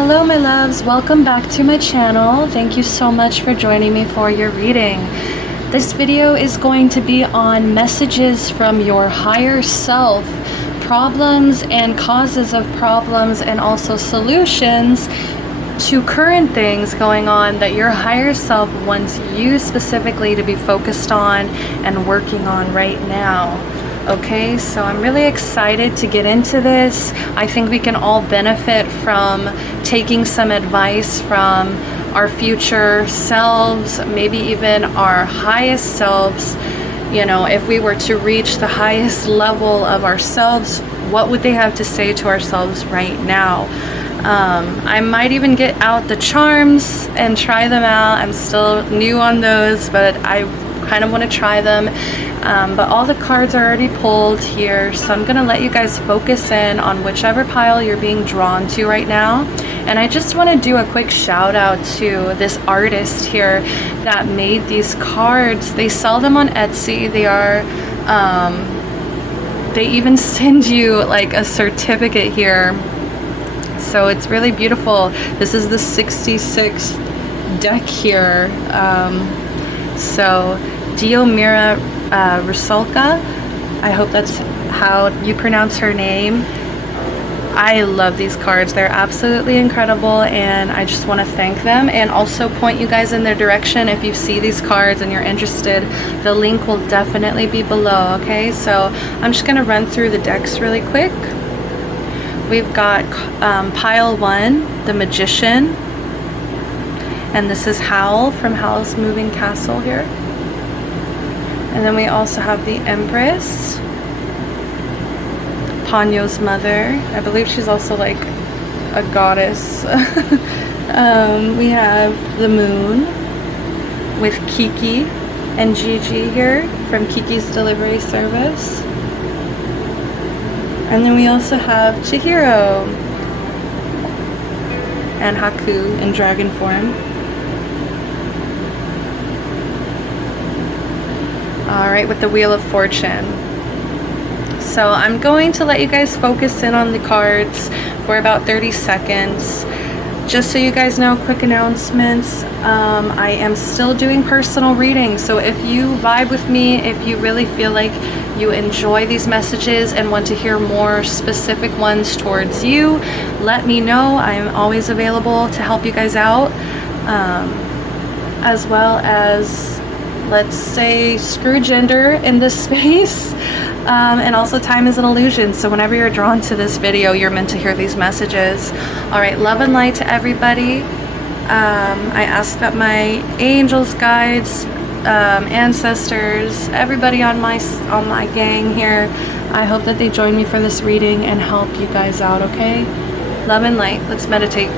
Hello my loves, welcome back to my channel. Thank you so much for joining me for your reading. This video is going to be on messages from your higher self, problems and causes of problems, and also solutions to current things going on that your higher self wants you specifically to be focused on and working on right now. Okay, so I'm really excited to get into this. I think we can all benefit from taking some advice from our future selves, maybe even our highest selves. You know, if we were to reach the highest level of ourselves, what would they have to say to ourselves right now? I might even get out the charms and try them out. I'm still new on those, but I kind of want to try them. But all the cards are already pulled here, so I'm gonna let you guys focus in on whichever pile you're being drawn to right now. And I just want to do a quick shout out to this artist here that made these cards. They sell them on Etsy. They are they even send you like a certificate here, so it's really beautiful. This is the 66th deck here. So Diomira Rusalka, I hope that's how you pronounce her name. I love these cards. They're absolutely incredible, and I just want to thank them and also point you guys in their direction. If you see these cards and you're interested, the link will definitely be below. Okay, so I'm just going to run through the decks really quick. We've got pile 1, the Magician, and this is Howl from Howl's Moving Castle here. And then we also have the Empress, Ponyo's mother. I believe she's also like a goddess. We have the Moon with Kiki and Gigi here from Kiki's Delivery Service. And then we also have Chihiro and Haku in dragon form. Alright, with the Wheel of Fortune. So I'm going to let you guys focus in on the cards for about 30 seconds. Just so you guys know, quick announcements. I am still doing personal readings, so if you vibe with me, if you really feel like you enjoy these messages and want to hear more specific ones towards you, let me know. I'm always available to help you guys out, as well as, let's say, screw gender in this space. And also time is an illusion, so whenever you're drawn to this video, you're meant to hear these messages. All right, love and light to everybody. I ask that my angels, guides, ancestors, everybody on my gang here, I hope that they join me for this reading and help you guys out. Okay, love and light. Let's meditate.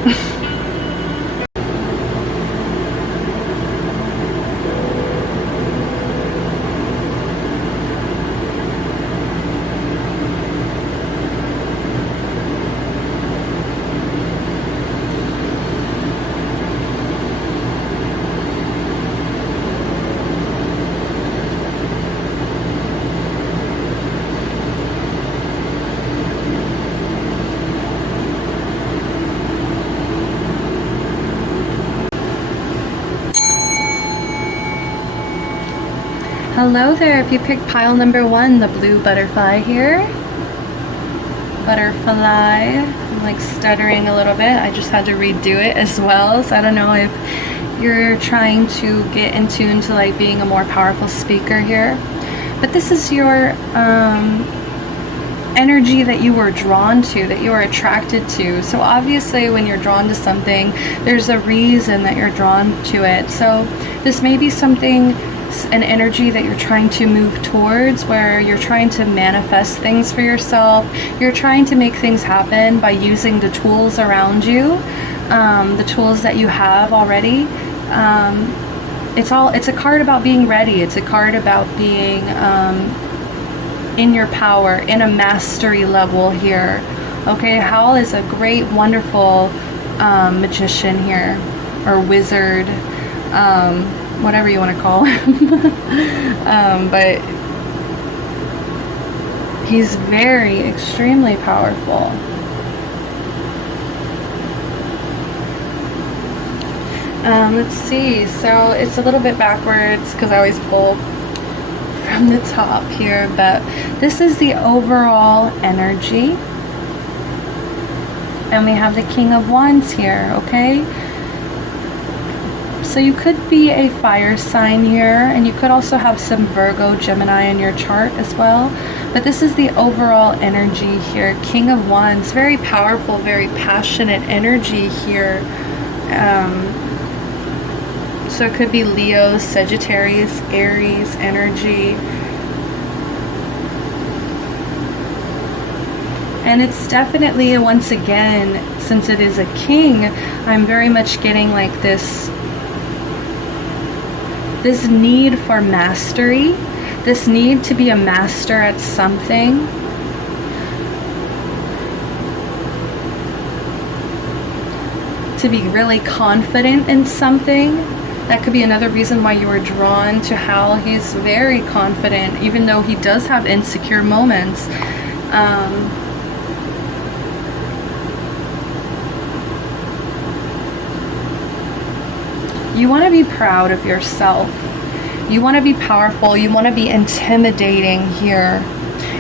Hello there, if you picked pile number 1, the blue butterfly here. Butterfly. I'm like stuttering a little bit. I just had to redo it as well, so I don't know if you're trying to get in tune to like being a more powerful speaker here. But this is your energy that you were drawn to, that you were attracted to. So obviously when you're drawn to something, there's a reason that you're drawn to it. So this may be something, an energy that you're trying to move towards, where you're trying to manifest things for yourself. You're trying to make things happen by using the tools around you, the tools that you have already. It's a card about being ready. It's a card about being in your power, in a mastery level here. Okay, Howl is a great, wonderful magician here, or wizard, whatever you want to call him. But he's extremely powerful. Let's see. So it's a little bit backwards because I always pull from the top here, but this is the overall energy. And we have the King of Wands here, okay? So you could be a fire sign here, and you could also have some Virgo, Gemini in your chart as well. But this is the overall energy here. King of Wands, very powerful, very passionate energy here. So it could be Leo, Sagittarius, Aries energy. And it's definitely, once again, since it is a king, I'm very much getting like this need for mastery, this need to be a master at something. To be really confident in something. That could be another reason why you were drawn to Hal. He's very confident, even though he does have insecure moments. You want to be proud of yourself. You want to be powerful. You want to be intimidating here.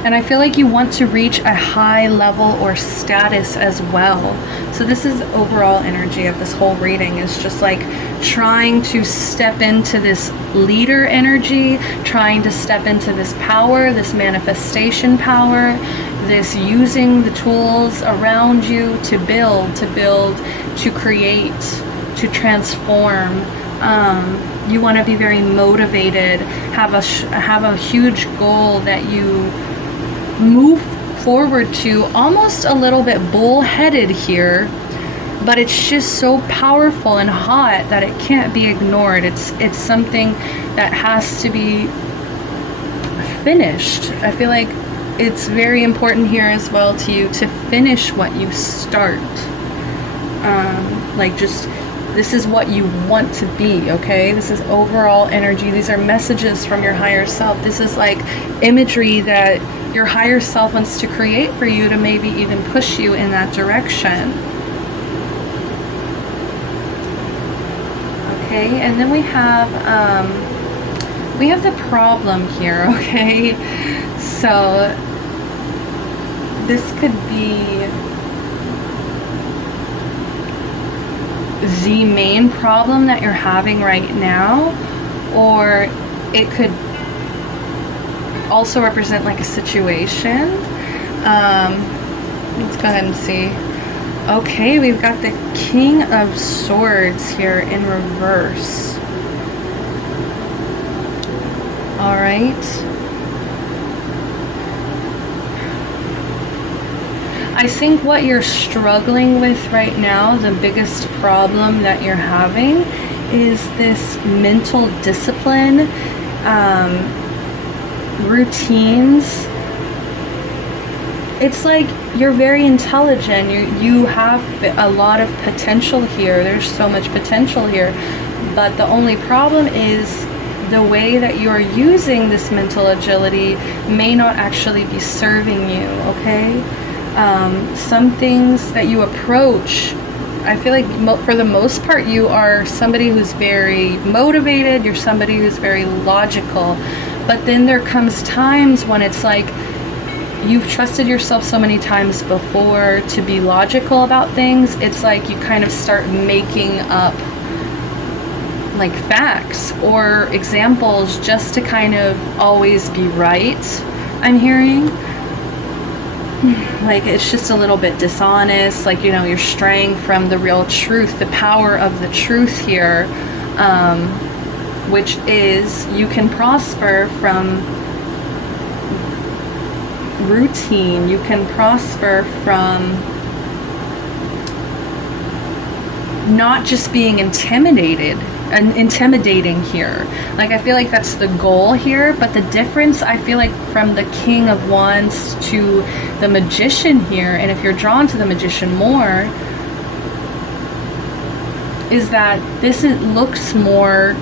And I feel like you want to reach a high level or status as well. So this is overall energy of this whole reading, is just like trying to step into this leader energy, trying to step into this power, this manifestation power, this using the tools around you to build, to create, to transform. You want to be very motivated, have a huge goal that you move forward to, almost a little bit bullheaded here, but it's just so powerful and hot that it can't be ignored. It's something that has to be finished. I feel like it's very important here as well to you to finish what you start. Like, just, this is what you want to be, okay? This is overall energy. These are messages from your higher self. This is like imagery that your higher self wants to create for you to maybe even push you in that direction. Okay, and then we have the problem here, okay? So this could be the main problem that you're having right now, or it could also represent like a situation. Let's go ahead and see. Okay, we've got the King of Swords here in reverse. All right. I think what you're struggling with right now, the biggest problem that you're having, is this mental discipline, routines. It's like you're very intelligent. You have a lot of potential here. There's so much potential here. But the only problem is the way that you're using this mental agility may not actually be serving you, okay? Some things that you approach, I feel like for the most part you are somebody who's very motivated, you're somebody who's very logical, but then there comes times when it's like you've trusted yourself so many times before to be logical about things. It's like you kind of start making up like facts or examples just to kind of always be right, I'm hearing. Like, it's just a little bit dishonest, like, you know, you're straying from the real truth, the power of the truth here, which is you can prosper from routine, you can prosper from not just being intimidating here. Like, I feel like that's the goal here, but the difference, I feel like, from the King of Wands to the Magician here, and if you're drawn to the Magician more, is that this looks more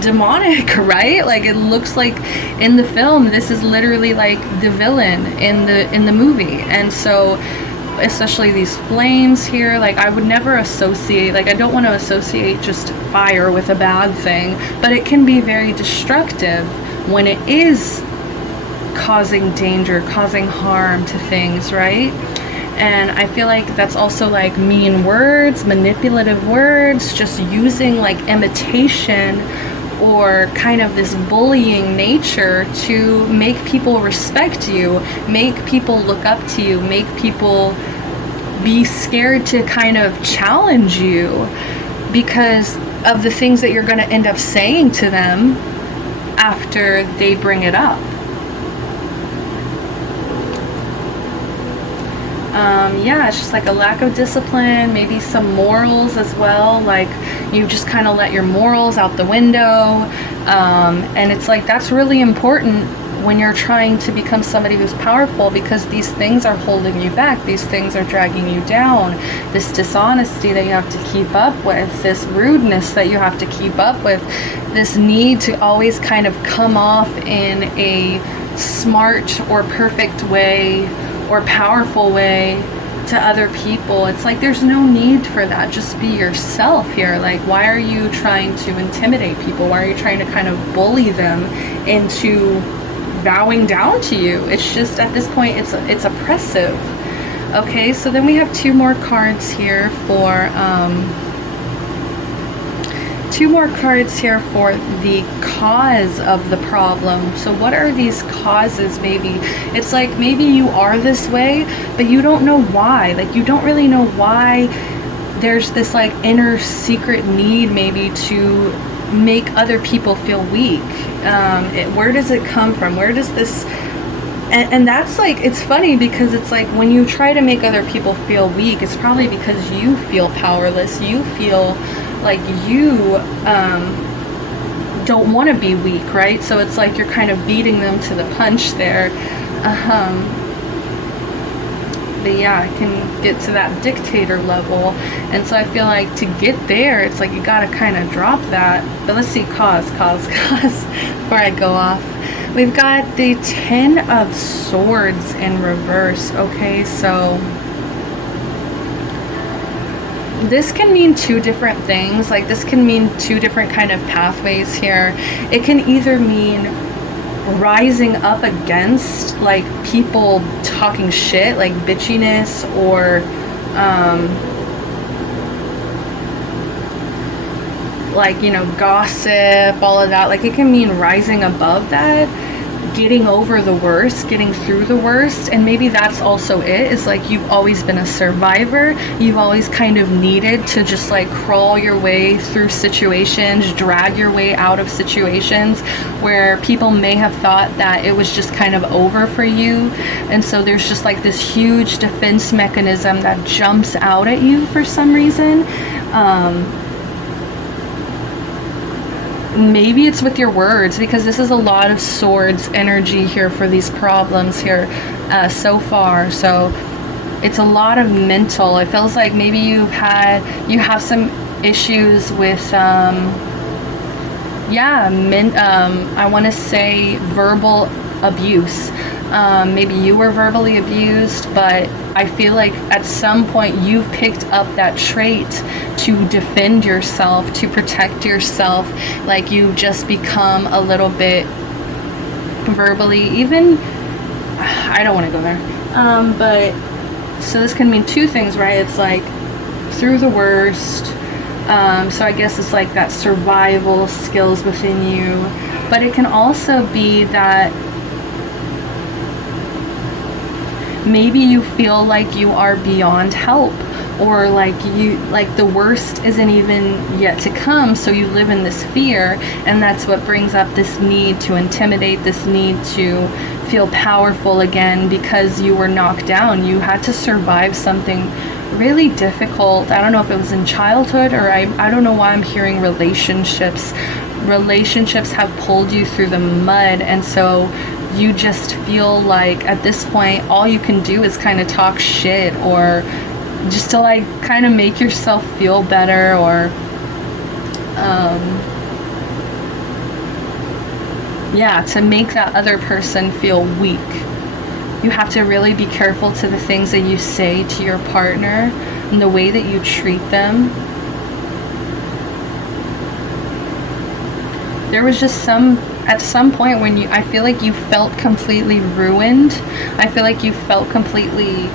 demonic, right? Like, it looks like in the film this is literally like the villain in the movie. And so especially these flames here. Like, I would never associate, like, I don't want to associate just fire with a bad thing, but it can be very destructive when it is causing danger, causing harm to things, right? And I feel like that's also like mean words, manipulative words, just using like imitation or kind of this bullying nature to make people respect you, make people look up to you, make people be scared to kind of challenge you because of the things that you're going to end up saying to them after they bring it up. Yeah, it's just like a lack of discipline, maybe some morals as well. Like, you just kind of let your morals out the window. And it's like, that's really important when you're trying to become somebody who's powerful, because these things are holding you back. These things are dragging you down. This dishonesty that you have to keep up with, this rudeness that you have to keep up with, this need to always kind of come off in a smart or perfect way or powerful way to other people. It's like, there's no need for that. Just be yourself here. Like, why are you trying to intimidate people? Why are you trying to kind of bully them into bowing down to you? It's just, at this point, it's oppressive. Okay, so then we have two more cards here for the cause of the problem. So what are these causes? Maybe it's like, maybe you are this way, but you don't know why. Like, you don't really know why. There's this like inner secret need maybe to make other people feel weak. Where does it come from? Where does this... And that's like, it's funny because it's like, when you try to make other people feel weak, it's probably because you feel powerless. You feel like you don't want to be weak, right? So it's like you're kind of beating them to the punch there. But yeah, I can get to that dictator level. And so I feel like to get there, it's like you gotta kind of drop that. But let's see, cause before I go off. We've got the 10 of Swords in reverse. Okay, so this can mean two different things. Like, this can mean two different kind of pathways here. It can either mean rising up against like people talking shit, like bitchiness, or like, you know, gossip, all of that. Like, it can mean rising above that, getting over the worst, getting through the worst. And maybe that's also it. It's like, you've always been a survivor. You've always kind of needed to just like crawl your way through situations, drag your way out of situations where people may have thought that it was just kind of over for you. And so there's just like this huge defense mechanism that jumps out at you for some reason. Maybe it's with your words, because this is a lot of swords energy here for these problems here so far. So it's a lot of mental. It feels like maybe you have some issues with I want to say verbal abuse. Maybe you were verbally abused, but I feel like at some point you've picked up that trait to defend yourself, to protect yourself. Like, you just become a little bit verbally, even, I don't want to go there. But so this can mean two things, right? It's like through the worst. So I guess it's like that survival skills within you, but it can also be that maybe you feel like you are beyond help, or like the worst isn't even yet to come, so you live in this fear, and that's what brings up this need to intimidate, this need to feel powerful again, because you were knocked down. You had to survive something really difficult. I don't know if it was in childhood, or I don't know why I'm hearing relationships have pulled you through the mud, and so you just feel like at this point all you can do is kind of talk shit, or just to like kind of make yourself feel better, or to make that other person feel weak. you have to really be careful to the things that you say to your partner and the way that you treat them. There was just at some point when I feel like you felt completely ruined. I feel like you felt completely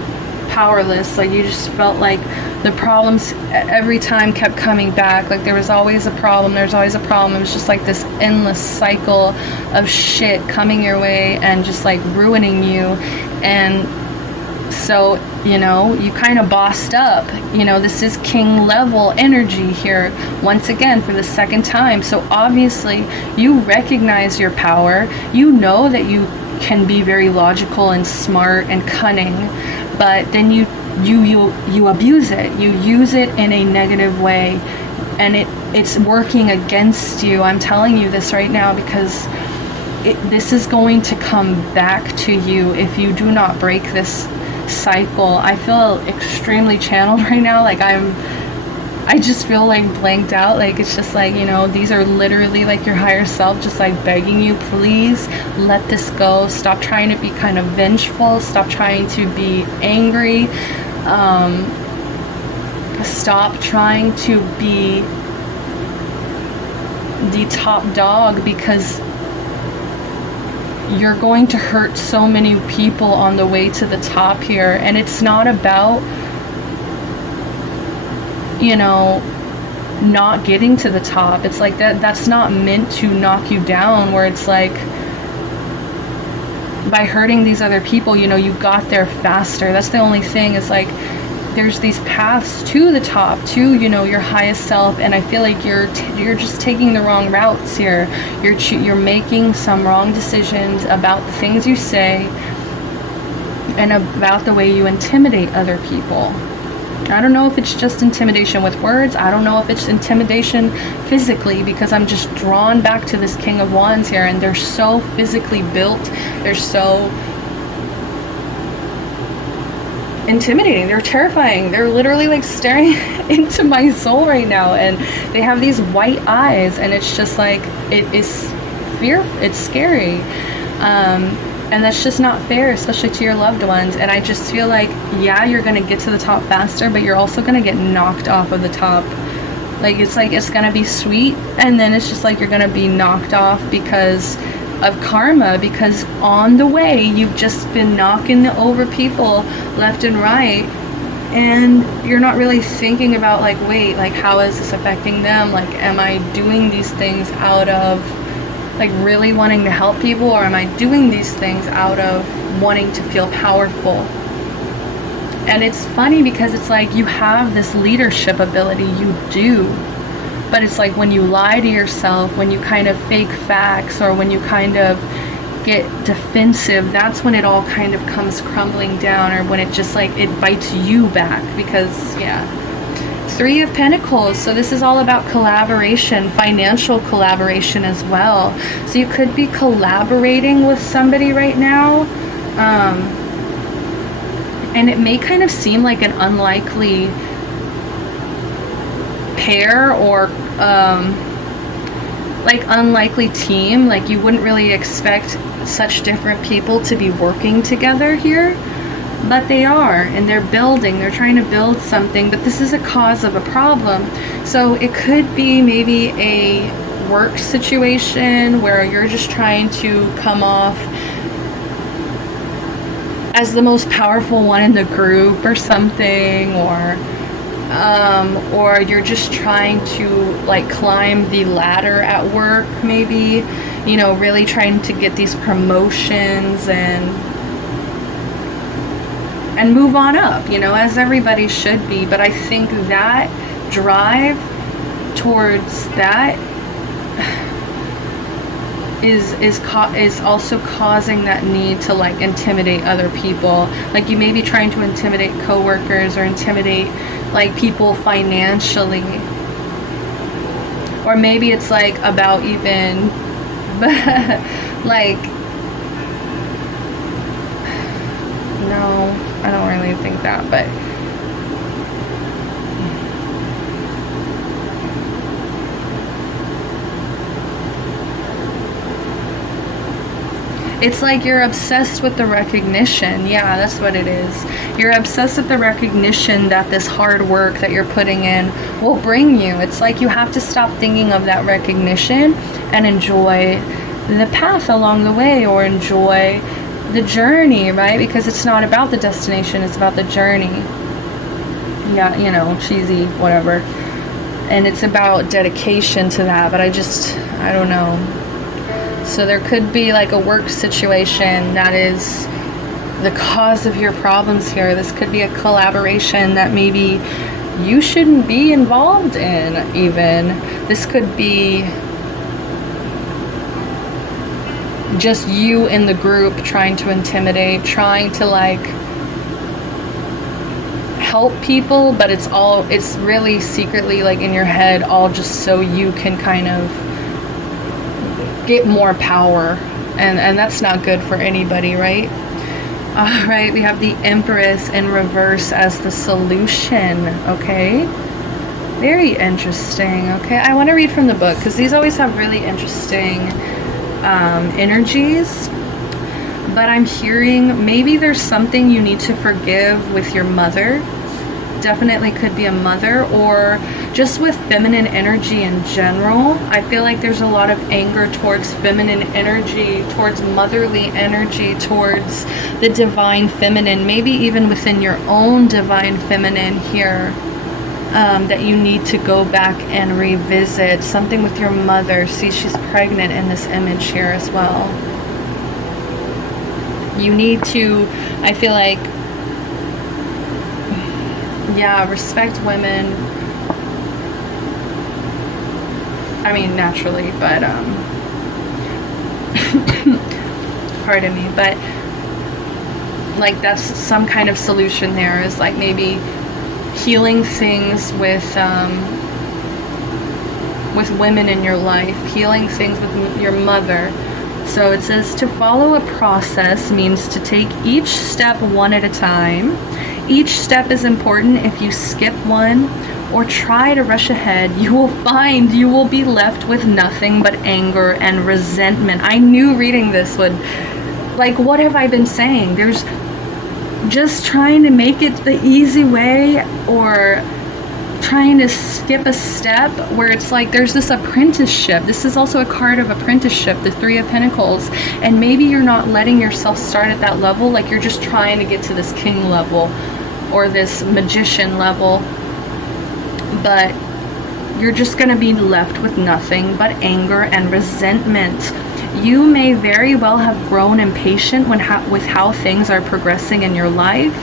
powerless. Like you just felt like the problems every time kept coming back. Like there was always a problem. There's always a problem. It was just like this endless cycle of shit coming your way and just like ruining you. And so, you know, you kind of bossed up. You know, this is king level energy here once again for the second time. So obviously you recognize your power. You know that you can be very logical and smart and cunning, but then you abuse it. You use it in a negative way, and it's working against you. I'm telling you this right now because this is going to come back to you if you do not break this cycle. I feel extremely channeled right now. Like I just feel like blanked out. Like it's just like, you know, these are literally like your higher self just like begging you, please let this go. Stop trying to be kind of vengeful. Stop trying to be angry. Stop trying to be the top dog, because you're going to hurt so many people on the way to the top here. And it's not about, you know, not getting to the top. It's like that's not meant to knock you down, where it's like by hurting these other people, you know, you got there faster. That's the only thing. It's like there's these paths to the top, to, you know, your highest self, and I feel like you're just taking the wrong routes here. You're making some wrong decisions about the things you say and about the way you intimidate other people. I don't know if it's just intimidation with words. I don't know if it's intimidation physically, because I'm just drawn back to this King of Wands here, and they're so physically built. They're so intimidating. They're terrifying. They're literally like staring into my soul right now, and they have these white eyes, and it's just like, it is it's scary. And that's just not fair, especially to your loved ones. And I just feel like, yeah, you're gonna get to the top faster, but you're also gonna get knocked off of the top. Like it's gonna be sweet, and then it's just like you're gonna be knocked off because of karma, because on the way you've just been knocking over people left and right, and you're not really thinking about like, wait, like how is this affecting them? Like, am I doing these things out of like really wanting to help people, or am I doing these things out of wanting to feel powerful? And it's funny because it's like you have this leadership ability, you do, but it's like when you lie to yourself, when you kind of fake facts, or when you kind of get defensive, that's when it all kind of comes crumbling down, or when it just like it bites you back. Because yeah, Three of Pentacles, so this is all about collaboration, financial collaboration as well. So you could be collaborating with somebody right now, and it may kind of seem like an unlikely pair, or like unlikely team. Like you wouldn't really expect such different people to be working together here, but they are, and they're trying to build something, but this is a cause of a problem. So it could be maybe a work situation where you're just trying to come off as the most powerful one in the group or something, or you're just trying to like climb the ladder at work, maybe, you know, really trying to get these promotions and move on up, you know, as everybody should be. But I think that drive towards that is also causing that need to like intimidate other people. Like you may be trying to intimidate coworkers, or intimidate like people financially, or maybe it's like about even like, no, I don't really think that, but It's like you're obsessed with the recognition. Yeah, that's what it is. You're obsessed with the recognition that this hard work that you're putting in will bring you. It's like you have to stop thinking of that recognition and enjoy the path along the way, or enjoy the journey, right? Because it's not about the destination, it's about the journey. Yeah, you know, cheesy, whatever. And it's about dedication to that, but I don't know. So there could be like a work situation that is the cause of your problems here. This could be a collaboration that maybe you shouldn't be involved in even. This could be just you in the group trying to intimidate, trying to like help people, but it's really secretly like in your head, all just so you can kind of get more power, and that's not good for anybody, right? All right, we have the Empress in reverse as the solution. Okay, very interesting. Okay, I want to read from the book because these always have really interesting energies. But I'm hearing maybe there's something you need to forgive with your mother. Definitely could be a mother, or just with feminine energy in general. I feel like there's a lot of anger towards feminine energy, towards motherly energy, towards the divine feminine, maybe even within your own divine feminine here, that you need to go back and revisit. Something with your mother. See, she's pregnant in this image here as well. You need to, I feel like, yeah, respect women. I mean, naturally, but, pardon me, but, like, that's some kind of solution there, is, like, maybe healing things with women in your life, healing things with your mother. So it says to follow a process means to take each step one at a time. Each step is important. If you skip one or try to rush ahead, you will find you will be left with nothing but anger and resentment. I knew reading this would, like, what have I been saying? There's just trying to make it the easy way, or trying to skip a step where it's like there's this apprenticeship. This is also a card of apprenticeship, the Three of Pentacles, and maybe you're not letting yourself start at that level, like you're just trying to get to this king level or this magician level, but you're just going to be left with nothing but anger and resentment. You may very well have grown impatient with how things are progressing in your life.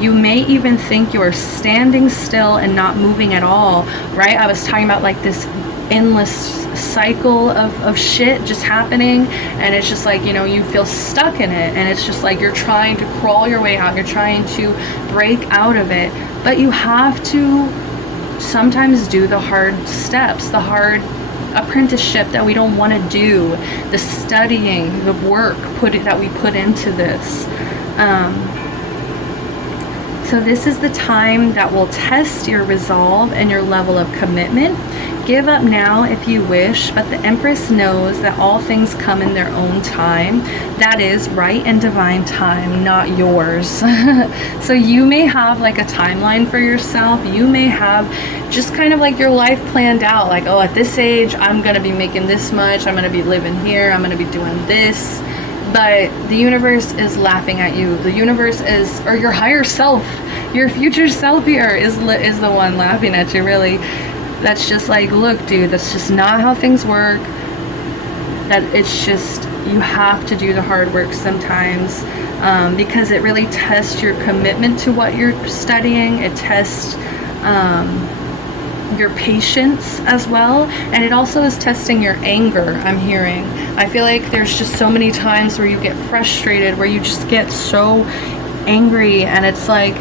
You may even think you're standing still and not moving at all, right? I was talking about like this endless cycle of shit just happening, and it's just like, you know, you feel stuck in it, and it's just like you're trying to crawl your way out, you're trying to break out of it, but you have to sometimes do the hard steps, the hard apprenticeship that we don't want to do, the studying, the work that we put into this. So this is the time that will test your resolve and your level of commitment. Give up now if you wish, but the Empress knows that all things come in their own time. That is right and divine time, not yours. So you may have like a timeline for yourself. You may have just kind of like your life planned out. Like, oh, at this age, I'm going to be making this much. I'm going to be living here. I'm going to be doing this. But the universe is laughing at you. The universe is, or your higher self, your future self here is the one laughing at you, really. That's just like, look, dude, that's just not how things work. That it's just, you have to do the hard work sometimes, because it really tests your commitment to what you're studying. It tests your patience as well, and it also is testing your anger. I'm hearing, I feel like there's just so many times where you get frustrated, where you just get so angry, and it's like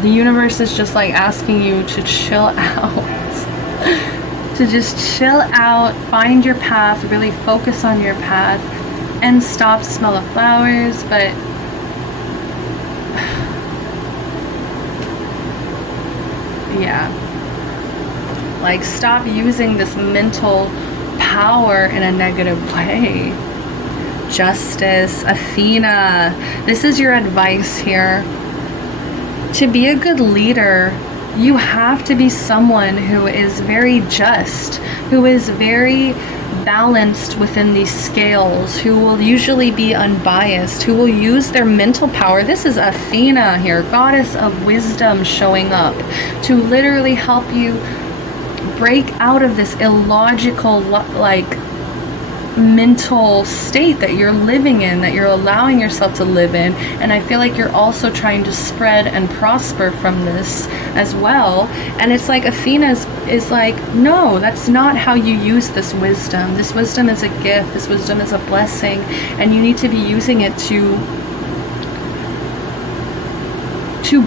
the universe is just like asking you to chill out, to just chill out, find your path, really focus on your path, and stop smell of flowers. But yeah, like, stop using this mental power in a negative way. Justice. Athena, this is your advice here. To be a good leader, you have to be someone who is very just, who is very balanced within these scales, who will usually be unbiased, who will use their mental power. This is Athena here, goddess of wisdom, showing up to literally help you break out of this illogical, like, mental state that you're living in, that you're allowing yourself to live in. And I feel like you're also trying to spread and prosper from this as well. And it's like Athena is like, no, that's not how you use this wisdom. This wisdom is a gift. This wisdom is a blessing, and you need to be using it to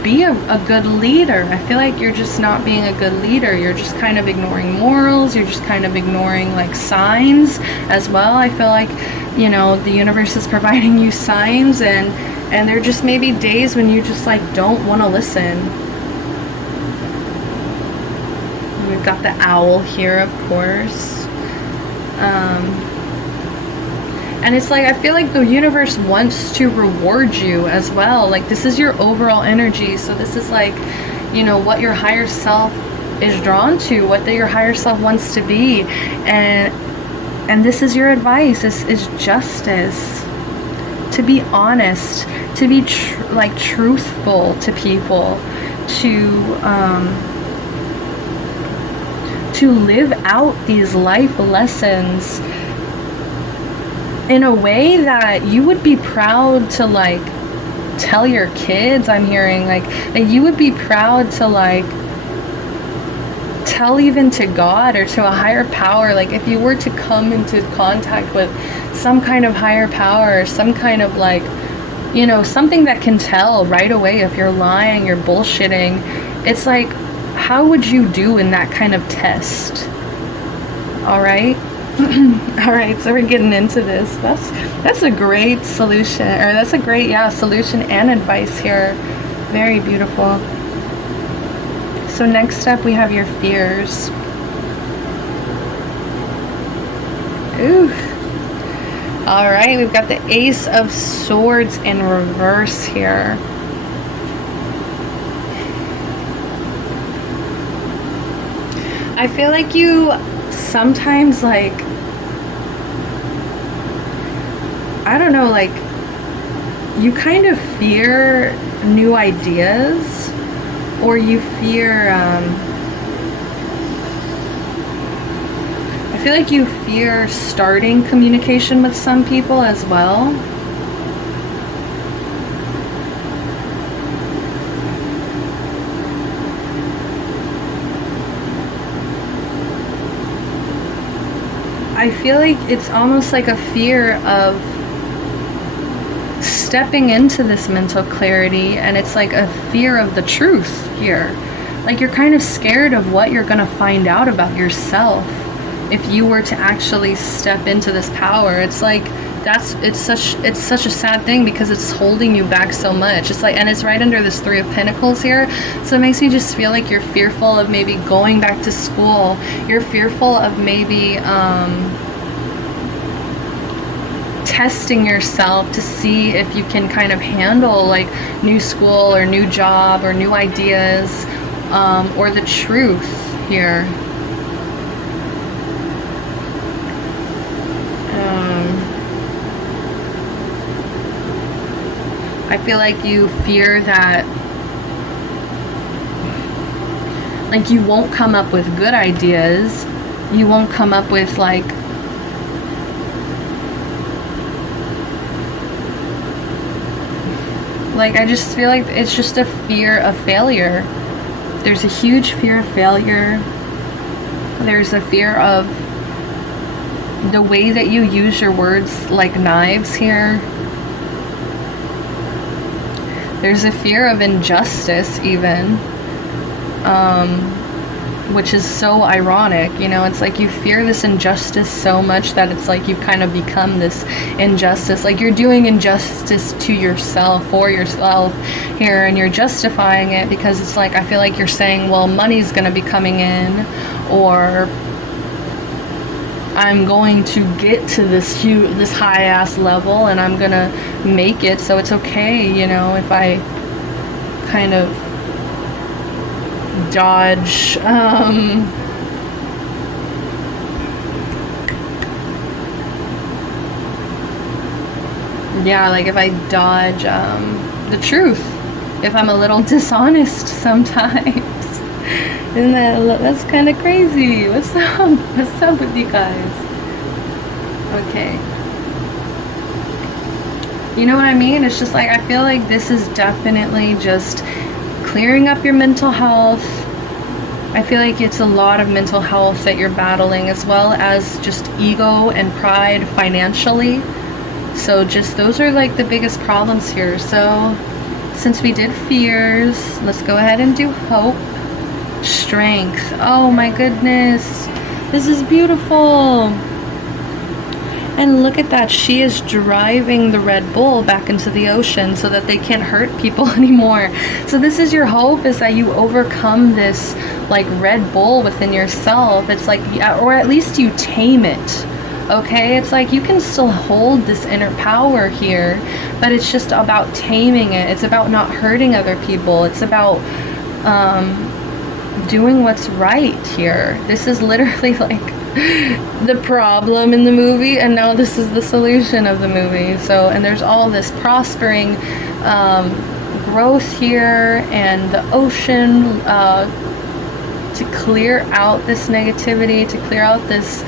be a good leader. I feel like you're just not being a good leader. You're just kind of ignoring morals. You're just kind of ignoring, like, signs as well. I feel like, you know, the universe is providing you signs, and there just may be days when you just, like, don't want to listen. We've got the owl here, of course. And it's like, I feel like the universe wants to reward you as well. Like, this is your overall energy. So this is like, you know, what your higher self is drawn to, what your higher self wants to be. And this is your advice, is justice. To be honest, to be truthful to people, to live out these life lessons in a way that you would be proud to, like, tell your kids. I'm hearing, like, that you would be proud to, like, tell even to God or to a higher power. Like, if you were to come into contact with some kind of higher power, or some kind of, like, you know, something that can tell right away if you're lying, you're bullshitting, it's like, how would you do in that kind of test? All right. All right, so we're getting into this. That's a great solution, or that's a great, solution and advice here. Very beautiful. So next up, we have your fears. Ooh. All right, we've got the Ace of Swords in reverse here. I feel like you sometimes, like, I don't know, like, you kind of fear new ideas, or you fear, I feel like you fear starting communication with some people as well. I feel like it's almost like a fear of stepping into this mental clarity, and it's like a fear of the truth here. Like, you're kind of scared of what you're going to find out about yourself if you were to actually step into this power. It's like, it's such a sad thing, because it's holding you back so much. It's like, and it's right under this Three of Pentacles here, so it makes me just feel like you're fearful of maybe going back to school. You're fearful of maybe testing yourself to see if you can kind of handle, like, new school or new job or new ideas, or the truth here. I feel like you fear that, like, you won't come up with good ideas. You won't come up with, like, I just feel like it's just a fear of failure. There's a huge fear of failure. There's a fear of the way that you use your words like knives here. There's a fear of injustice even, which is so ironic, you know. It's like you fear this injustice so much that it's like you've kind of become this injustice. Like, you're doing injustice to yourself, for yourself here, and you're justifying it because it's like, I feel like you're saying, well, money's going to be coming in, or I'm going to get to this high ass level, and I'm gonna make it. So it's okay, you know, if I kind of dodge yeah, like if I dodge the truth, if I'm a little dishonest sometimes. Isn't that's kind of crazy? What's up? What's up with you guys? Okay. You know what I mean? It's just like, I feel like this is definitely just clearing up your mental health. I feel like it's a lot of mental health that you're battling, as well as just ego and pride financially. So just those are like the biggest problems here. So since we did fears, let's go ahead and do hope. Strength. Oh my goodness, this is beautiful. And look at that, she is driving the Red Bull back into the ocean so that they can't hurt people anymore. So this is your hope, is that you overcome this like Red Bull within yourself. It's like, or at least you tame it. Okay, it's like you can still hold this inner power here, but it's just about taming it. It's about not hurting other people. It's about doing what's right here. This is literally like the problem in the movie, and now this is the solution of the movie. So, and there's all this prospering growth here, and the ocean to clear out this negativity, to clear out this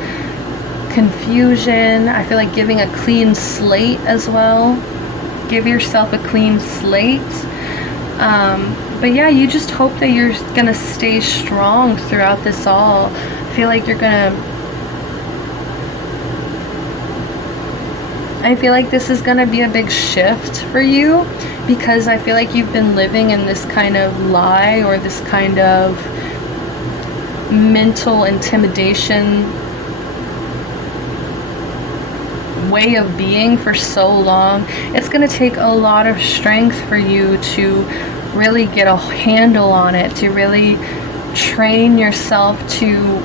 confusion. I feel like giving a clean slate as well. Give yourself a clean slate. But yeah, you just hope that you're gonna stay strong throughout this all. I feel like you're gonna... I feel like this is gonna be a big shift for you, because I feel like you've been living in this kind of lie, or this kind of mental intimidation way of being for so long. It's going to take a lot of strength for you to really get a handle on it, to really train yourself to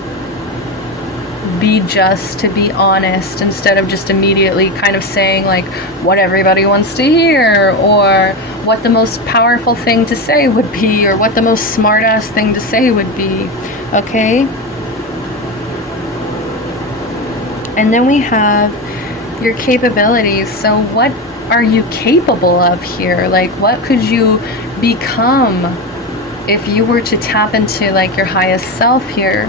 be just, to be honest, instead of just immediately kind of saying like what everybody wants to hear, or what the most powerful thing to say would be, or what the most smart-ass thing to say would be. Okay? And then we have your capabilities. So what are you capable of here? Like, what could you become if you were to tap into like your highest self here?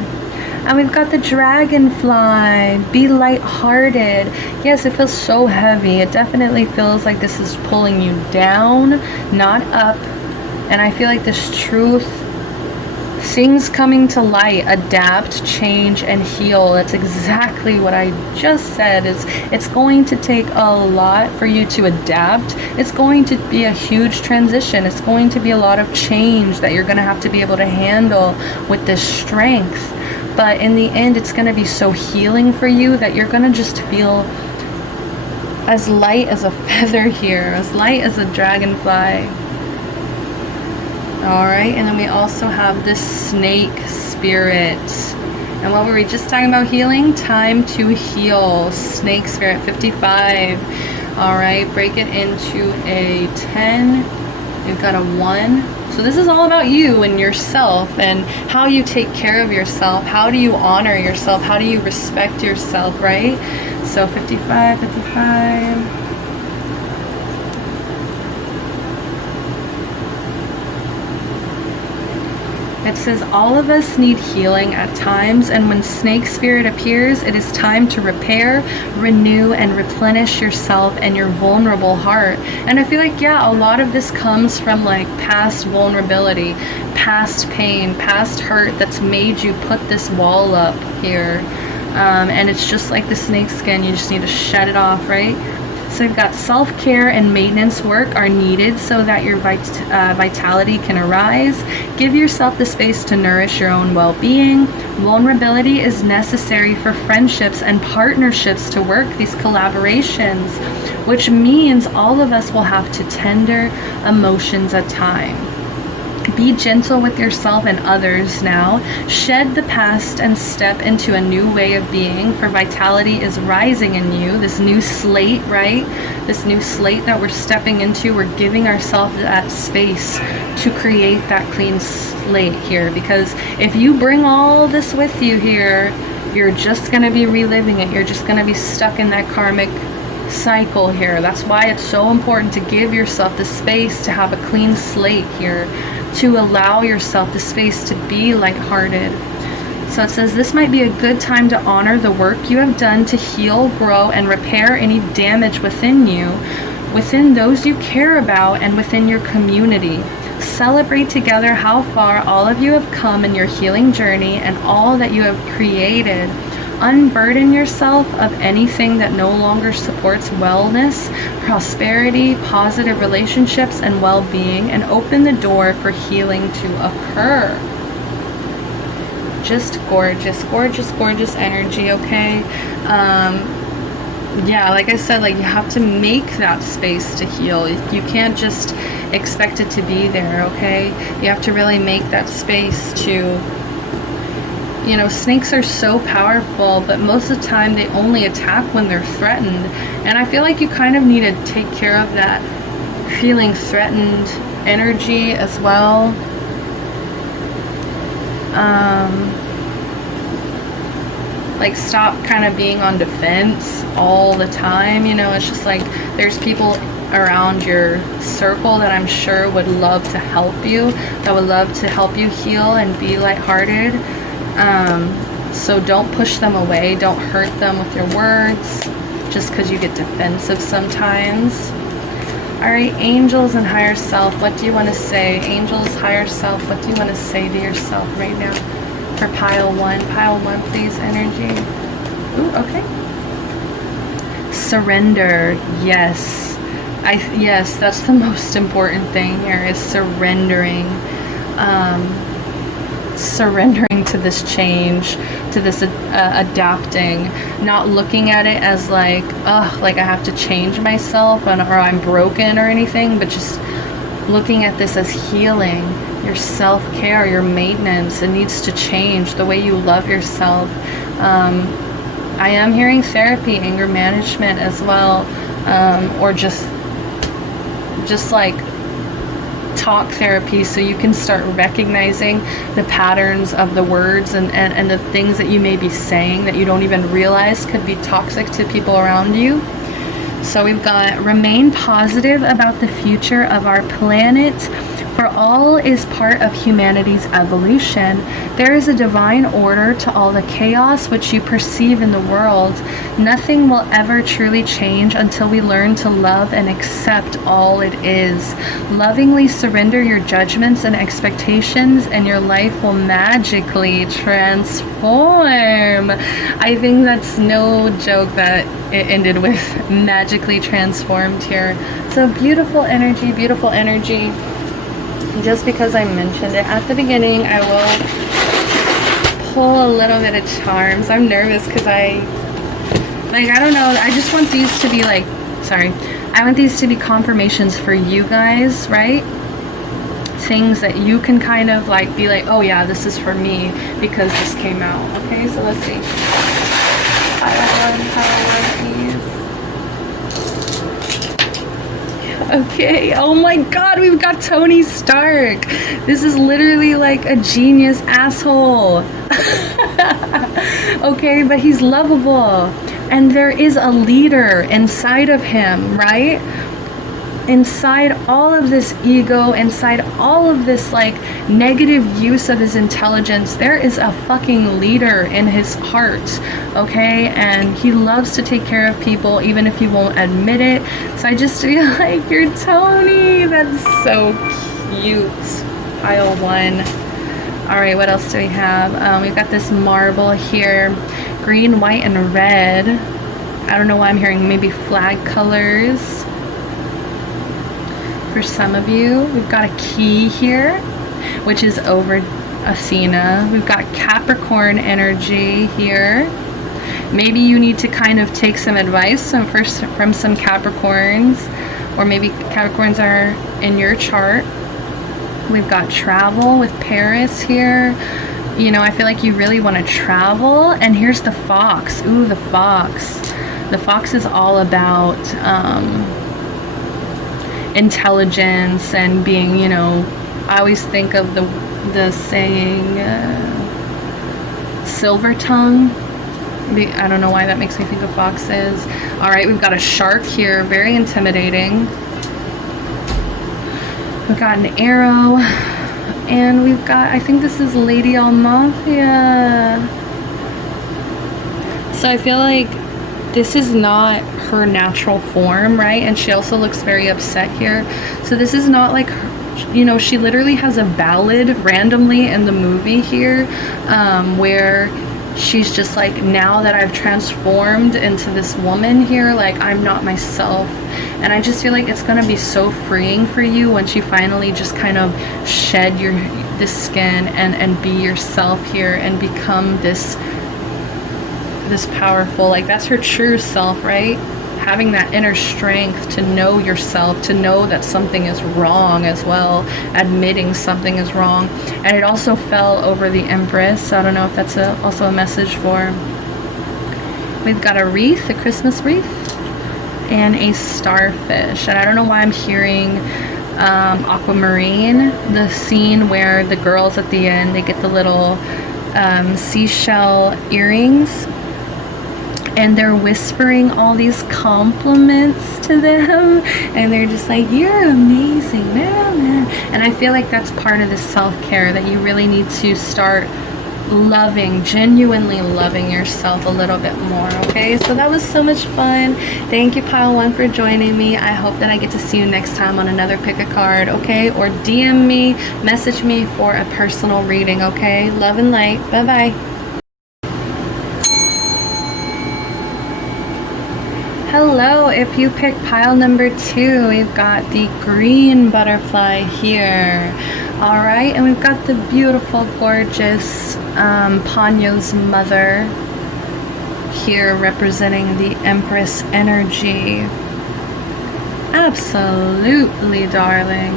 And we've got the dragonfly. Be lighthearted. Yes, it feels so heavy. It definitely feels like this is pulling you down, not up. And I feel like this truth, things coming to light, adapt, change, and heal. That's exactly what I just said. It's going to take a lot for you to adapt. It's going to be a huge transition. It's going to be a lot of change that you're going to have to be able to handle with this strength. But in the end, it's going to be so healing for you that you're going to just feel as light as a feather here, as light as a dragonfly. Alright, and then we also have this snake spirit. And what were we just talking about healing? Time to heal. Snake spirit, 55. Alright, break it into a 10. You've got a 1. So this is all about you and yourself, and how you take care of yourself. How do you honor yourself? How do you respect yourself, right? So 55, 55. It says all of us need healing at times, and when snake spirit appears, it is time to repair, renew, and replenish yourself and your vulnerable heart. And I feel like, yeah, a lot of this comes from like past vulnerability, past pain, past hurt that's made you put this wall up here. And it's just like the snake skin, you just need to shed it off, right? So we've got self-care and maintenance work are needed so that your vitality can arise. Give yourself the space to nourish your own well-being. Vulnerability is necessary for friendships and partnerships to work, these collaborations, which means all of us will have to tender emotions at time. Be gentle with yourself and others now. Shed the past and step into a new way of being, for vitality is rising in you. This new slate, right? This new slate that we're stepping into, we're giving ourselves that space to create that clean slate here. Because if you bring all this with you here, you're just going to be reliving it. You're just going to be stuck in that karmic cycle here. That's why it's so important to give yourself the space to have a clean slate here, to allow yourself the space to be lighthearted. So it says this might be a good time to honor the work you have done to heal, grow, and repair any damage within you, within those you care about, and within your community. Celebrate together how far all of you have come in your healing journey and all that you have created. Unburden yourself of anything that no longer supports wellness, prosperity, positive relationships, and well-being, and open the door for healing to occur. Just gorgeous, gorgeous, gorgeous energy, okay? Yeah, like I said, like you have to make that space to heal. You can't just expect it to be there, okay? You have to really make that space to... You know, snakes are so powerful, but most of the time they only attack when they're threatened. And I feel like you kind of need to take care of that feeling threatened energy as well. Like stop kind of being on defense all the time. You know, it's just like there's people around your circle that I'm sure would love to help you, that would love to help you heal and be lighthearted. So don't push them away. Don't hurt them with your words just because you get defensive sometimes. All right, angels and higher self, what do you want to say? Angels, higher self, what do you want to say to yourself right now? For pile one. Pile one, please, energy. Ooh, okay. Surrender. Yes. Yes, that's the most important thing here, is surrendering. Surrendering to this change, to this adapting, not looking at it as like, like I have to change myself or I'm broken or anything, but just looking at this as healing, your self-care, your maintenance. It needs to change the way you love yourself. I am hearing therapy, anger management as well, or just like talk therapy, so you can start recognizing the patterns of the words and the things that you may be saying that you don't even realize could be toxic to people around you. So we've got remain positive about the future of our planet, for all is part of humanity's evolution. There is a divine order to all the chaos which you perceive in the world. Nothing will ever truly change until we learn to love and accept all it is. Lovingly surrender your judgments and expectations, and your life will magically transform. I think that's no joke that it ended with magically transformed here. So beautiful energy, beautiful energy. Just because I mentioned it at the beginning, I will pull a little bit of charms. I'm nervous because I don't know, I just want these to be like, I want these to be confirmations for you guys, right? Things that you can kind of like be like, oh yeah, this is for me because this came out. Okay, so let's see. Okay, oh my god, we've got Tony Stark. This is literally like a genius asshole. Okay, but he's lovable. And there is a leader inside of him, right? Inside all of this ego, inside all of this like negative use of his intelligence, there is a fucking leader in his heart, okay? And he loves to take care of people even if he won't admit it. So I just feel like, you're Tony. That's so cute. Pile one. All right, what else do we have? We've got this marble here, green, white, and red. I don't know why I'm hearing maybe flag colors. For some of you, we've got a key here, which is over Athena. We've got Capricorn energy here. Maybe you need to kind of take some advice from some Capricorns, or maybe Capricorns are in your chart. We've got travel with Paris here. You know, I feel like you really want to travel. And here's the fox. Ooh, the fox. The fox is all about intelligence and being, you know, I always think of the saying, silver tongue. I don't know why that makes me think of foxes. All right, we've got a shark here, very intimidating. We've got an arrow, and we've got, I think this is Lady Almathia. So I feel like this is not her natural form, right? And she also looks very upset here. So this is not like her, you know, she literally has a ballad randomly in the movie here, where she's just like, now that I've transformed into this woman here, like I'm not myself. And I just feel like it's gonna be so freeing for you once you finally just kind of shed this skin and be yourself here and become this powerful, like that's her true self, right? Having that inner strength to know yourself, to know that something is wrong as well, admitting something is wrong. And it also fell over the Empress, so I don't know if that's also a message for. We've got a wreath, a Christmas wreath, and a starfish. And I don't know why I'm hearing aquamarine, the scene where the girls at the end, they get the little seashell earrings, and they're whispering all these compliments to them, and they're just like, you're amazing, man. And I feel like that's part of the self-care, that you really need to start loving, genuinely loving yourself a little bit more. Okay, so that was so much fun. Thank you, Pile 1, for joining me. I hope that I get to see you next time on another pick a card, okay? Or DM me, message me for a personal reading, okay? Love and light. Bye-bye. Hello, if you pick pile number 2, we've got the green butterfly here. All right, and we've got the beautiful, gorgeous Ponyo's mother here representing the Empress energy. Absolutely, darling.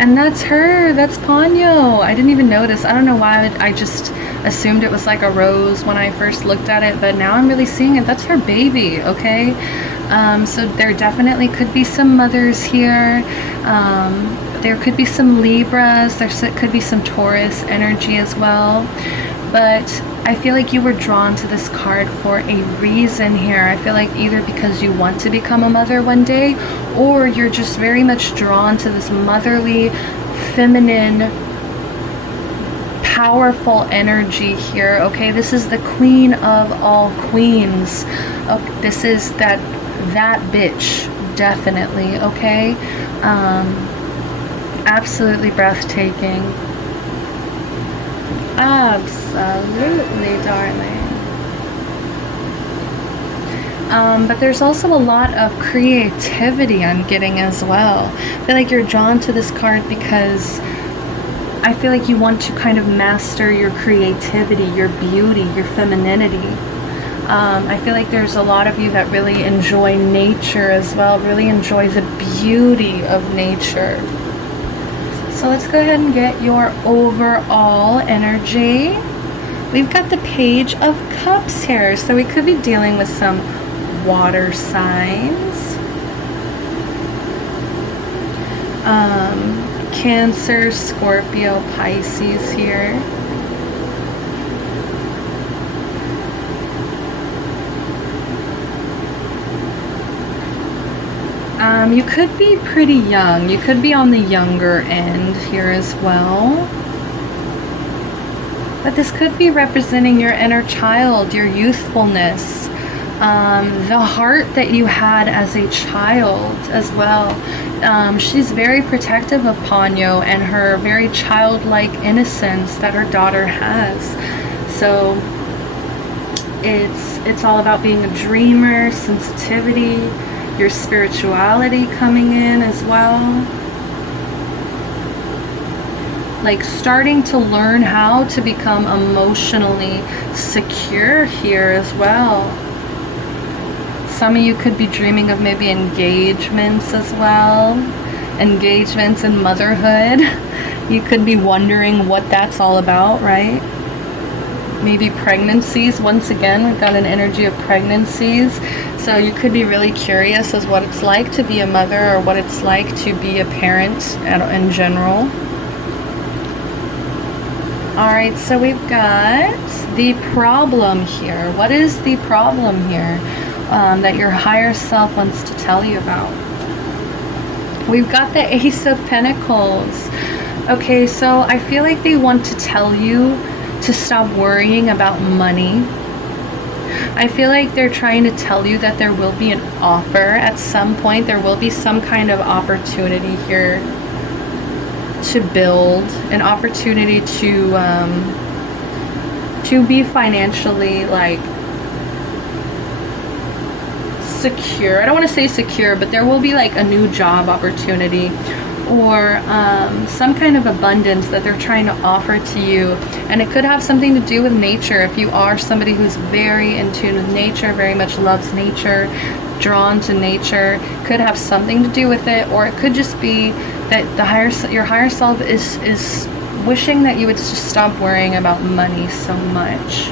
And that's her, that's Ponyo. I didn't even notice. I don't know why I just assumed it was like a rose when I first looked at it, but now I'm really seeing it. That's her baby, okay? So there definitely could be some mothers here. There could be some Libras. There could be some Taurus energy as well. But I feel like you were drawn to this card for a reason here. I feel like either because you want to become a mother one day, or you're just very much drawn to this motherly, feminine, powerful energy here. Okay, this is the queen of all queens. Okay, this is that bitch, definitely. Okay, absolutely breathtaking. Absolutely, darling. But there's also a lot of creativity I'm getting as well. I feel like you're drawn to this card because I feel like you want to kind of master your creativity, your beauty, your femininity. I feel like there's a lot of you that really enjoy nature as well, really enjoy the beauty of nature. So let's go ahead and get your overall energy. We've got the Page of Cups here, so we could be dealing with some water signs. Cancer, Scorpio, Pisces here. You could be pretty young. You could be on the younger end here as well. But this could be representing your inner child, your youthfulness, the heart that you had as a child as well. She's very protective of Ponyo and her very childlike innocence that her daughter has. So it's all about being a dreamer, sensitivity, your spirituality coming in as well. Like starting to learn how to become emotionally secure here as well. Some of you could be dreaming of maybe engagements as well. Engagements and motherhood. You could be wondering what that's all about, right? Maybe pregnancies. Once again, we've got an energy of pregnancies. So you could be really curious as what it's like to be a mother, or what it's like to be a parent in general. Alright, so we've got the problem here. What is the problem here that your higher self wants to tell you about? We've got the Ace of Pentacles. Okay, so I feel like they want to tell you to stop worrying about money. I feel like they're trying to tell you that there will be an offer at some point. There will be some kind of opportunity here to build, an opportunity to be financially like secure. I don't want to say secure, but there will be like a new job opportunity, or some kind of abundance that they're trying to offer to you. And it could have something to do with nature. If you are somebody who's very in tune with nature, very much loves nature, drawn to nature, could have something to do with it. Or it could just be that your higher self is wishing that you would just stop worrying about money so much,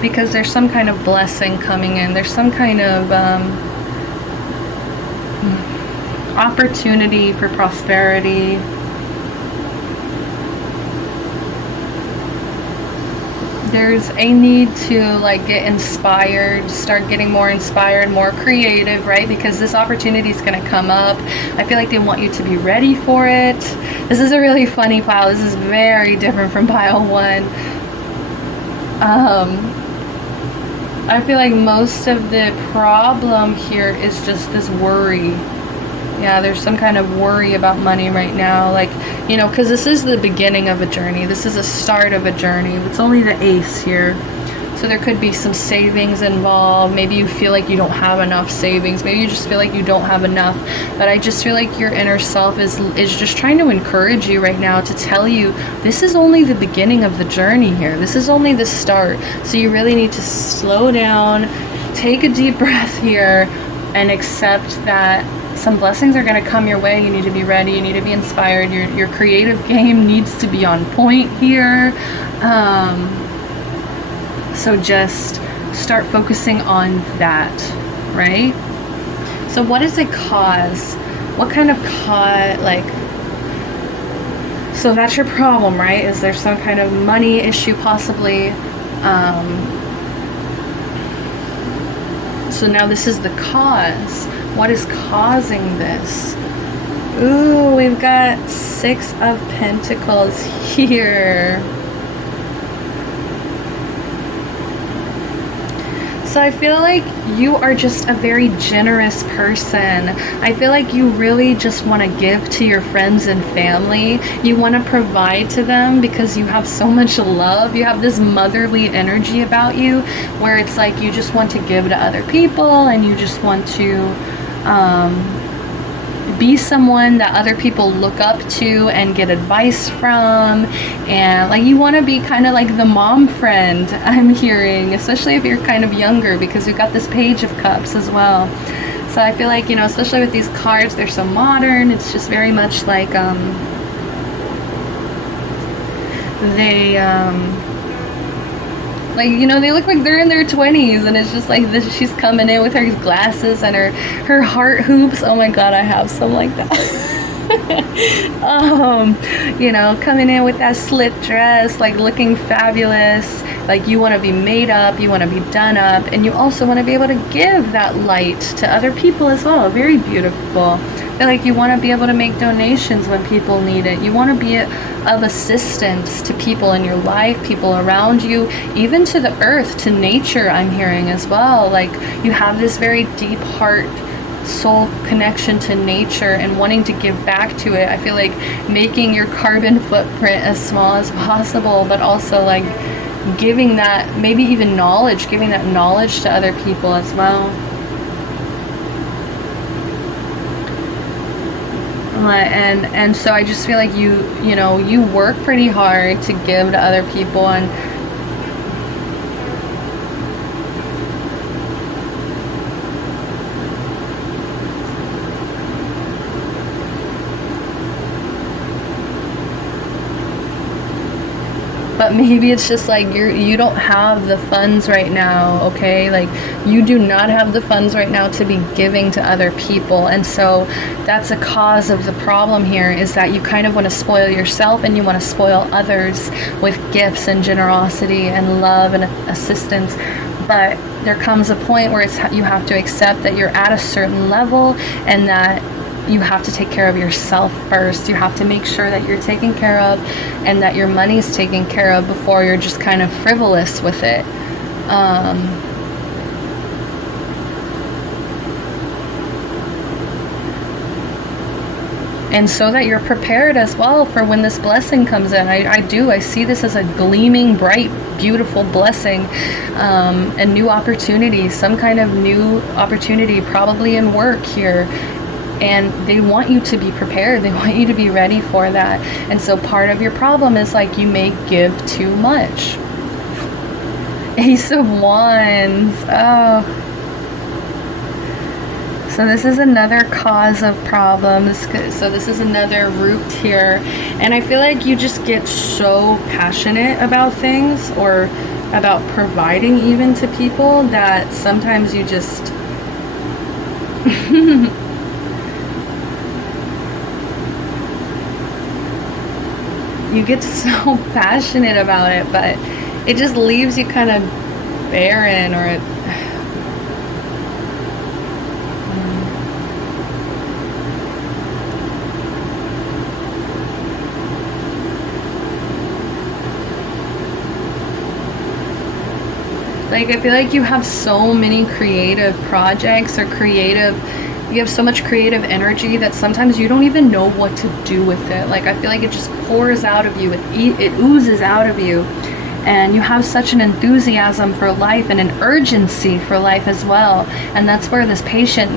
because there's some kind of blessing coming in. There's some kind of opportunity for prosperity. There's a need to like get inspired, start getting more inspired, more creative, right? Because this opportunity is going to come up. I feel like they want you to be ready for it. This is a really funny pile. This is very different from pile 1. I feel like most of the problem here is just this worry. Yeah, there's some kind of worry about money right now. Like, you know, because this is the beginning of a journey. This is a start of a journey. It's only the Ace here. So there could be some savings involved. Maybe you feel like you don't have enough savings. Maybe you just feel like you don't have enough. But I just feel like your inner self is just trying to encourage you right now, to tell you this is only the beginning of the journey here. This is only the start. So you really need to slow down, take a deep breath here, and accept that some blessings are going to come your way. You need to be ready. You need to be inspired. Your creative game needs to be on point here. So just start focusing on that, right? So what is a cause? What kind of cause, like, so that's your problem, right? Is there some kind of money issue possibly? So now this is the cause. What is causing this? Ooh, we've got 6 of Pentacles here. So I feel like you are just a very generous person. I feel like you really just want to give to your friends and family. You want to provide to them because you have so much love. You have this motherly energy about you where it's like you just want to give to other people, and you just want to be someone that other people look up to and get advice from. And like you want to be kind of like the mom friend, I'm hearing, especially if you're kind of younger, because we've got this Page of Cups as well. So I feel like, you know, especially with these cards, they're so modern. It's just very much like like, you know, they look like they're in their 20s, and it's just like this. She's coming in with her glasses and her heart hoops. Oh my god, I have some like that. You know, coming in with that slit dress, like looking fabulous. Like you want to be made up, you want to be done up, and you also want to be able to give that light to other people as well. Very beautiful. Like you want to be able to make donations when people need it. You want to be of assistance to people in your life, people around you, even to the earth, to nature, I'm hearing as well. Like you have this very deep heart, soul connection to nature and wanting to give back to it. I feel like making your carbon footprint as small as possible, but also like giving that, maybe even knowledge, giving that knowledge to other people as well. And so I just feel like you know, you work pretty hard to give to other people, and but maybe it's just like you don't have the funds right now, okay? Like, you do not have the funds right now to be giving to other people. And so that's a cause of the problem here, is that you kind of want to spoil yourself and you want to spoil others with gifts and generosity and love and assistance. But there comes a point where you have to accept that you're at a certain level and that you have to take care of yourself first. You have to make sure that you're taken care of and that your money is taken care of before you're just kind of frivolous with it. And so that you're prepared as well for when this blessing comes in. I see this as a gleaming, bright, beautiful blessing, a new opportunity, some kind of new opportunity, probably in work here. And they want you to be prepared. They want you to be ready for that. And so part of your problem is like you may give too much. Ace of Wands. Oh. So this is another cause of problems. So this is another root here. And I feel like you just get so passionate about things, or about providing even to people, that sometimes you just... you get so passionate about it, but it just leaves you kind of barren, or it... Like, I feel like you have so many creative projects, or you have so much creative energy that sometimes you don't even know what to do with it. Like, I feel like it just pours out of you, it oozes out of you, and you have such an enthusiasm for life and an urgency for life as well. And that's where this patience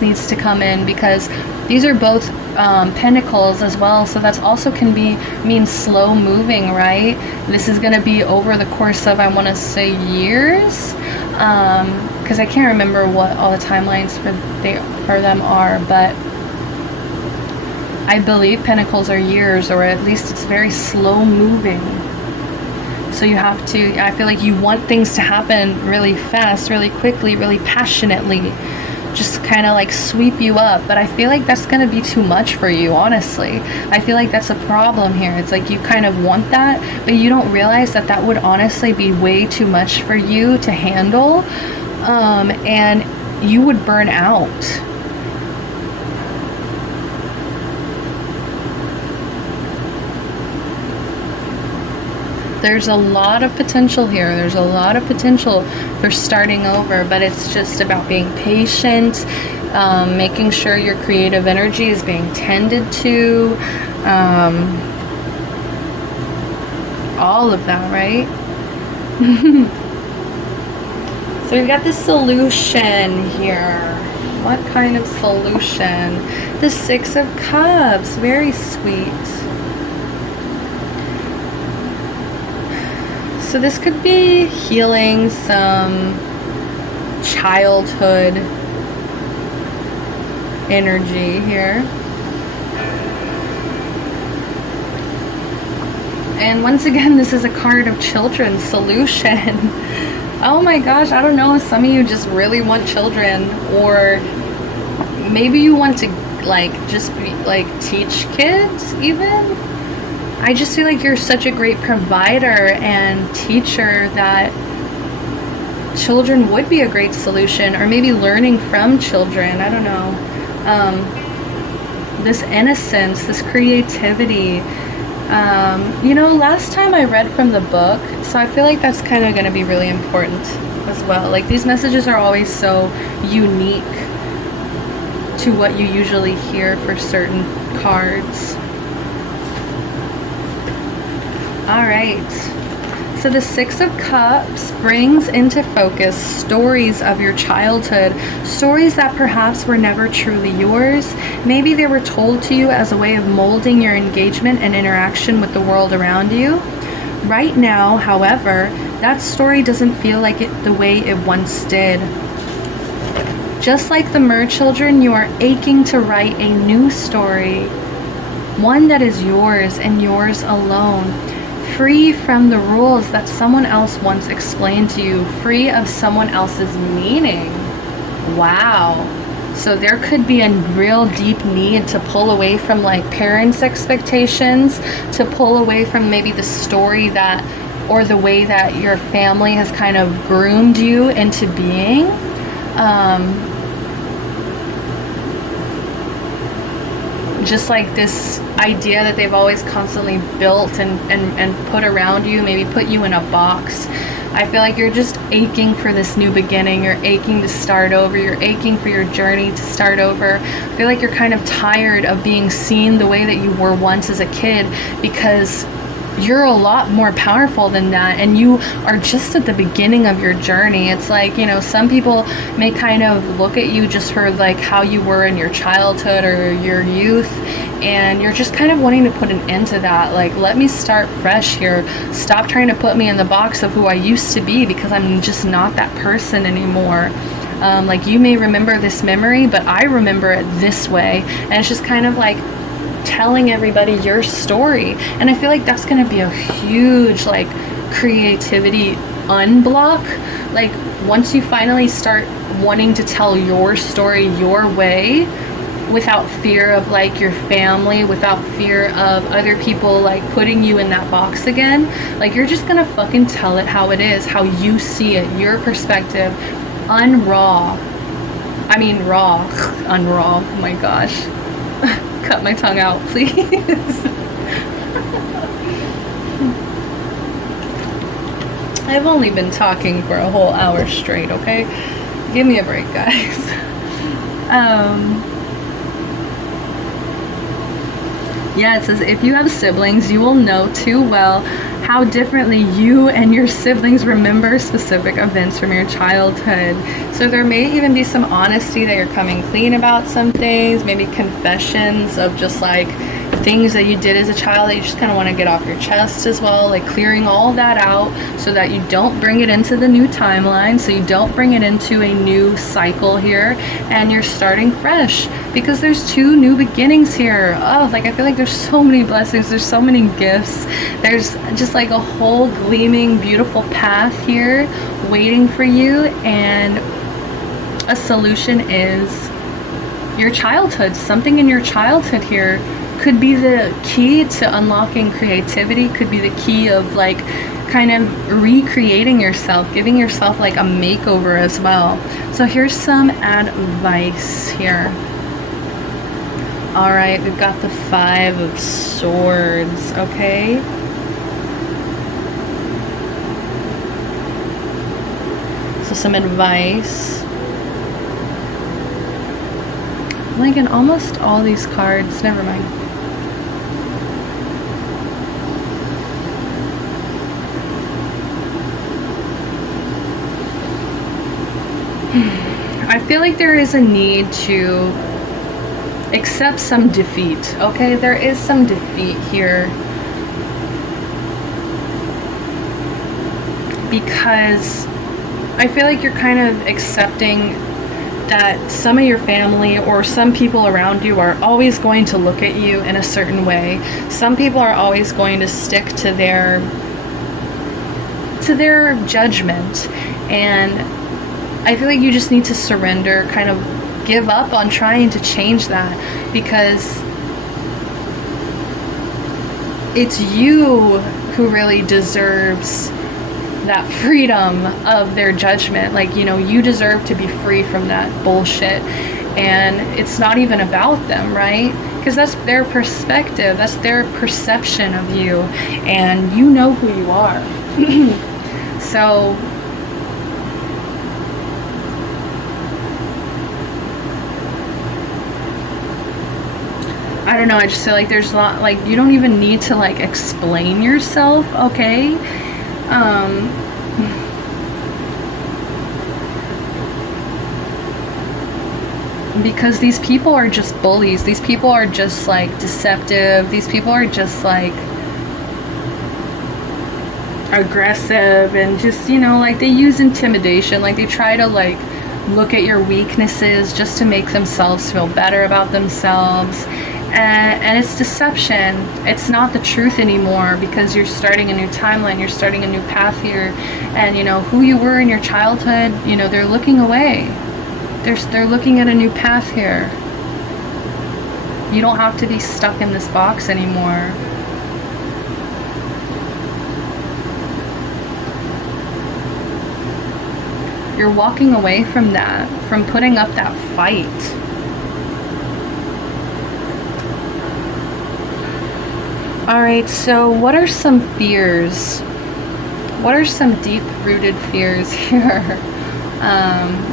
needs to come in, because these are both pentacles as well, so that's also can mean slow moving, right? This is going to be over the course of, I want to say, years, because I can't remember what all the timelines for them are, but I believe pentacles are years, or at least it's very slow moving. So you have to, I feel like you want things to happen really fast, really quickly, really passionately, just kind of like sweep you up. But I feel like that's going to be too much for you, honestly. I feel like that's a problem here. It's like you kind of want that, but you don't realize that that would honestly be way too much for you to handle, and you would burn out. There's a lot of potential here. There's a lot of potential for starting over, but it's just about being patient, making sure your creative energy is being tended to, all of that, right? So we've got the solution here. What kind of solution? The Six of Cups, very sweet. So this could be healing some childhood energy here. And once again, this is a card of children's solution. Oh my gosh, I don't know, some of you just really want children, or maybe you want to like just be like teach kids even. I just feel like you're such a great provider and teacher that children would be a great solution, or maybe learning from children. I don't know. This innocence, this creativity. You know, last time I read from the book, so I feel like that's kind of going to be really important as well. Like, these messages are always so unique to what you usually hear for certain cards. Alright, so the Six of Cups brings into focus stories of your childhood, stories that perhaps were never truly yours. Maybe they were told to you as a way of molding your engagement and interaction with the world around you. Right now, however, that story doesn't feel like it the way it once did. Just like the Mer children, you are aching to write a new story, one that is yours and yours alone. free from the rules that someone else once explained to you, free of someone else's meaning. Wow. So there could be a real deep need to pull away from like parents' expectations, to pull away from maybe the story that, or the way that your family has kind of groomed you into being. Just like this idea that they've always constantly built and put around you, maybe put you in a box. I feel like you're just aching for this new beginning. You're aching to start over. You're aching for your journey to start over. I feel like you're kind of tired of being seen the way that you were once as a kid, because you're a lot more powerful than that, and you are just at the beginning of your journey. It's like, you know, some people may kind of look at you just for like how you were in your childhood or your youth, and you're just kind of wanting to put an end to that. Like, let me start fresh here. Stop trying to put me in the box of who I used to be, because I'm just not that person anymore. Like, you may remember this memory, but I remember it this way, and it's just kind of like telling everybody your story. And I feel like that's going to be a huge like creativity unblock. Like, once you finally start wanting to tell your story your way, without fear of like your family, without fear of other people like putting you in that box again, like, you're just gonna fucking tell it how it is, how you see it, your perspective, unraw. I mean raw, unraw, oh my gosh. Cut my tongue out, please. I've only been talking for a whole hour straight, okay? Give me a break, guys. Yeah, it says, if you have siblings, you will know too well how differently you and your siblings remember specific events from your childhood. So there may even be some honesty that you're coming clean about some things, maybe confessions of just like things that you did as a child that you just kind of want to get off your chest as well, like clearing all that out so that you don't bring it into the new timeline, so you don't bring it into a new cycle here, and you're starting fresh, because there's 2 new beginnings here. Oh, like, I feel like there's so many blessings, there's so many gifts, there's just like a whole gleaming beautiful path here waiting for you. And a solution is your childhood. Something in your childhood here could be the key to unlocking creativity, could be the key of like kind of recreating yourself, giving yourself like a makeover as well. So here's some advice here. All right, we've got the 5 of Swords, okay? So some advice. Like in almost all these cards, never mind. I feel like there is a need to accept some defeat, okay? There is some defeat here. Because I feel like you're kind of accepting that some of your family or some people around you are always going to look at you in a certain way. Some people are always going to stick to their judgment, and I feel like you just need to surrender, kind of give up on trying to change that, because it's you who really deserves that freedom of their judgment. Like, you know, you deserve to be free from that bullshit, and it's not even about them, right? Because that's their perspective, that's their perception of you, and you know who you are. So I don't know, I just feel like there's a lot, like, you don't even need to like explain yourself, okay? Because these people are just bullies. These people are just like deceptive. These people are just like aggressive, and just, you know, like they use intimidation. Like they try to like look at your weaknesses just to make themselves feel better about themselves. and it's deception. It's not the truth anymore, because you're starting a new timeline, you're starting a new path here, and you know who you were in your childhood, you know, they're looking away. They're looking at a new path here. You don't have to be stuck in this box anymore. You're walking away from that, from putting up that fight. Alright, so what are some fears? What are some deep-rooted fears here?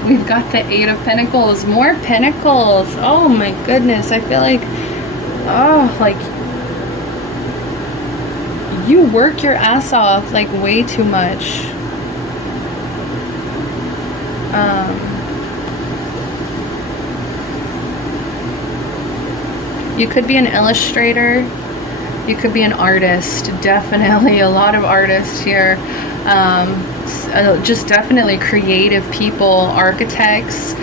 We've got the Eight of Pentacles. More Pentacles. Oh my goodness. I feel like, oh, like you work your ass off like way too much. You could be an illustrator. You could be an artist. Definitely a lot of artists here. Just definitely creative people, architects,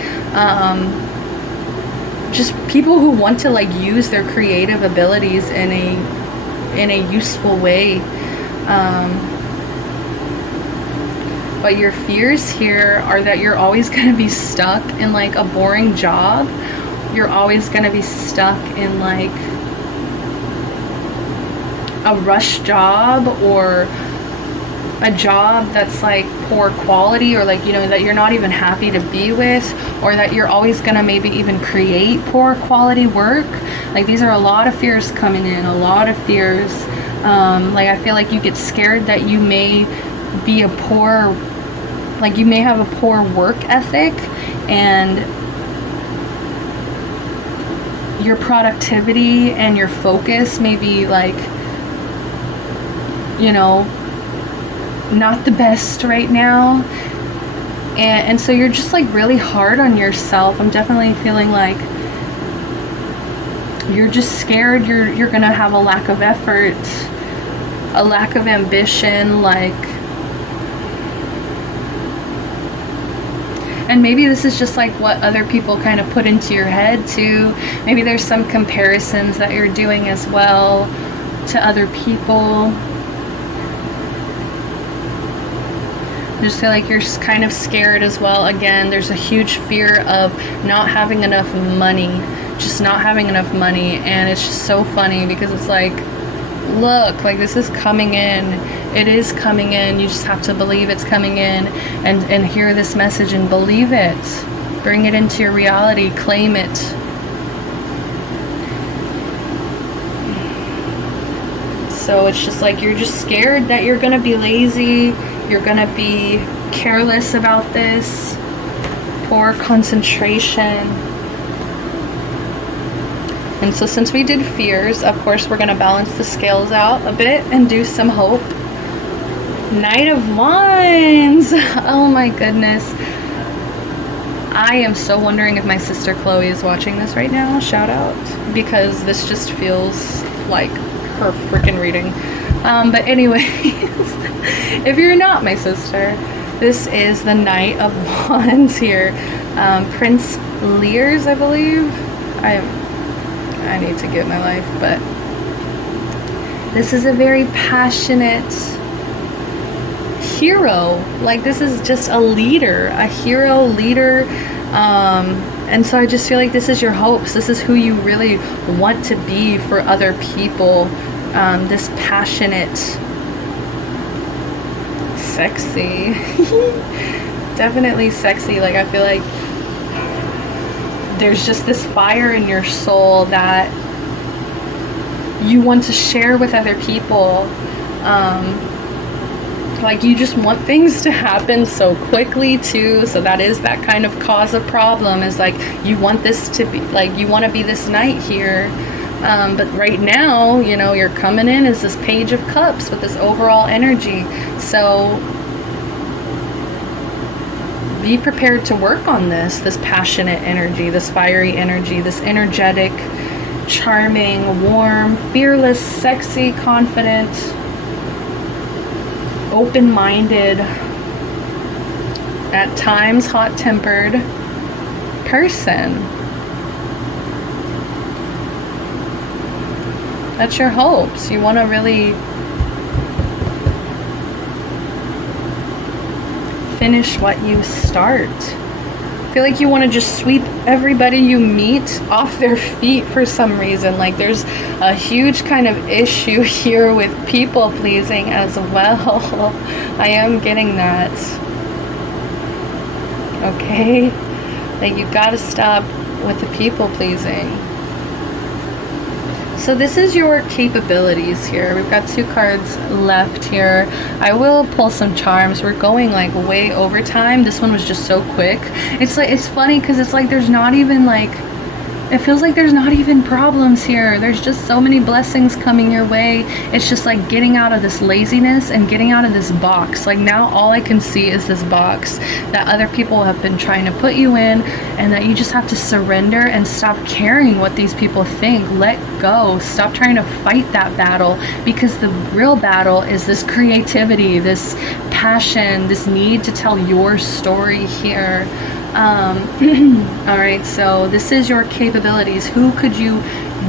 just people who want to like use their creative abilities in a useful way. But your fears here are that you're always going to be stuck in like a boring job. You're always going to be stuck in like a rush job, or a job that's like poor quality, or like, you know, that you're not even happy to be with, or that you're always gonna maybe even create poor quality work. Like these are a lot of fears coming in, a lot of fears. Like I feel like you get scared that you may be a poor, like you may have a poor work ethic, and your productivity and your focus may be like, you know, not the best right now, and so you're just like really hard on yourself. I'm definitely feeling like you're just scared you're gonna have a lack of effort, a lack of ambition, like, and maybe this is just like what other people kind of put into your head too. Maybe there's some comparisons that you're doing as well to other people. I just feel like you're kind of scared as well. Again, there's a huge fear of not having enough money, just not having enough money. And it's just so funny because it's like, look, like this is coming in. It is coming in. You just have to believe it's coming in, and hear this message and believe it. Bring it into your reality. Claim it. So it's just like you're just scared that you're gonna be lazy. You're gonna be careless about this, poor concentration. And so since we did fears, of course, we're gonna balance the scales out a bit and do some hope. Knight of Wands. Oh my goodness. I am so wondering if my sister Chloe is watching this right now. Shout out, because this just feels like her freaking reading. But anyways, if you're not my sister, this is the Knight of Wands here. Prince Lears, I believe. I need to get my life, but this is a very passionate hero. Like this is just a leader, a hero leader. And so I just feel like this is your hopes. This is who you really want to be for other people. This passionate, sexy, definitely sexy. Like I feel like there's just this fire in your soul that you want to share with other people. Like you just want things to happen so quickly too. So that is that kind of cause of problem, is like you want this to be like, you want to be this knight here. But right now, you know, you're coming in as this Page of Cups with this overall energy. So be prepared to work on this passionate energy, this fiery energy, this energetic, charming, warm, fearless, sexy, confident, open-minded, at times hot-tempered person. That's your hopes. You want to really finish what you start. I feel like you want to just sweep everybody you meet off their feet for some reason. Like there's a huge kind of issue here with people pleasing as well. I am getting that. Okay? Like you gotta stop with the people pleasing. So this is your capabilities here. We've got 2 cards left here. I will pull some charms. We're going like way over time. This one was just so quick. It's like, it's funny because it's like there's not even like, it feels like there's not even problems here. There's just so many blessings coming your way. It's just like getting out of this laziness and getting out of this box. Like now all I can see is this box that other people have been trying to put you in, and that you just have to surrender and stop caring what these people think. Let go. Stop trying to fight that battle, because the real battle is this creativity, this passion, this need to tell your story here. All right, so this is your capabilities. Who could you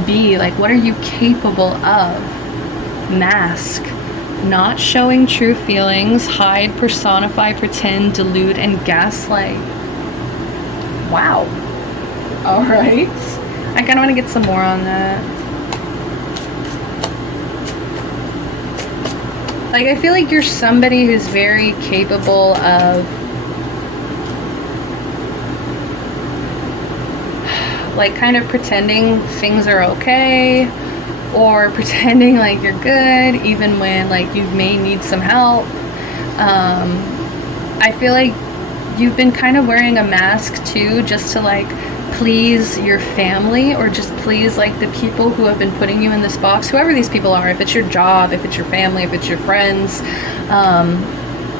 be? Like, what are you capable of? Mask. Not showing true feelings. Hide, personify, pretend, delude, and gaslight. Wow. All right. I kind of want to get some more on that. Like, I feel like you're somebody who's very capable of like kind of pretending things are okay, or pretending like you're good even when like you may need some help. I feel like you've been kind of wearing a mask too, just to like please your family, or just please like the people who have been putting you in this box, whoever these people are, if it's your job, if it's your family, if it's your friends,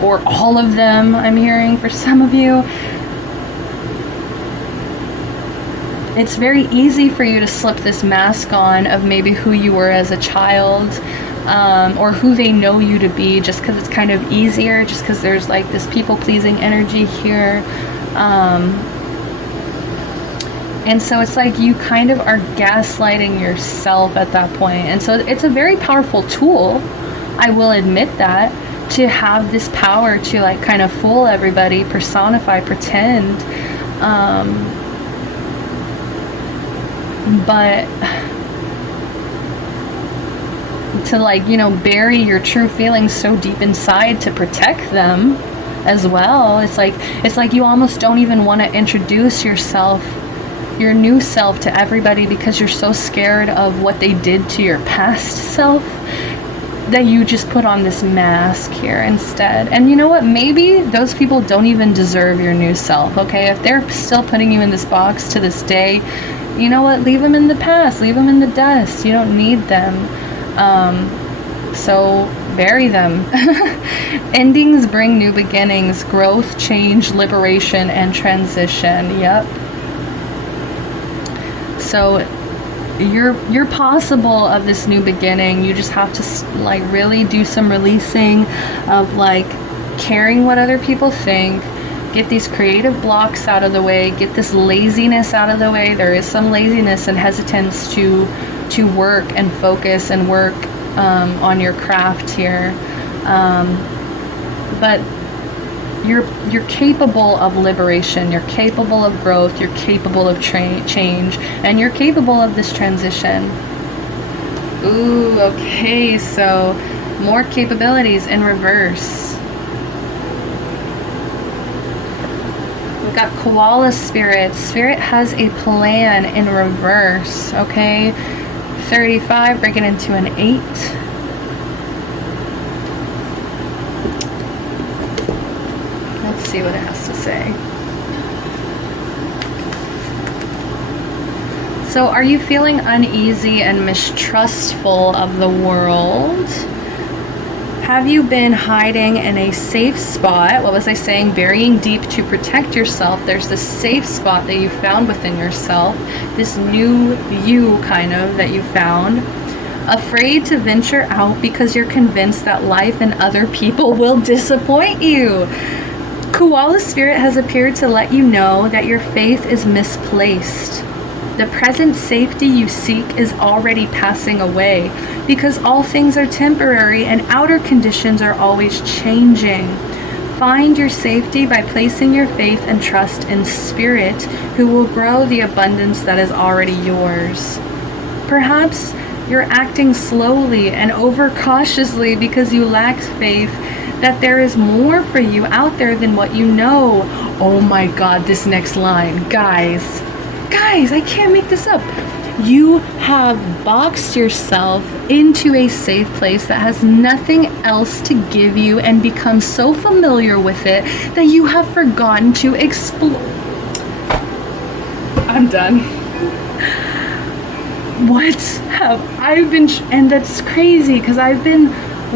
or all of them. I'm hearing for some of you. It's very easy for you to slip this mask on of maybe who you were as a child, or who they know you to be, just because it's kind of easier, just because there's like this people-pleasing energy here. And so it's like you kind of are gaslighting yourself at that point. And so it's a very powerful tool, I will admit that, to have this power to like kind of fool everybody, personify, pretend. But to like, you know, bury your true feelings so deep inside to protect them as well. It's like you almost don't even want to introduce yourself, your new self, to everybody, because you're so scared of what they did to your past self, that you just put on this mask here instead. And you know what? Maybe those people don't even deserve your new self, okay? If they're still putting you in this box to this day, you know what? Leave them in the past. Leave them in the dust. You don't need them. So bury them. Endings bring new beginnings, growth, change, liberation, and transition. Yep. So you're possible of this new beginning. You just have to like really do some releasing of like caring what other people think. Get these creative blocks out of the way. Get this laziness out of the way. There is some laziness and hesitance to work and focus and work on your craft here. But you're capable of liberation. You're capable of growth. You're capable of change. And you're capable of this transition. Ooh, okay. So more capabilities in reverse. We've got koala spirit. Spirit has a plan in reverse, okay? 35, break it into an 8. Let's see what it has to say. So are you feeling uneasy and mistrustful of the world? Have you been hiding in a safe spot? What was I saying? Burying deep to protect yourself. There's this safe spot that you found within yourself. This new you kind of that you found. Afraid to venture out because you're convinced that life and other people will disappoint you. Koala spirit has appeared to let you know that your faith is misplaced. The present safety you seek is already passing away, because all things are temporary and outer conditions are always changing. Find your safety by placing your faith and trust in Spirit, who will grow the abundance that is already yours. Perhaps you're acting slowly and overcautiously because you lack faith that there is more for you out there than what you know. Oh my God, this next line. Guys, I can't make this up. You have boxed yourself into a safe place that has nothing else to give you and become so familiar with it that you have forgotten to explore. I'm done. What have I been, and that's crazy because I've been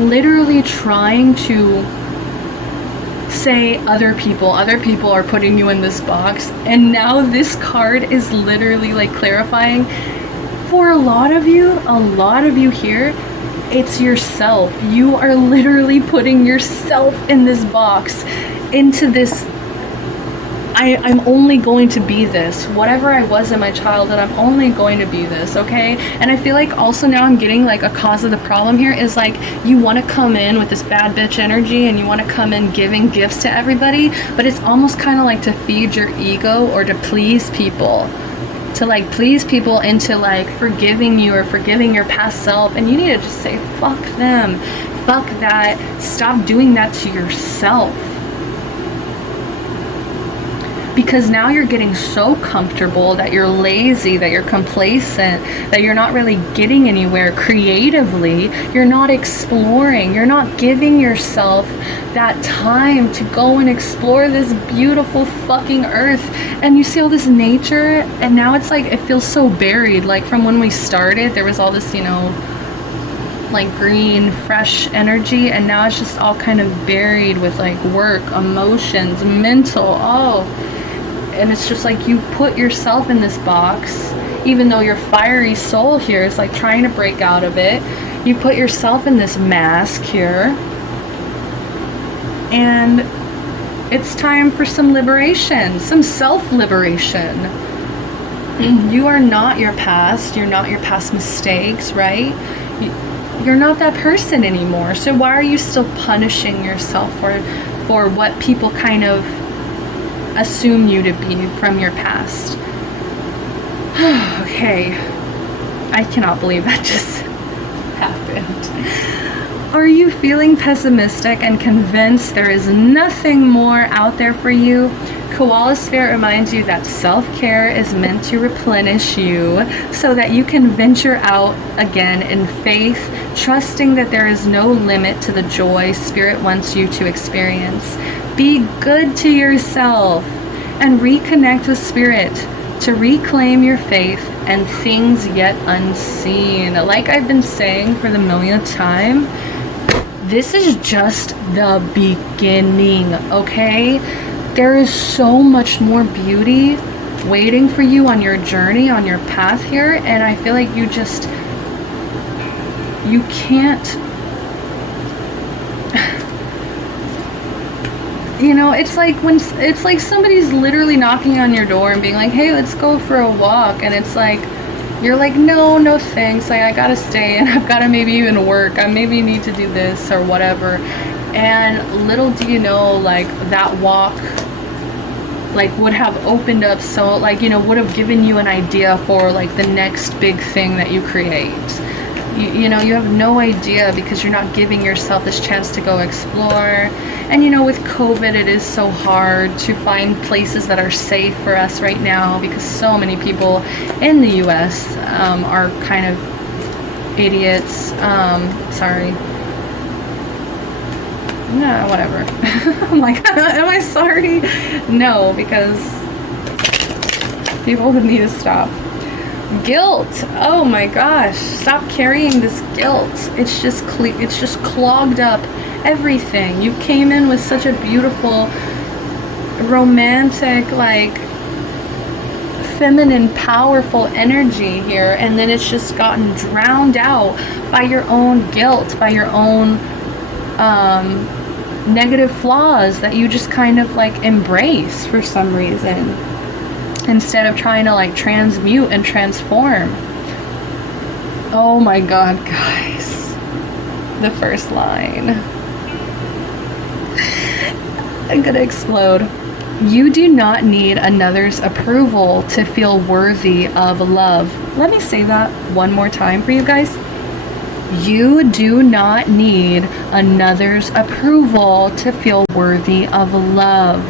literally trying to say other people are putting you in this box, and now this card is literally like clarifying for a lot of you here, it's yourself. You are literally putting yourself in this box, into this I'm only going to be this. Whatever I was in my childhood, I'm only going to be this, okay? And I feel like also now I'm getting like a cause of the problem here is like you want to come in with this bad bitch energy and you want to come in giving gifts to everybody, but it's almost kind of like to feed your ego or to please people. To like please people into like forgiving you or forgiving your past self, and you need to just say fuck them, fuck that, stop doing that to yourself. Because now you're getting so comfortable that you're lazy, that you're complacent, that you're not really getting anywhere creatively. You're not exploring. You're not giving yourself that time to go and explore this beautiful fucking earth. And you see all this nature, and now it's like it feels so buried. Like from when we started, there was all this, you know, like green, fresh energy, and now it's just all kind of buried with like work, emotions, mental, and it's just like you put yourself in this box, even though your fiery soul here is like trying to break out of it. You put yourself in this mask here, and it's time for some liberation, some self-liberation. You are not your past. You're not your past mistakes, right? You're not that person anymore. So why are you still punishing yourself for what people kind of assume you to be from your past? Okay, I cannot believe that just happened. Are you feeling pessimistic and convinced there is nothing more out there for you? Koala Spirit reminds you that self-care is meant to replenish you so that you can venture out again in faith, trusting that there is no limit to the joy Spirit wants you to experience. Be good to yourself and reconnect with Spirit to reclaim your faith and things yet unseen. Like I've been saying for the millionth time, this is just the beginning, okay? There is so much more beauty waiting for you on your journey, on your path here, and I feel like you can't, you know, it's like somebody's literally knocking on your door and being like, hey, let's go for a walk, and it's like, you're like, no thanks, like I gotta stay and I've gotta maybe even work, I maybe need to do this or whatever. And little do you know, like that walk like would have opened up, so like, you know, would have given you an idea for like the next big thing that you create. You know, you have no idea because you're not giving yourself this chance to go explore. And you know, with COVID, it is so hard to find places that are safe for us right now because so many people in the US are kind of idiots. Sorry. No, whatever. I'm like, am I sorry? No, because people would need to stop. Guilt. Oh my gosh, stop carrying this guilt. It's just clogged up everything. You came in with such a beautiful romantic, like feminine, powerful energy here, and then it's just gotten drowned out by your own guilt, by your own negative flaws that you just kind of like embrace for some reason. instead of trying to like transmute and transform. Oh my God, guys. The first line. I'm gonna explode. You do not need another's approval to feel worthy of love. Let me say that one more time for you guys. You do not need another's approval to feel worthy of love.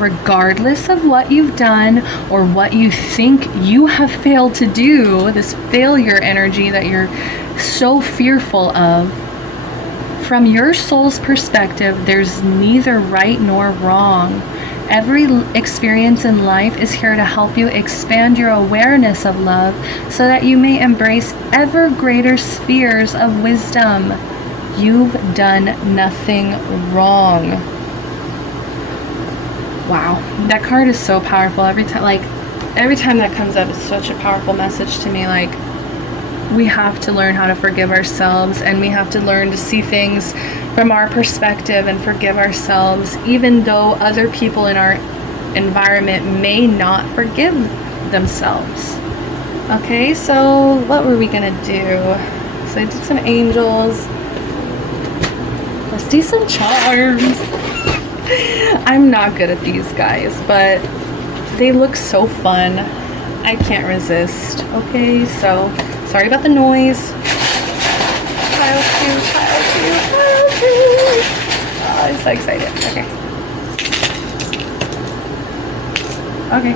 Regardless of what you've done or what you think you have failed to do, this failure energy that you're so fearful of, from your soul's perspective, there's neither right nor wrong. Every experience in life is here to help you expand your awareness of love so that you may embrace ever greater spheres of wisdom. You've done nothing wrong. Wow, that card is so powerful. Every time that comes up, it's such a powerful message to me. Like, we have to learn how to forgive ourselves, and we have to learn to see things from our perspective and forgive ourselves, even though other people in our environment may not forgive themselves. Okay, so what were we gonna do? So I did some angels. Let's do some charms. I'm not good at these guys, but they look so fun. I can't resist. Okay, so sorry about the noise. Pile two. Oh, I'm so excited. Okay. Okay.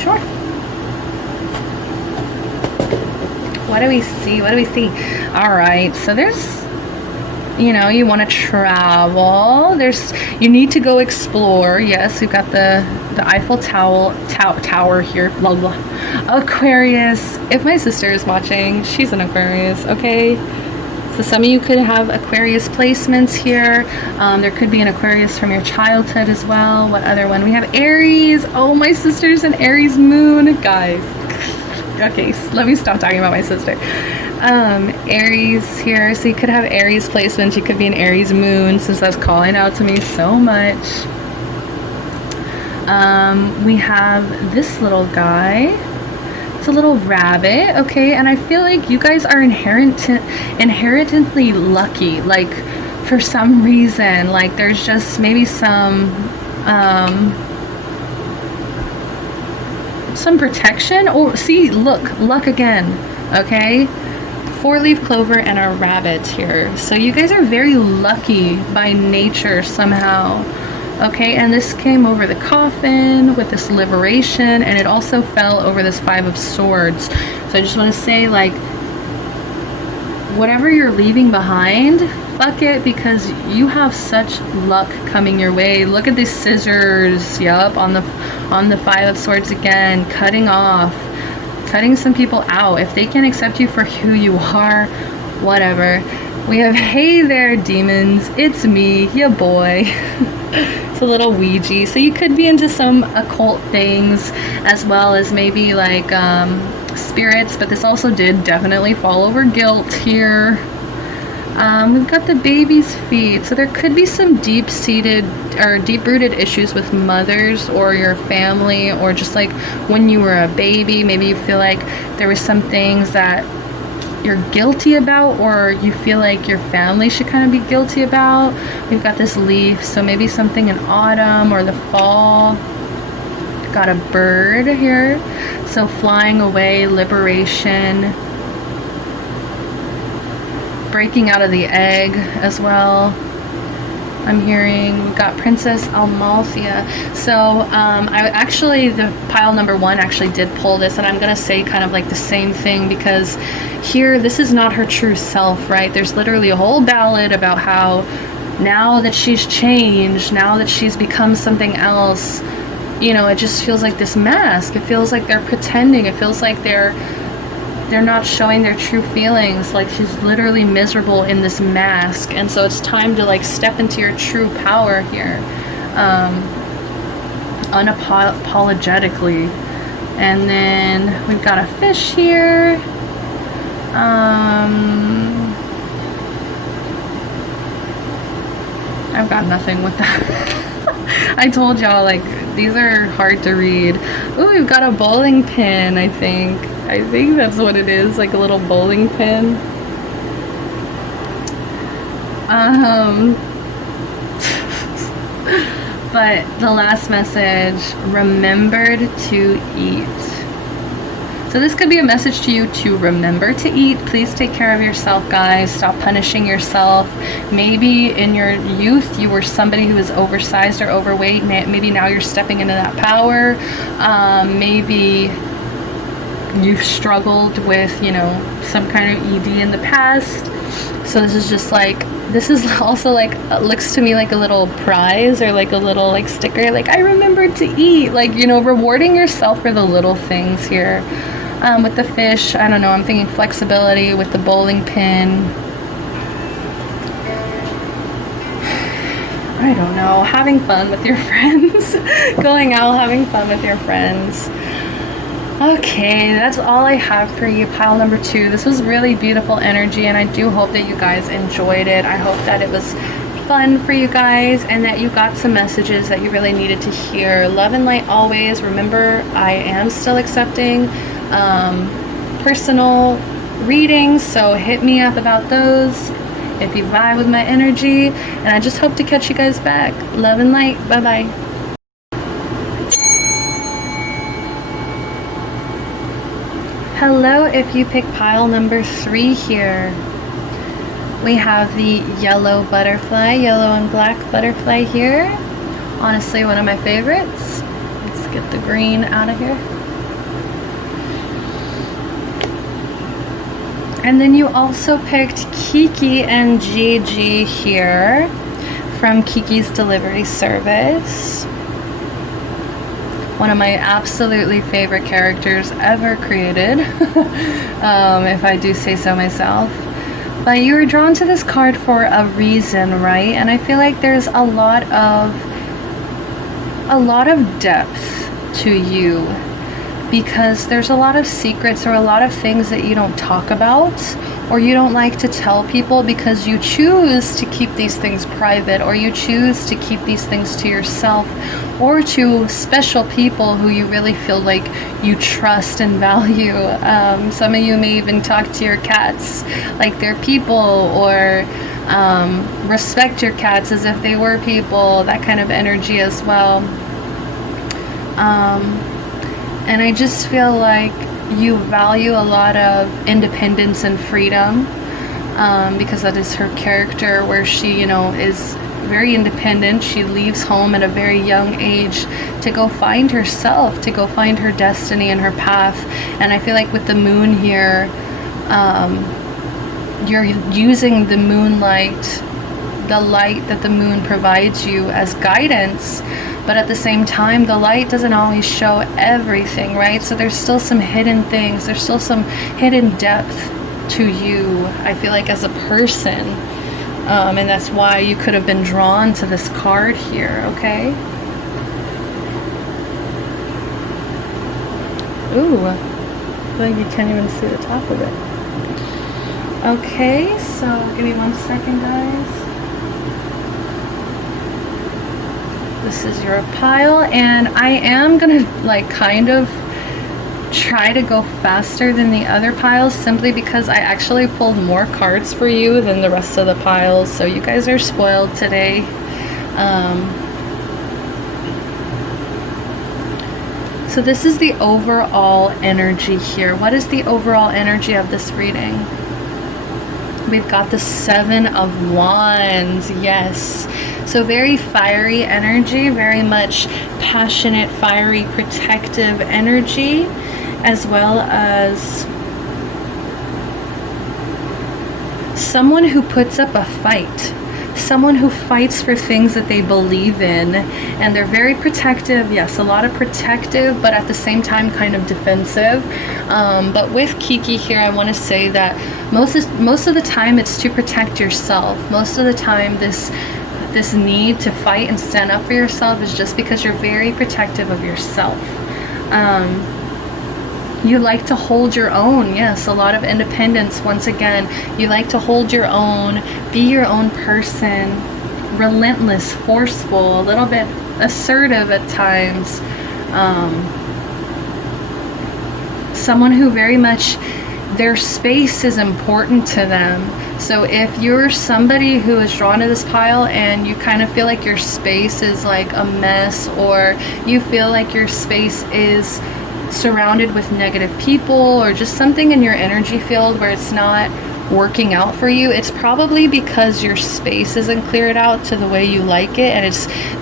Sure. What do we see? All right. So there's, you want to travel. You need to go explore. Yes, we've got the Eiffel Tower here. Blah, blah. Aquarius. If my sister is watching, she's an Aquarius. Okay. So some of you could have Aquarius placements here. There could be an Aquarius from your childhood as well. What other one? We have Aries. Oh, my sister's an Aries moon. Guys. Okay, so let me stop talking about my sister. Aries here. So you could have Aries placements. You could be an Aries moon, since that's calling out to me so much. We have this little guy. It's a little rabbit, okay? And I feel like you guys are inherently lucky. Like, for some reason, like there's just maybe some protection. Oh, see, look, luck again, okay? 4-leaf clover and a rabbit here. So you guys are very lucky by nature somehow. Okay, and this came over the coffin with this liberation, and it also fell over this 5 of Swords. So I just want to say, like, whatever you're leaving behind, fuck it, because you have such luck coming your way. Look at these scissors, yup, on the 5 of Swords again, cutting some people out. If they can't accept you for who you are, whatever. We have, hey there, demons, it's me, ya boy. It's a little Ouija. So you could be into some occult things, as well as maybe like spirits, but this also did definitely fall over guilt here. We've got the baby's feet. So there could be some deep-seated or deep-rooted issues with mothers or your family, or just like when you were a baby, maybe you feel like there was some things that you're guilty about, or you feel like your family should kind of be guilty about. We've got this leaf, so maybe something in autumn or the fall. Got a bird here, so flying away, liberation, breaking out of the egg as well. I'm hearing we've got Princess Amalthea. So the pile number 1 actually did pull this, and I'm gonna say kind of like the same thing, because here this is not her true self, right? There's literally a whole ballad about how now that she's changed, now that she's become something else, it just feels like this mask. It feels like they're pretending. It feels like they're not showing their true feelings. Like, she's literally miserable in this mask, and so it's time to like step into your true power here, unapologetically. And then we've got a fish here. I've got nothing with that. I told y'all, like, these are hard to read. Ooh, we've got a bowling pin, I think. I think that's what it is, like a little bowling pin. But the last message, remembered to eat. So this could be a message to you to remember to eat. Please take care of yourself, guys. Stop punishing yourself. Maybe in your youth you were somebody who was oversized or overweight. Maybe now you're stepping into that power. Maybe you've struggled with, you know, some kind of ED in the past. So this is just like, this is also like, looks to me like a little prize or like a little like sticker, like I remembered to eat, like, you know, rewarding yourself for the little things here. With the fish, I don't know, I'm thinking flexibility. With the bowling pin, I don't know, having fun with your friends. Going out, having fun with your friends. Okay, that's all I have for you, pile number 2. This was really beautiful energy, and I do hope that you guys enjoyed it. I hope that it was fun for you guys and that you got some messages that you really needed to hear. Love and light always. Remember, I am still accepting personal readings, so hit me up about those if you vibe with my energy, and I just hope to catch you guys back. Love and light. Bye bye. Hello, if you pick pile number 3 here, we have the yellow butterfly, yellow and black butterfly here. Honestly, one of my favorites. Let's get the green out of here. And then you also picked Kiki and Gigi here from Kiki's Delivery Service. One of my absolutely favorite characters ever created, if I do say so myself. But you were drawn to this card for a reason, right? And I feel like there's a lot of depth to you, because there's a lot of secrets or a lot of things that you don't talk about or you don't like to tell people because you choose to keep these things private, or you choose to keep these things to yourself or to special people who you really feel like you trust and value. Some of you may even talk to your cats like they're people, or respect your cats as if they were people, that kind of energy as well. And I just feel like you value a lot of independence and freedom, because that is her character, where she, you know, is very independent. She leaves home at a very young age to go find herself, to go find her destiny and her path. And I feel like with the moon here, you're using the moonlight, the light that the moon provides you as guidance. But at the same time, the light doesn't always show everything, right? So there's still some hidden things. There's still some hidden depth to you, I feel like, as a person. And that's why you could have been drawn to this card here, okay? Ooh, I feel like you can't even see the top of it. Okay, so give me 1 second, guys. This is your pile, and I am gonna like kind of try to go faster than the other piles, simply because I actually pulled more cards for you than the rest of the piles, so you guys are spoiled today. So this is the overall energy here. What is the overall energy of this reading? We've got the 7 of Wands, yes. So very fiery energy, very much passionate, fiery, protective energy, as well as someone who puts up a fight, someone who fights for things that they believe in, and they're very protective. Yes, a lot of protective, but at the same time kind of defensive. But with Kiki here, I want to say that most of the time it's to protect yourself. Most of the time this need to fight and stand up for yourself is just because you're very protective of yourself. You like to hold your own. Yes, a lot of independence. Once again, you like to hold your own, be your own person, relentless, forceful, a little bit assertive at times, someone who very much, their space is important to them. So if you're somebody who is drawn to this pile and you kind of feel like your space is like a mess, or you feel like your space is surrounded with negative people, or just something in your energy field where it's not working out for you, it's probably because your space isn't cleared out to the way you like it, and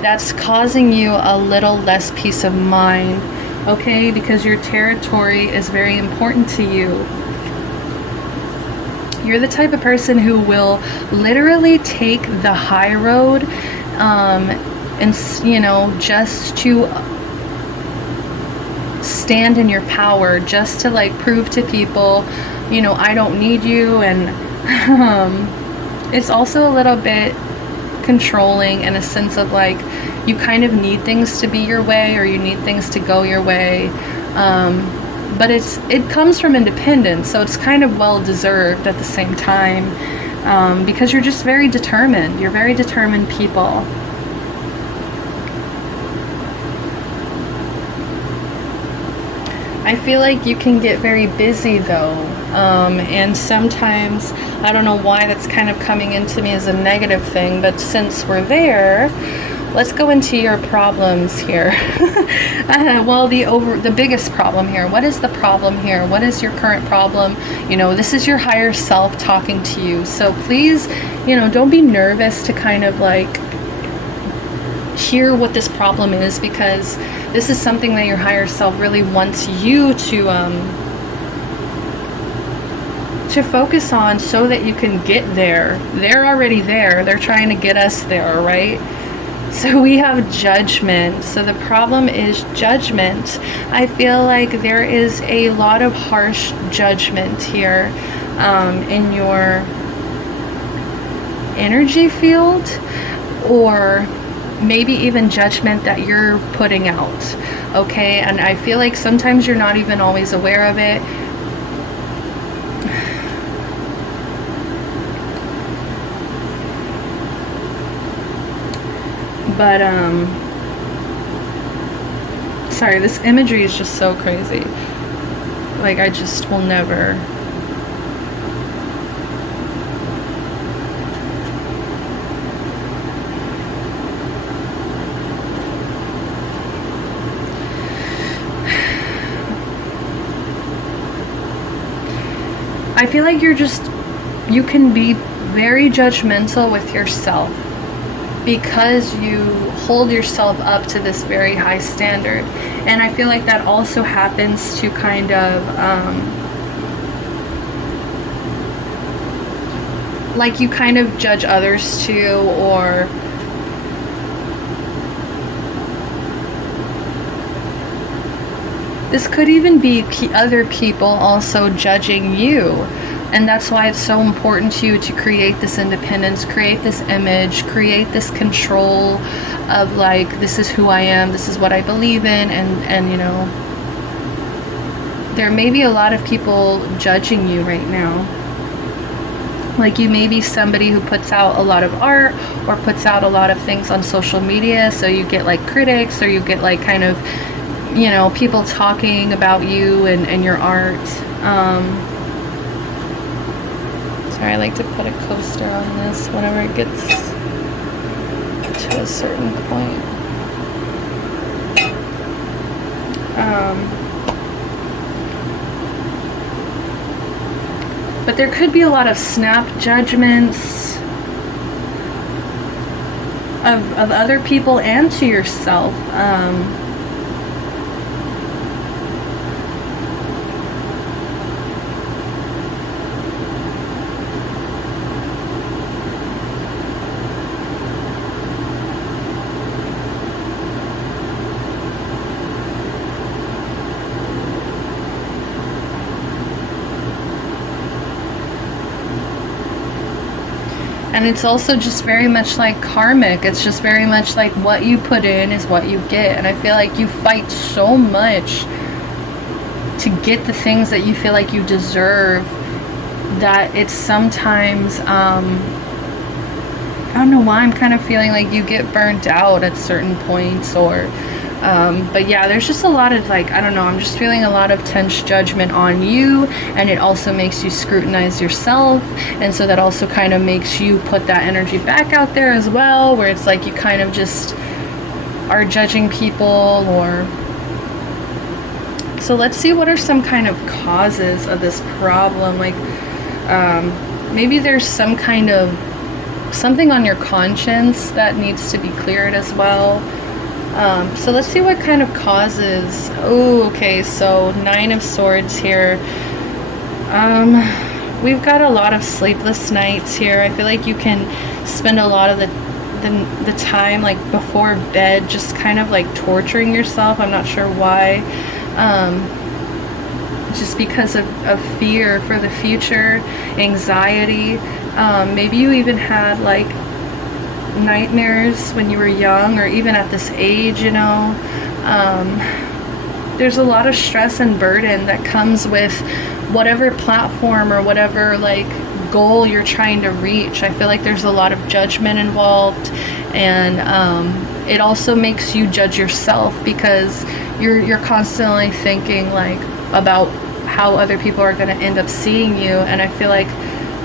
that's causing you a little less peace of mind, okay? Because your territory is very important to you. You're the type of person who will literally take the high road, and you know, just to stand in your power, just to like prove to people, you know, I don't need you. And it's also a little bit controlling in a sense of like, you kind of need things to be your way, or you need things to go your way. But it comes from independence, so it's kind of well deserved at the same time, because you're just very determined. You're very determined people. I feel like you can get very busy though, and sometimes, I don't know why that's kind of coming into me as a negative thing, but since we're there, let's go into your problems here. Well, the biggest problem here. What is the problem here? What is your current problem? You know, this is your higher self talking to you. So please, you know, don't be nervous to kind of like hear what this problem is, because this is something that your higher self really wants you to focus on, so that you can get there. They're already there. They're trying to get us there, right? So we have judgment. So the problem is judgment. I feel like there is a lot of harsh judgment here, in your energy field, or maybe even judgment that you're putting out, okay? And I feel like sometimes you're not even always aware of it. But sorry, this imagery is just so crazy. Like, I just will never. I feel like you can be very judgmental with yourself, because you hold yourself up to this very high standard. And I feel like that also happens to kind of, like you kind of judge others too, or this could even be other people also judging you. And that's why it's so important to you to create this independence, create this image, create this control of like, this is who I am, this is what I believe in, and you know, there may be a lot of people judging you right now. Like, you may be somebody who puts out a lot of art, or puts out a lot of things on social media, so you get like critics, or you get like kind of, you know, people talking about you and your art. Sorry, I like to put a coaster on this whenever it gets to a certain point. But there could be a lot of snap judgments of other people and to yourself. And it's also just very much like karmic. It's just very much like what you put in is what you get. And I feel like you fight so much to get the things that you feel like you deserve, that it's sometimes don't know why I'm kind of feeling like you get burnt out at certain points, or but yeah, there's just a lot of like, I don't know, I'm just feeling a lot of tense judgment on you, and it also makes you scrutinize yourself, and so that also kind of makes you put that energy back out there as well, where it's like you kind of just are judging people. Or so let's see, what are some kind of causes of this problem? Like maybe there's some kind of something on your conscience that needs to be cleared as well. So let's see what kind of causes. Oh, okay, so 9 of Swords here. We've got a lot of sleepless nights here. I feel like you can spend a lot of the time like before bed just kind of like torturing yourself. I'm not sure why. Just because of fear for the future, anxiety. Maybe you even had like nightmares when you were young, or even at this age, you know. There's a lot of stress and burden that comes with whatever platform or whatever like goal you're trying to reach. I feel like there's a lot of judgment involved, and it also makes you judge yourself, because you're constantly thinking like about how other people are going to end up seeing you. And I feel like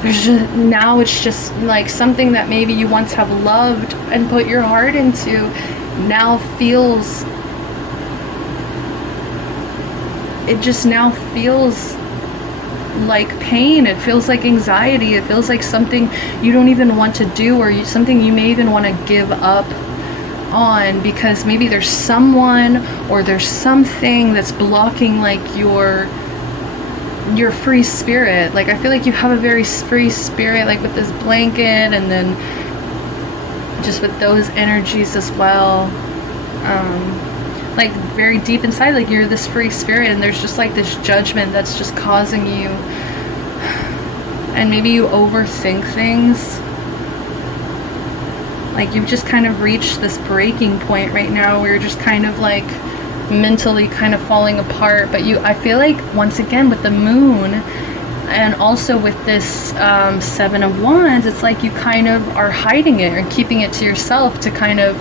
there's just, now it's just like something that maybe you once have loved and put your heart into now feels, it just now feels like pain. It feels like anxiety. It feels like something you don't even want to do, or something you may even want to give up on, because maybe there's someone or there's something that's blocking like your free spirit. Like I feel like you have a very free spirit, like with this blanket, and then just with those energies as well, like very deep inside, like you're this free spirit, and there's just like this judgment that's just causing you, and maybe you overthink things. Like you've just kind of reached this breaking point right now where you're just kind of like mentally kind of falling apart. But I feel like once again with the moon, and also with this 7 of Wands, it's like you kind of are hiding it or keeping it to yourself to kind of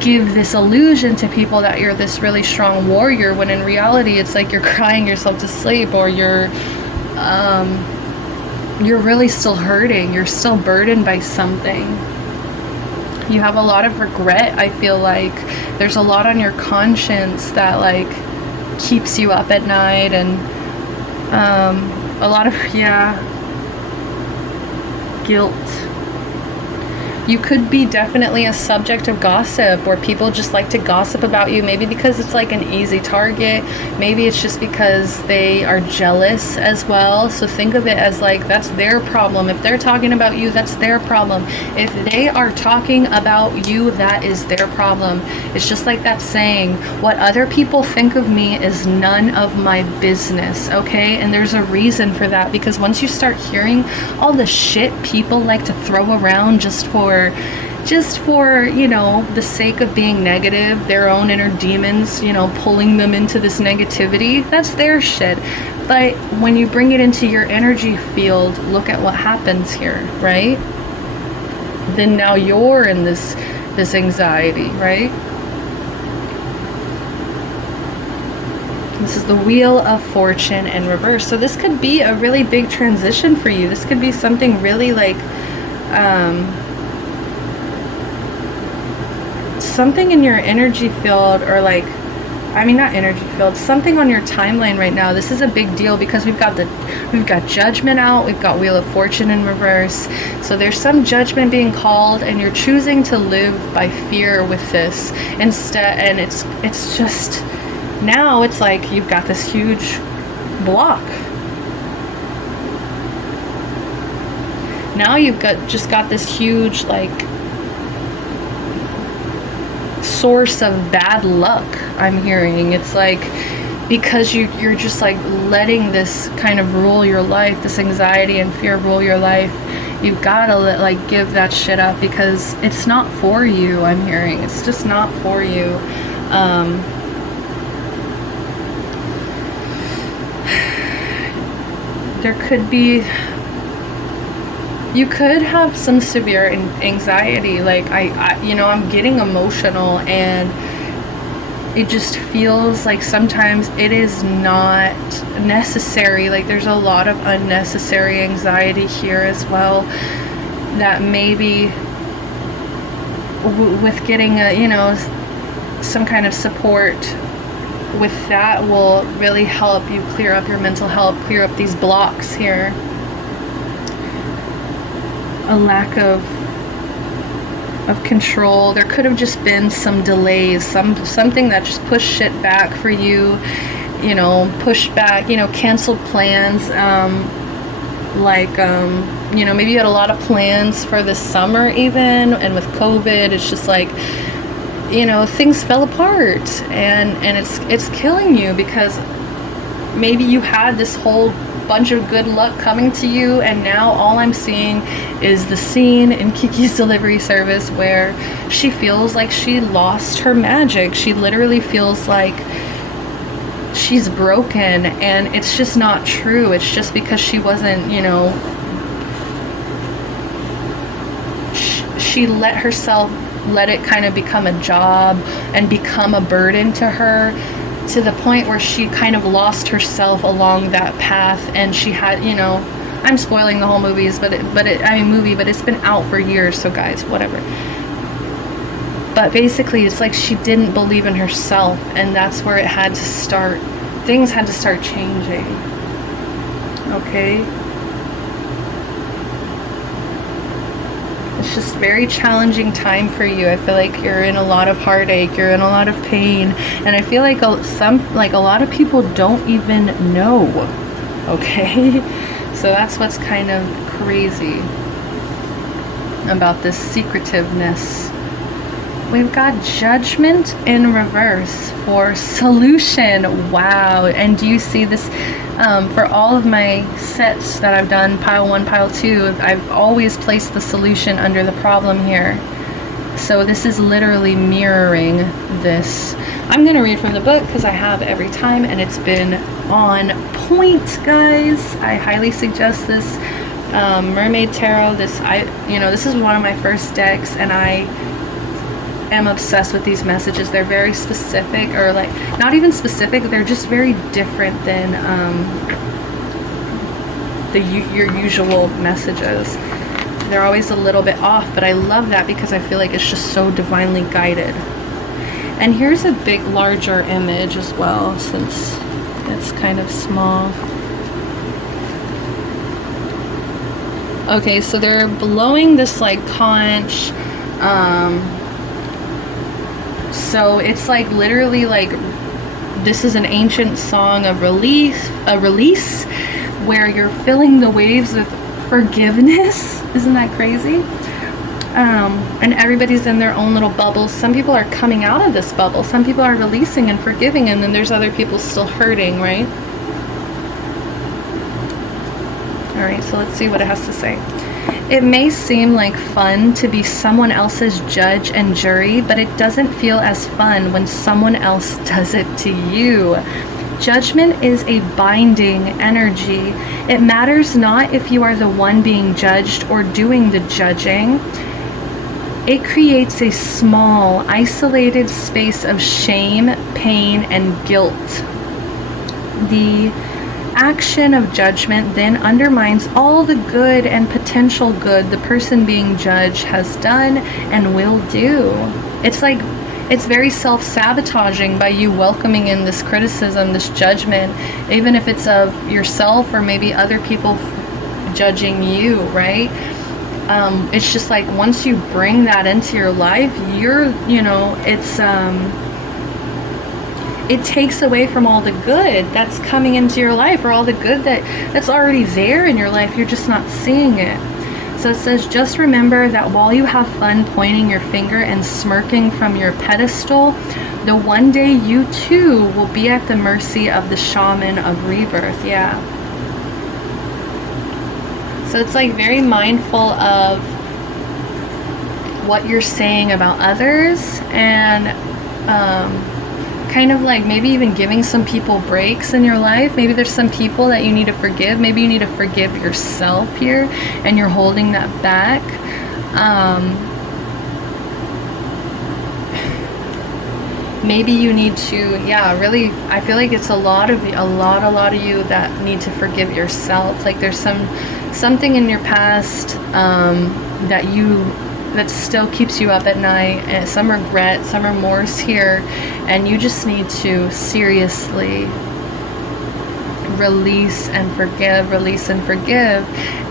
give this illusion to people that you're this really strong warrior, when in reality it's like you're crying yourself to sleep, or you're really still hurting. You're still burdened by something. You have a lot of regret. I feel like there's a lot on your conscience that like keeps you up at night, and a lot of guilt. You could be definitely a subject of gossip, or people just like to gossip about you, maybe because it's like an easy target. Maybe it's just because they are jealous as well. So think of it as like that's their problem. If they're talking about you, that's their problem. If they are talking about you, that is their problem. It's just like that saying, what other people think of me is none of my business, okay? And there's a reason for that, because once you start hearing all the shit people like to throw around just for, you know, the sake of being negative, their own inner demons, you know, pulling them into this negativity, that's their shit. But when you bring it into your energy field, look at what happens here, right? Then now you're in this anxiety, right? This is the Wheel of Fortune in reverse. So this could be a really big transition for you. This could be something really like something in your energy field, or like, I mean not energy field, something on your timeline right now. This is a big deal because we've got Judgment out, we've got Wheel of Fortune in reverse. So there's some judgment being called, and you're choosing to live by fear with this instead. And it's just, now it's like you've got this huge block. Now you've just got this huge like source of bad luck, I'm hearing. It's like because you're just like letting this kind of rule your life, this anxiety and fear rule your life. You've got to like give that shit up, because it's not for you, I'm hearing. It's just not for you. There could be You could have some severe anxiety. Like you know, I'm getting emotional, and it just feels like sometimes it is not necessary. Like there's a lot of unnecessary anxiety here as well, that maybe with getting a, you know, some kind of support with that will really help you clear up your mental health, clear up these blocks here. A lack of control. There could have just been some delays, something that just pushed shit back for you, you know, pushed back, you know, canceled plans, you know, maybe you had a lot of plans for this summer even, and with COVID, it's just like, you know, things fell apart, and it's killing you, because maybe you had this whole bunch of good luck coming to you, and now all I'm seeing is the scene in Kiki's delivery service where she feels like she lost her magic. She literally feels like she's broken, and it's just not true. It's just because she wasn't, you know, she let it kind of become a job and become a burden to her, to the point where she kind of lost herself along that path. And she had, you know, I'm spoiling the whole movies, but it's been out for years, so guys, whatever. But basically, it's like she didn't believe in herself, and that's where it had to start. Things had to start changing. Okay? It's just very challenging time for you. I feel like you're in a lot of heartache, you're in a lot of pain, and I feel like a lot of people don't even know. Okay? So that's what's kind of crazy about this secretiveness. We've got Judgment in reverse for solution. Wow. And do you see this? For all of my sets that I've done, pile 1, pile 2, I've always placed the solution under the problem here. So this is literally mirroring this. I'm going to read from the book because I have every time, and it's been on point, guys. I highly suggest this Mermaid Tarot. This is one of my first decks, and I am obsessed with these messages. They're very specific, or like not even specific, they're just very different than your usual messages. They're always a little bit off, but I love that because I feel like it's just so divinely guided. And here's a big, larger image as well, since it's kind of small. Okay, so they're blowing this like conch. So it's like literally like this is an ancient song of release, where you're filling the waves with forgiveness. Isn't that crazy? And everybody's in their own little bubbles. Some people are coming out of this bubble. Some people are releasing and forgiving, and then there's other people still hurting, right? All right, so let's see what it has to say. It may seem like fun to be someone else's judge and jury, but it doesn't feel as fun when someone else does it to you. Judgment is a binding energy. It matters not if you are the one being judged or doing the judging. It creates a small, isolated space of shame, pain, and guilt. The action of judgment then undermines all the good and potential good the person being judged has done and will do. It's very self-sabotaging by you welcoming in this criticism, this judgment, even if it's of yourself or maybe other people judging you, right? It's just like once you bring that into your life, it takes away from all the good that's coming into your life, or all the good that's already there in your life. You're just not seeing it. So it says, just remember that while you have fun pointing your finger and smirking from your pedestal, the one day you too will be at the mercy of the shaman of rebirth. Yeah. So it's like very mindful of what you're saying about others, and kind of like maybe even giving some people breaks in your life. Maybe there's some people that you need to forgive. Maybe you need to forgive yourself here, and you're holding that back. Maybe you need to, really, I feel like it's a lot of you that need to forgive yourself. Like there's something in your past that still keeps you up at night, and some regret, some remorse here, and you just need to seriously release and forgive,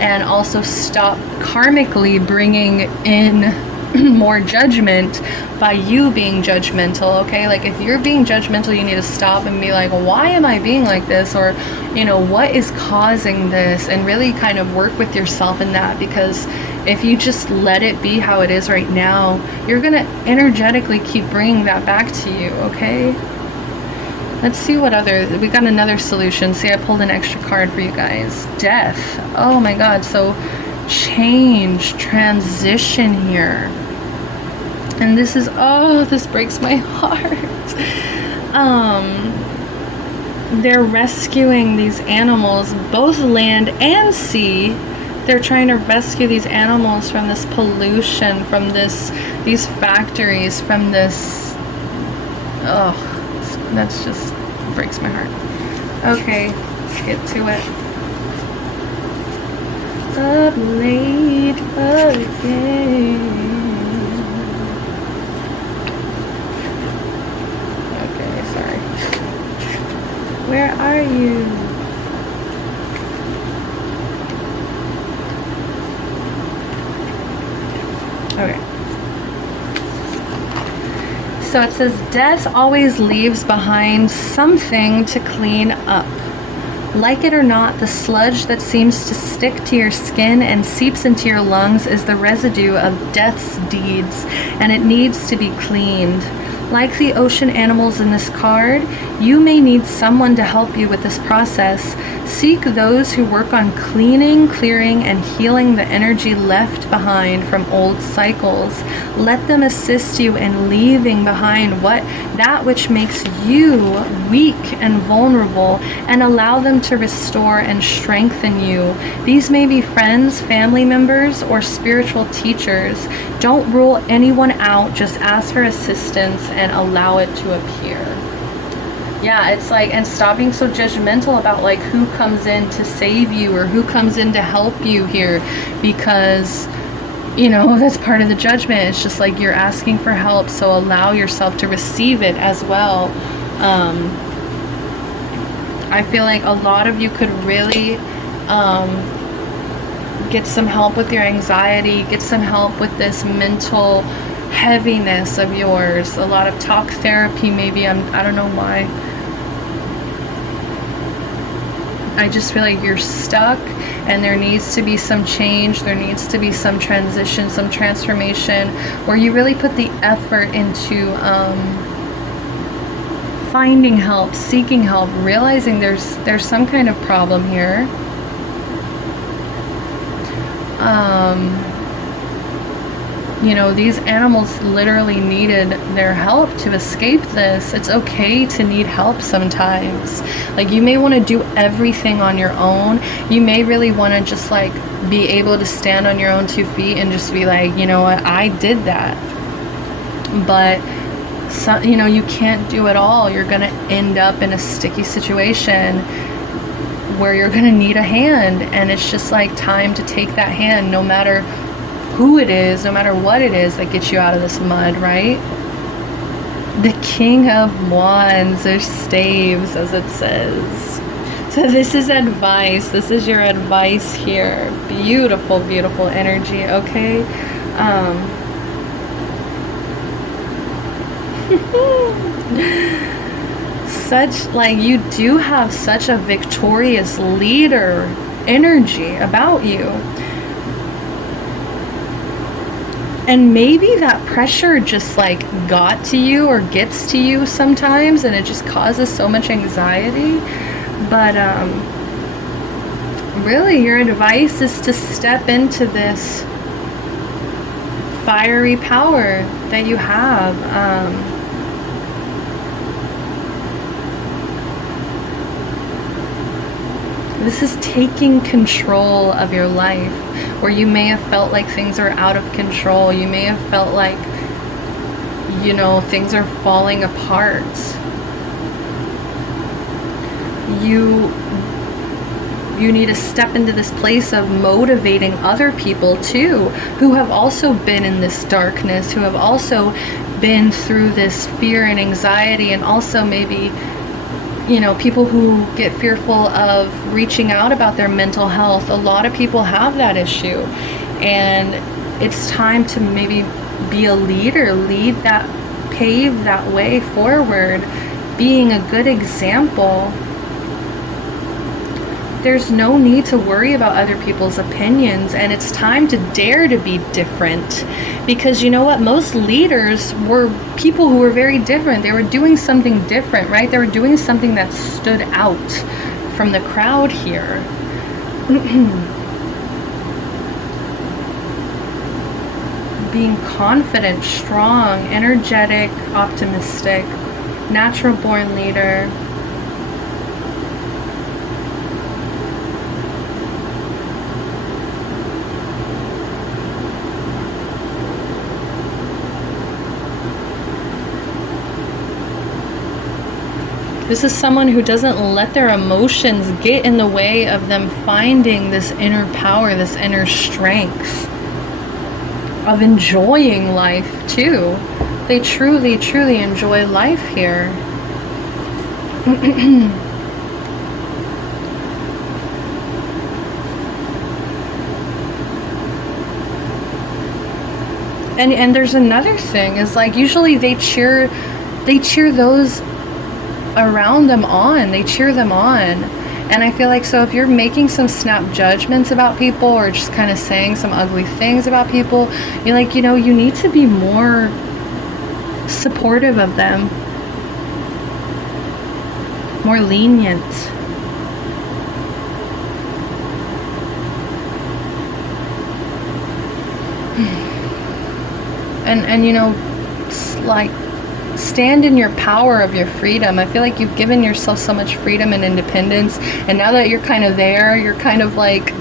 and also stop karmically bringing in more judgment by you being judgmental. Okay, like if you're being judgmental, you need to stop and be like, why am I being like this? Or, you know, what is causing this? And really kind of work with yourself in that, because if you just let it be how it is right now, you're gonna energetically keep bringing that back to you. Okay, let's see what other, we got another solution. See, I pulled an extra card for you guys. Death. Oh my god. So change, transition here. And this is, oh, this breaks my heart. They're rescuing these animals, both land and sea. They're trying to rescue these animals from this pollution, from these factories, from this, oh, that's just breaks my heart. Okay, let's get to it. Up late again. Okay, sorry. Where are you? Okay. So it says, death always leaves behind something to clean up. Like it or not, the sludge that seems to stick to your skin and seeps into your lungs is the residue of death's deeds, and it needs to be cleaned. Like the ocean animals in this card, you may need someone to help you with this process. Seek those who work on cleaning, clearing, and healing the energy left behind from old cycles. Let them assist you in leaving behind that which makes you weak and vulnerable, and allow them to restore and strengthen you. These may be friends, family members, or spiritual teachers. Don't rule anyone out, just ask for assistance and allow it to appear. Yeah, it's like, and stop being so judgmental about like who comes in to save you or who comes in to help you here, because, you know, that's part of the judgment. It's just like you're asking for help, so allow yourself to receive it as well. I feel like a lot of you could really get some help with your anxiety, get some help with this mental heaviness of yours. A lot of talk therapy, maybe. I don't know why. I just feel like you're stuck, and there needs to be some change. There needs to be some transition, some transformation, where you really put the effort into finding help, seeking help, realizing there's some kind of problem here. You know, these animals literally needed their help to escape this. It's okay to need help sometimes. Like, you may want to do everything on your own. You may really want to just like be able to stand on your own 2 feet and just be like, you know what, I did that. But you know, you can't do it all. You're gonna end up in a sticky situation where you're gonna need a hand, and it's just like time to take that hand, no matter who it is, no matter what it is that gets you out of this mud, right? The King of Wands, or staves, as it says. So this is advice. This is your advice here. Beautiful, beautiful energy, okay? Such, like, you do have such a victorious leader energy about you. And maybe that pressure just like got to you or gets to you sometimes, and it just causes so much anxiety. But really, your advice is to step into this fiery power that you have. This is taking control of your life, where you may have felt like things are out of control. You may have felt like, you know, things are falling apart. You need to step into this place of motivating other people too, who have also been in this darkness, who have also been through this fear and anxiety, and also maybe, you know, people who get fearful of reaching out about their mental health. A lot of people have that issue, and it's time to maybe be a leader, pave that way forward, being a good example. There's no need to worry about other people's opinions, and it's time to dare to be different. Because you know what? Most leaders were people who were very different. They were doing something different, right? They were doing something that stood out from the crowd here. Being confident, strong, energetic, optimistic, natural born leader. This is someone who doesn't let their emotions get in the way of them finding this inner power, this inner strength of enjoying life too. They truly, truly enjoy life here. And there's another thing, is like usually they cheer those around them on. They cheer them on. And I feel like, so if you're making some snap judgments about people, or just kind of saying some ugly things about people, you're like, you know, you need to be more supportive of them, more lenient. And you know, like, stand in your power of your freedom. I feel like you've given yourself so much freedom and independence, and now that you're kind of there, you're kind of like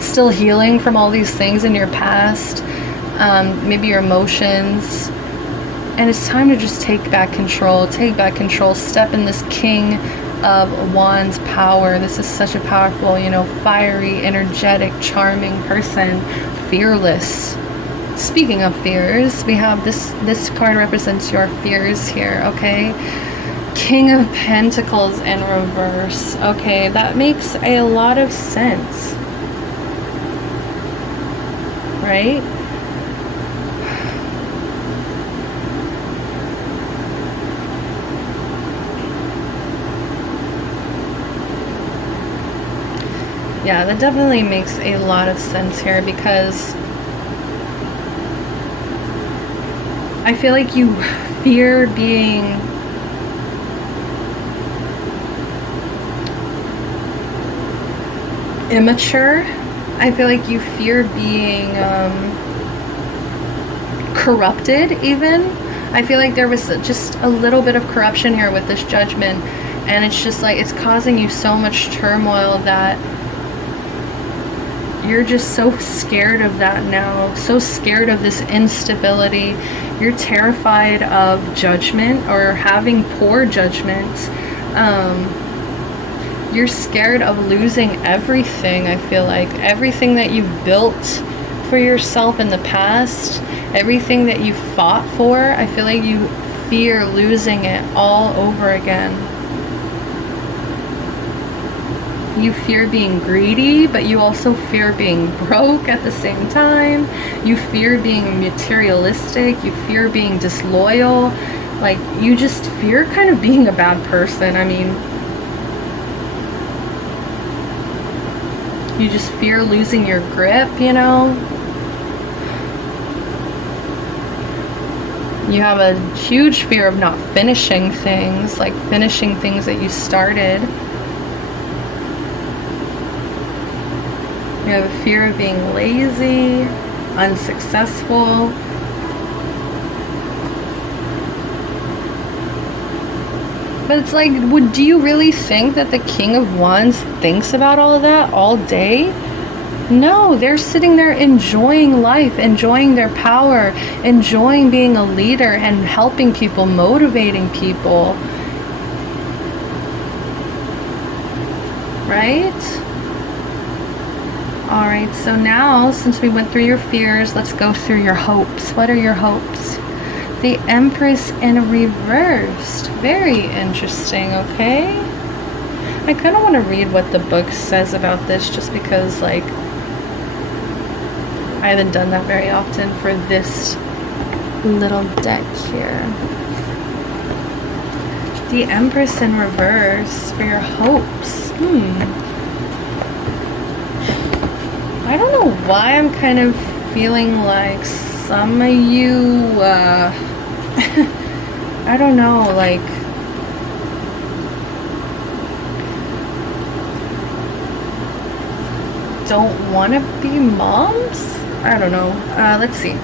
still healing from all these things in your past, maybe your emotions, and it's time to just take back control, step in this King of Wands power. This is such a powerful, you know, fiery, energetic, charming person, fearless. Speaking of fears, we have this card represents your fears here, okay? King of Pentacles in reverse. Okay, that makes a lot of sense. Right? Yeah, that definitely makes a lot of sense here, because I feel like you fear being immature. I feel like you fear being corrupted even. I feel like there was just a little bit of corruption here with this judgment, and it's just like it's causing you so much turmoil that you're just so scared of that now, so scared of this instability. You're terrified of judgment or having poor judgment. You're scared of losing everything. I feel like everything that you've built for yourself in the past, everything that you fought for, I feel like you fear losing it all over again. You fear being greedy, but you also fear being broke at the same time. You fear being materialistic. You fear being disloyal. Like, you just fear kind of being a bad person. I mean, you just fear losing your grip, you know? You have a huge fear of not finishing things, like finishing things that you started. You have a fear of being lazy, unsuccessful. But it's like, do you really think that the King of Wands thinks about all of that all day? No, they're sitting there enjoying life, enjoying their power, enjoying being a leader and helping people, motivating people. Right? Alright, so now, since we went through your fears, let's go through your hopes. What are your hopes? The Empress in reversed. Very interesting, okay? I kind of want to read what the book says about this, just because, like, I haven't done that very often for this little deck here. The Empress in reverse for your hopes. I don't know why I'm kind of feeling like some of you, I don't know, like, don't want to be moms? I don't know. Let's see.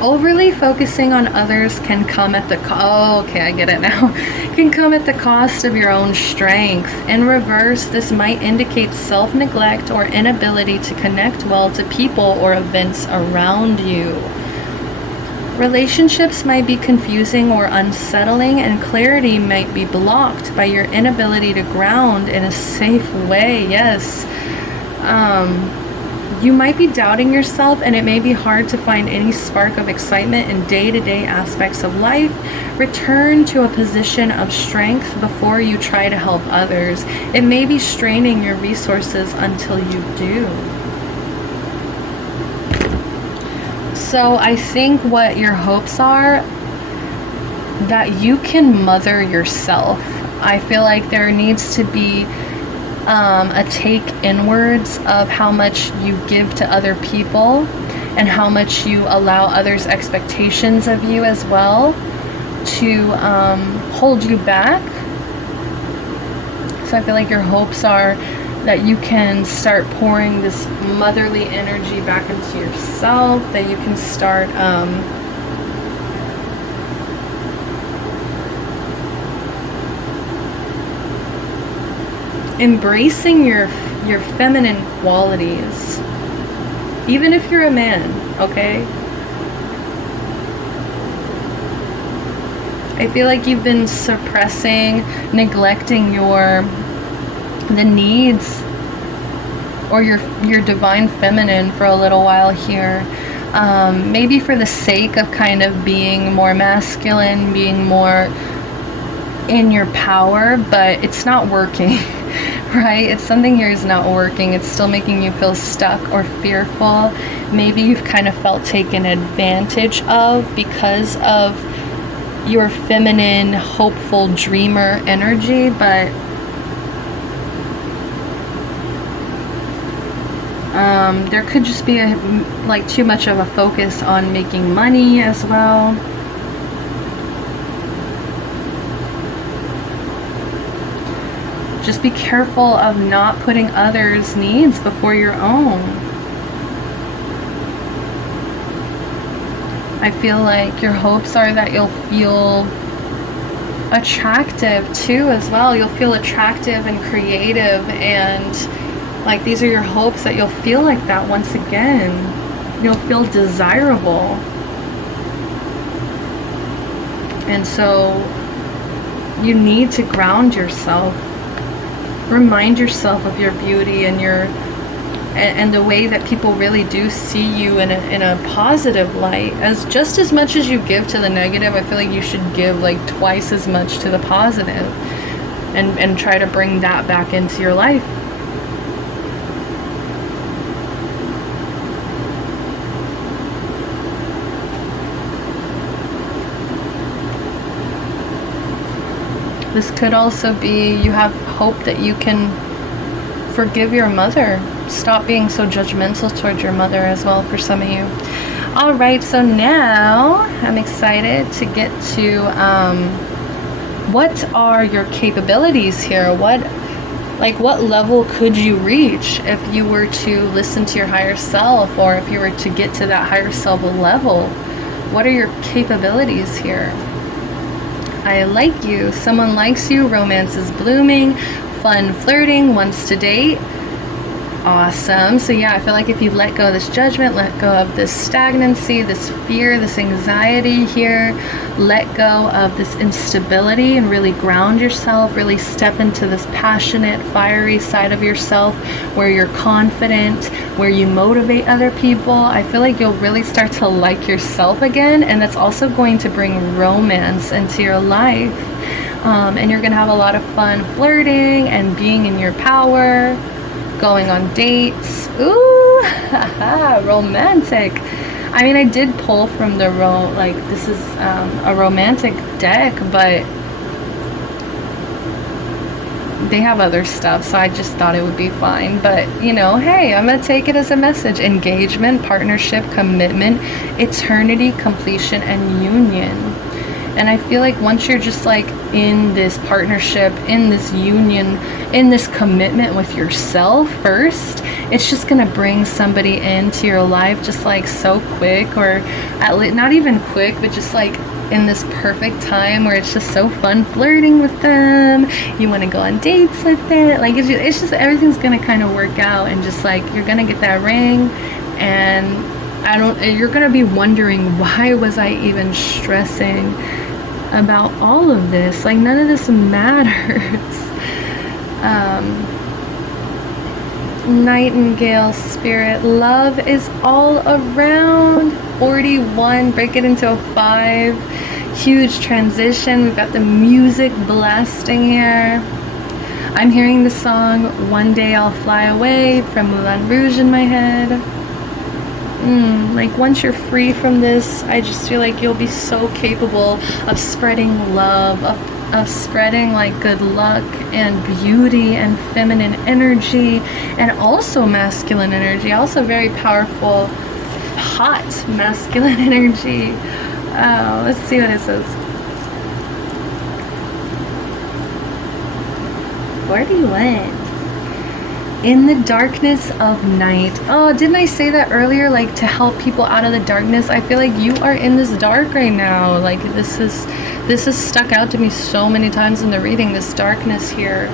Overly focusing on others can come at the oh, okay, I get it now. Can come at the cost of your own strength. In reverse, this might indicate self-neglect or inability to connect well to people or events around you. Relationships might be confusing or unsettling, and clarity might be blocked by your inability to ground in a safe way. Yes. You might be doubting yourself, and it may be hard to find any spark of excitement in day-to-day aspects of life. Return to a position of strength before you try to help others. It may be straining your resources until you do. So I think what your hopes are, that you can mother yourself. I feel like there needs to be a take inwards of how much you give to other people and how much you allow others' expectations of you as well to hold you back. So I feel like your hopes are that you can start pouring this motherly energy back into yourself, that you can start embracing your feminine qualities, even if you're a man, okay? I feel like you've been suppressing, neglecting the needs or your divine feminine for a little while here. Maybe for the sake of kind of being more masculine, being more in your power, but it's not working. Right? It's something here is not working. It's still making you feel stuck or fearful. Maybe you've kind of felt taken advantage of because of your feminine, hopeful dreamer energy, but there could just be like too much of a focus on making money as well. Just be careful of not putting others' needs before your own. I feel like your hopes are that you'll feel attractive too as well. You'll feel attractive and creative, and like these are your hopes that you'll feel like that once again. You'll feel desirable. And so you need to ground yourself. Remind yourself of your beauty and the way that people really do see you in a positive light. As just as much as you give to the negative, I feel like you should give like twice as much to the positive, and try to bring that back into your life. This could also be you have hope that you can forgive your mother. Stop being so judgmental towards your mother as well for some of you. All right, so now I'm excited to get to what are your capabilities here? What level could you reach if you were to listen to your higher self, or if you were to get to that higher self level? What are your capabilities here? I like you. Someone likes you. Romance is blooming. Fun flirting. Wants to date. Awesome. So yeah, I feel like if you let go of this judgment, let go of this stagnancy, this fear, this anxiety here, let go of this instability and really ground yourself, really step into this passionate, fiery side of yourself where you're confident, where you motivate other people, I feel like you'll really start to like yourself again, and that's also going to bring romance into your life. And you're going to have a lot of fun flirting and being in your power, going on dates. Ooh, romantic. I mean, I did pull from the this is a romantic deck, but they have other stuff, so I just thought it would be fine. But, you know, hey, I'm gonna take it as a message. Engagement, partnership, commitment, eternity, completion, and union. And I feel like once you're just like in this partnership, in this union, in this commitment with yourself first, it's just gonna bring somebody into your life just like so quick, or at least not even quick, but just like in this perfect time where it's just so fun flirting with them. You want to go on dates with it. Like it's just everything's gonna kind of work out, and just like you're gonna get that ring, and you're gonna be wondering, why was I even stressing about all of this? Like, none of this matters. Nightingale spirit, love is all around. 41, break it into a 5. Huge transition. We've got the music blasting here. I'm hearing the song One Day I'll Fly Away from Moulin Rouge in my head. Like once you're free from this, I just feel like you'll be so capable of spreading love, of spreading like good luck and beauty and feminine energy, and also masculine energy, also very powerful, hot masculine energy. Let's see what it says. Where do you went? In the darkness of night. Oh, didn't I say that earlier? Like, to help people out of the darkness. I feel like you are in this dark right now. Like, this has stuck out to me so many times in the reading, this darkness here.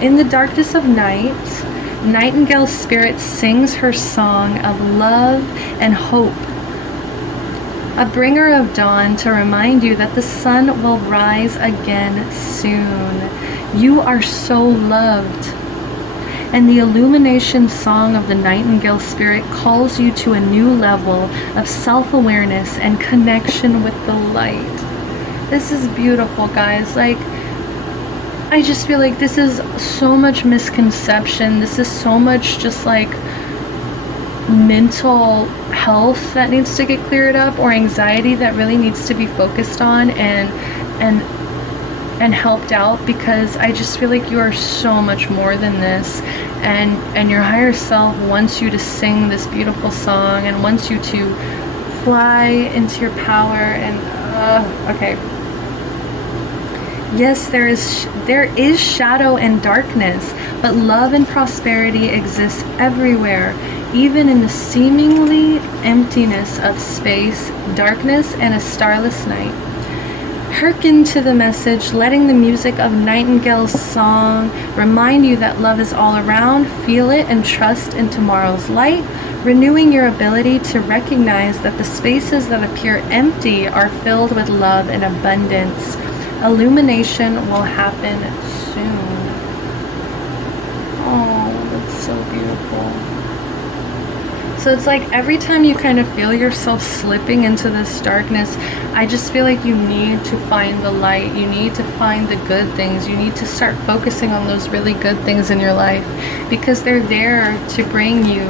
In the darkness of night, Nightingale spirit sings her song of love and hope, a bringer of dawn to remind you that the sun will rise again soon. You are so loved. And the illumination song of the Nightingale spirit calls you to a new level of self-awareness and connection with the light. This is beautiful, guys. Like, I just feel like this is so much misconception. This is so much just like mental health that needs to get cleared up, or anxiety that really needs to be focused on and helped out, because I just feel like you are so much more than this, and your higher self wants you to sing this beautiful song and wants you to fly into your power. And okay, yes, there is shadow and darkness, but love and prosperity exists everywhere, even in the seemingly emptiness of space, darkness, and a starless night. Hearken to the message, letting the music of Nightingale's song remind you that love is all around. Feel it and trust in tomorrow's light, renewing your ability to recognize that the spaces that appear empty are filled with love and abundance. Illumination will happen soon. Oh, that's so beautiful. So it's like every time you kind of feel yourself slipping into this darkness, I just feel like you need to find the light. You need to find the good things. You need to start focusing on those really good things in your life, because they're there to bring you,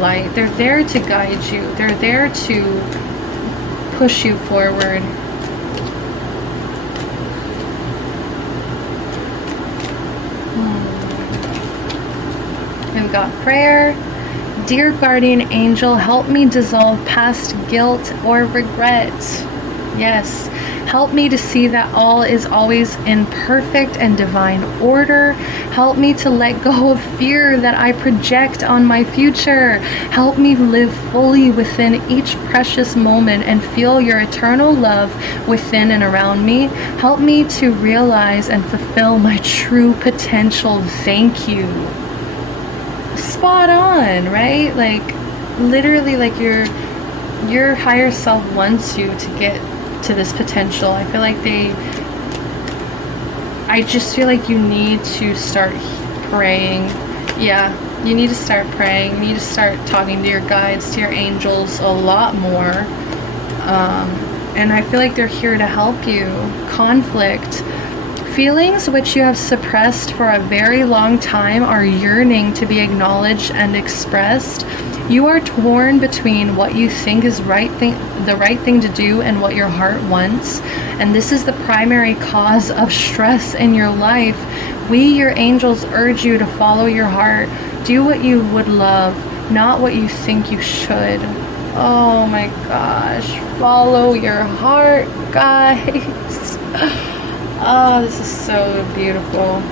light. They're there to guide you. They're there to push you forward. We've got prayer. Dear guardian angel, help me dissolve past guilt or regret. Yes, Help me to see that all is always in perfect and divine order. Help me to let go of fear that I project on my future. Help me live fully within each precious moment and feel your eternal love within and around me. Help me to realize and fulfill my true potential. Thank you. Spot on, right? Like, literally, like your higher self wants you to get to this potential. I feel like I just feel like you need to start praying. Yeah, you need to start praying. You need to start talking to your guides, to your angels a lot more. And I feel like they're here to help you. Conflict. Feelings which you have suppressed for a very long time are yearning to be acknowledged and expressed. You are torn between what you think is the right thing to do and what your heart wants. And this is the primary cause of stress in your life. We, your angels, urge you to follow your heart. Do what you would love, not what you think you should. Oh my gosh. Follow your heart, guys. Oh, this is so beautiful.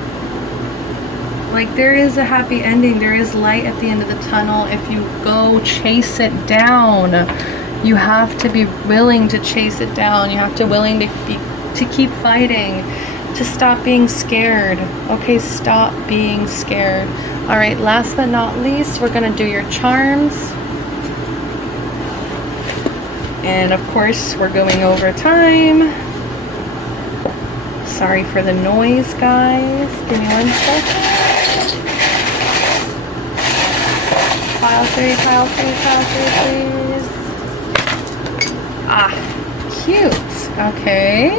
Like, there is a happy ending. There is light at the end of the tunnel if you go chase it down. You have to be willing to chase it down. You have to willing to keep fighting, to stop being scared. Okay, stop being scared. All right, last but not least, we're going to do your charms. And of course, we're going over time. Sorry for the noise, guys. Give me 1 second. Pile 3, pile 3, pile 3, please. Ah, cute. Okay.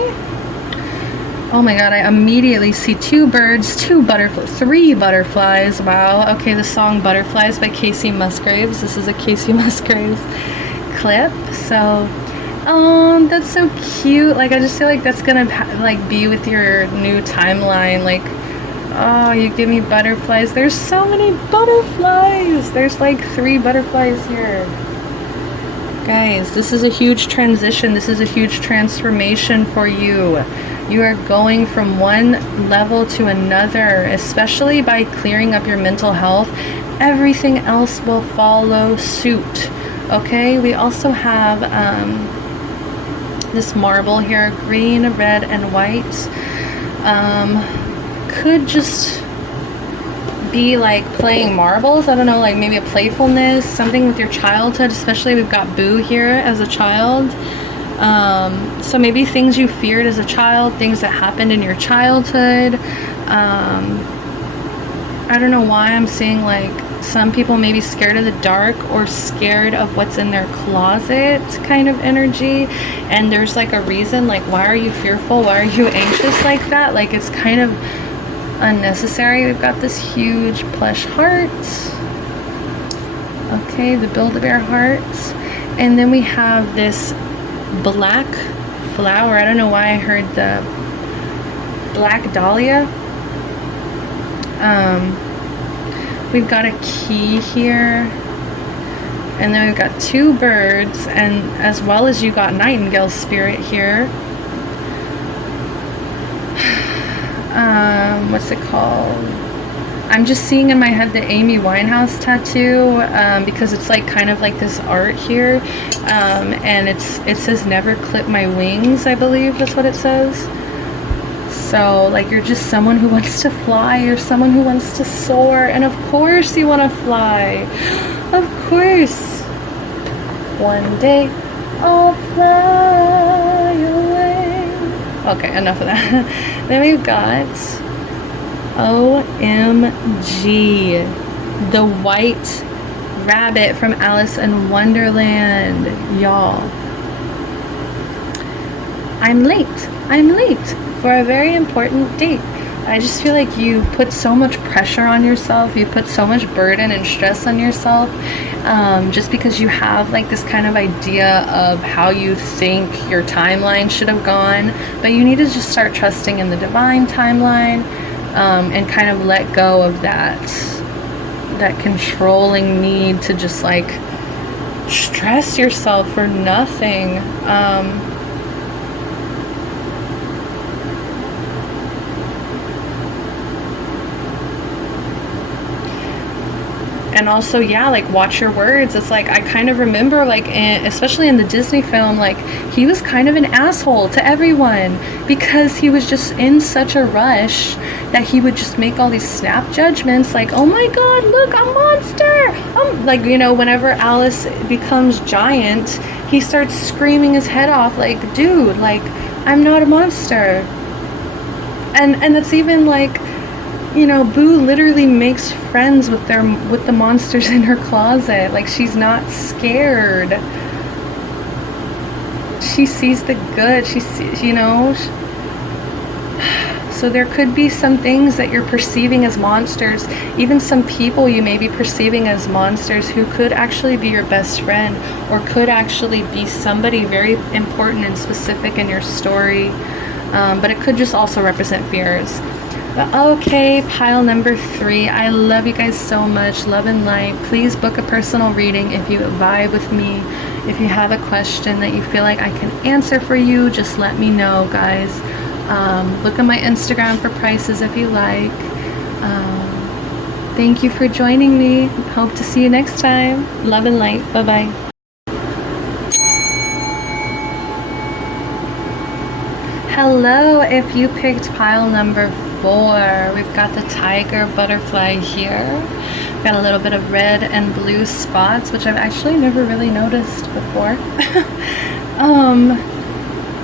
Oh my god, I immediately see 2 birds, 2 butterflies, 3 butterflies. Wow. Okay, the song Butterflies by Casey Musgraves. This is a Casey Musgraves clip. So, that's so cute. Like, I just feel like that's gonna like be with your new timeline. Like, oh, you give me butterflies. There's so many butterflies. There's like 3 butterflies here. Guys, this is a huge transition. This is a huge transformation for you. You are going from one level to another, especially by clearing up your mental health. Everything else will follow suit. Okay, we also have this marble here, green, red, and white. Could just be like playing marbles. I don't know, like maybe a playfulness, something with your childhood. Especially we've got Boo here as a child. So maybe things you feared as a child, things that happened in your childhood. I don't know why I'm seeing like some people maybe scared of the dark or scared of what's in their closet kind of energy. And there's like a reason, like, why are you fearful? Why are you anxious like that? Like, it's kind of unnecessary. We've got this huge plush heart. Okay, the Build-A-Bear heart. And then we have this black flower. I don't know why I heard the black dahlia. We've got a key here, and then we've got 2 birds, and as well as you got nightingale spirit here. What's it called? I'm just seeing in my head the Amy Winehouse tattoo, because it's like kind of like this art here, and it says never clip my wings, I believe that's what it says. So, like, you're just someone who wants to fly, or someone who wants to soar, and of course you want to fly. Of course. One day I'll fly away. Okay, enough of that. Then we've got OMG, the white rabbit from Alice in Wonderland. Y'all, I'm late for a very important date. I just feel like you put so much pressure on yourself, you put so much burden and stress on yourself, just because you have like this kind of idea of how you think your timeline should have gone. But you need to just start trusting in the divine timeline, and kind of let go of that controlling need to just like stress yourself for nothing. And also, yeah, like, watch your words. It's like, I kind of remember, like, especially in the Disney film, like, he was kind of an asshole to everyone because he was just in such a rush that he would just make all these snap judgments, like, oh my god, look, a monster. Like, you know, whenever Alice becomes giant, he starts screaming his head off, like, dude, like, I'm not a monster. And it's even like, you know, Boo literally makes friends with the monsters in her closet. Like, she's not scared. She sees the good. She sees, you know. So there could be some things that you're perceiving as monsters, even some people you may be perceiving as monsters who could actually be your best friend, or could actually be somebody very important and specific in your story. But it could just also represent fears. But okay, pile number 3. I love you guys so much. Love and light. Please book a personal reading if you vibe with me. If you have a question that you feel like I can answer for you, just let me know, guys. Look at my Instagram for prices if you like. Thank you for joining me. Hope to see you next time. Love and light. Bye-bye. Hello, if you picked pile number 4, we've got the tiger butterfly here. Got a little bit of red and blue spots, which I've actually never really noticed before.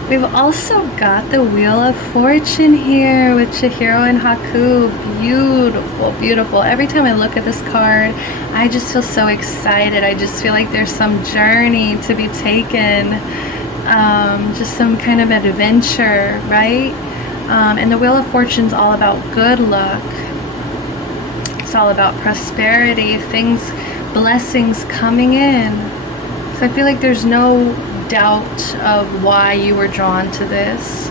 We've also got the Wheel of Fortune here with Chihiro and Haku. Beautiful, beautiful. Every time I look at this card, I just feel so excited. I just feel like there's some journey to be taken. Just some kind of adventure, right? And the Wheel of Fortune's all about good luck. It's all about prosperity, things, blessings coming in. So I feel like there's no doubt of why you were drawn to this,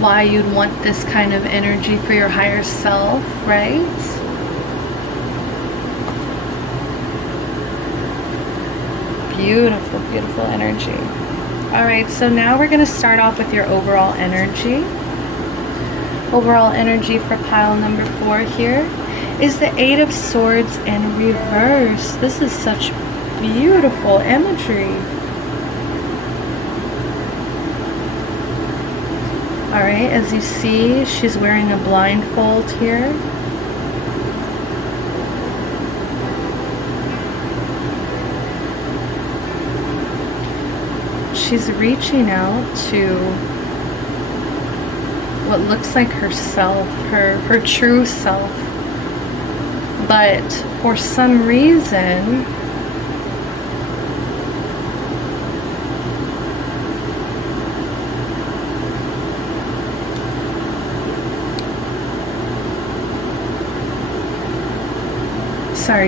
why you'd want this kind of energy for your higher self, right? Beautiful, beautiful energy. Alright, so now we're going to start off with your overall energy. Overall energy for pile number 4 here is the 8 of Swords in reverse. This is such beautiful imagery. Alright, as you see, she's wearing a blindfold here. She's reaching out to what looks like herself, her true self. But for some reason,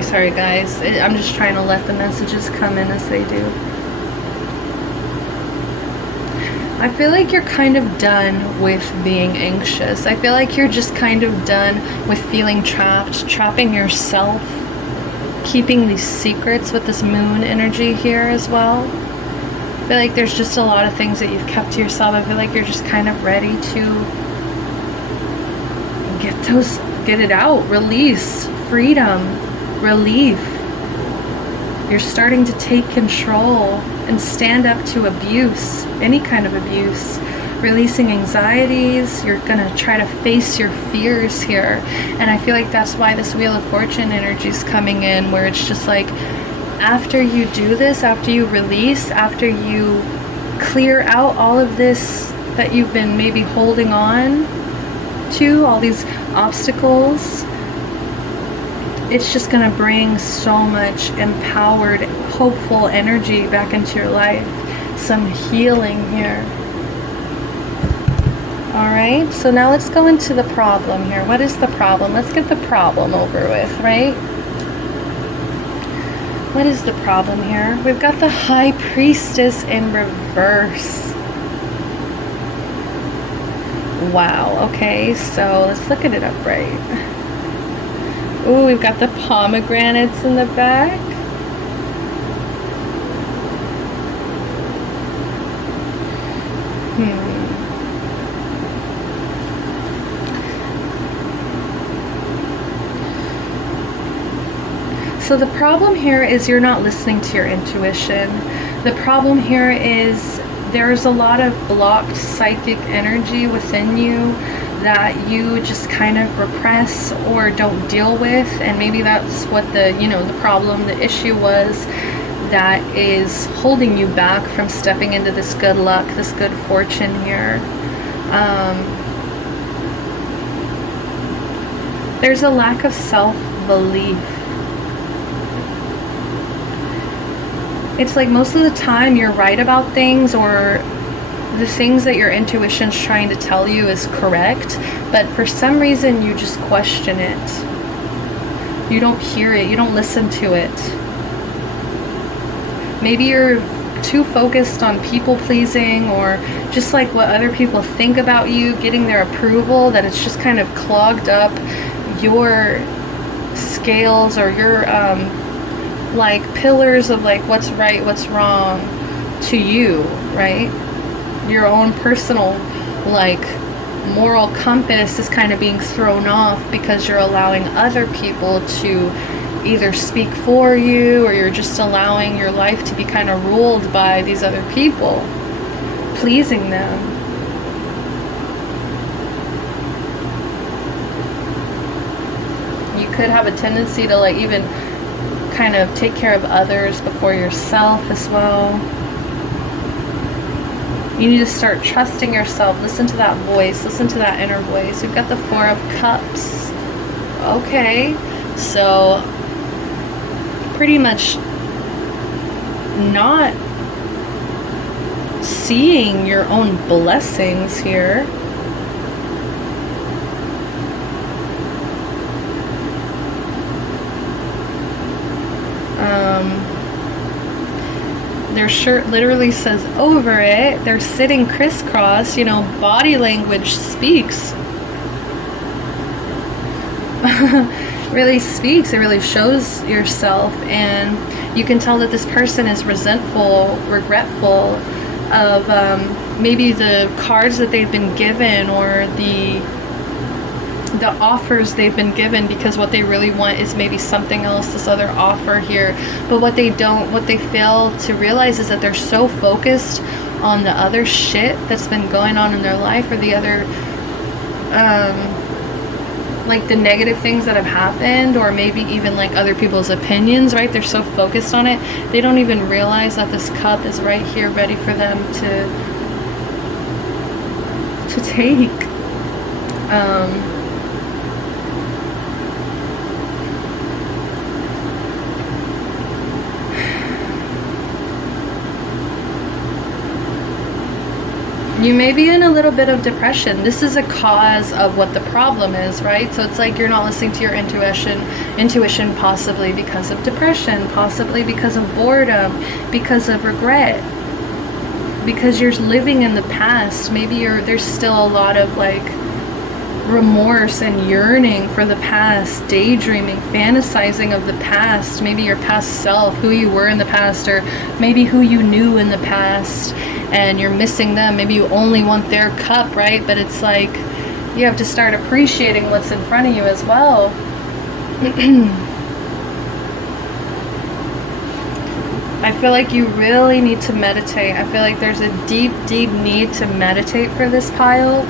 sorry guys, I'm just trying to let the messages come in as they do. I feel like you're kind of done with being anxious. I feel like you're just kind of done with feeling trapped, trapping yourself, keeping these secrets with this moon energy here as well. I feel like there's just a lot of things that you've kept to yourself. I feel like you're just kind of ready to get it out, release, freedom, relief. You're starting to take control and stand up to abuse, any kind of abuse, releasing anxieties. You're gonna try to face your fears here. And I feel like that's why this Wheel of Fortune energy is coming in, where it's just like, after you do this, after you release, after you clear out all of this that you've been maybe holding on to, all these obstacles, it's just going to bring so much empowered, hopeful energy back into your life. Some healing here. Alright, so now let's go into the problem here. What is the problem? Let's get the problem over with, right? What is the problem here? We've got the High Priestess in reverse. Wow, okay, so let's look at it upright. Ooh, we've got the pomegranates in the back. So the problem here is you're not listening to your intuition. The problem here is there's a lot of blocked psychic energy within you that you just kind of repress or don't deal with, and maybe that's what the, you know, the problem, the issue was that is holding you back from stepping into this good luck, this good fortune here. There's a lack of self-belief. It's like most of the time you're right about things, or the things that your intuition's trying to tell you is correct, but for some reason you just question it. You don't hear it, you don't listen to it. Maybe you're too focused on people pleasing, or just like what other people think about you, getting their approval, that it's just kind of clogged up your scales, or your like pillars of like what's right, what's wrong to you, right? Your own personal like moral compass is kind of being thrown off because you're allowing other people to either speak for you, or you're just allowing your life to be kind of ruled by these other people, pleasing them. You could have a tendency to like even kind of take care of others before yourself as well. You need to start trusting yourself. Listen to that voice. Listen to that inner voice. We've got the Four of Cups. Okay, so pretty much not seeing your own blessings here. Their shirt literally says over it. They're sitting crisscross. You know, body language speaks. Really speaks. It really shows yourself, and you can tell that this person is resentful, regretful of maybe the cards that they've been given, or the offers they've been given, because what they really want is maybe something else, this other offer here. But what they fail to realize is that they're so focused on the other shit that's been going on in their life, or the other like the negative things that have happened, or maybe even like other people's opinions, right? They're so focused on it, they don't even realize that this cup is right here ready for them to take. You may be in a little bit of depression. This is a cause of what the problem is, right? So it's like you're not listening to your intuition possibly because of depression, possibly because of boredom, because of regret, because you're living in the past. Maybe there's still a lot of like remorse and yearning for the past, daydreaming, fantasizing of the past, maybe your past self, who you were in the past, or maybe who you knew in the past, and you're missing them. Maybe you only want their cup, right? But it's like you have to start appreciating what's in front of you as well. I feel like you really need to meditate. I feel like there's a deep, deep need to meditate for this pile.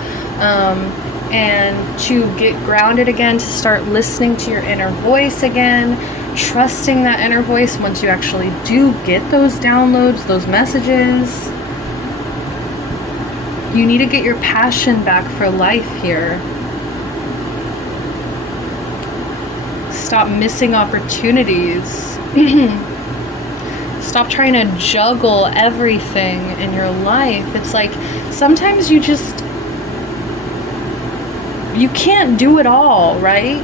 And to get grounded again, to start listening to your inner voice again, trusting that inner voice once you actually do get those downloads, those messages. You need to get your passion back for life here. Stop missing opportunities. Stop trying to juggle everything in your life. It's like sometimes you can't do it all, right?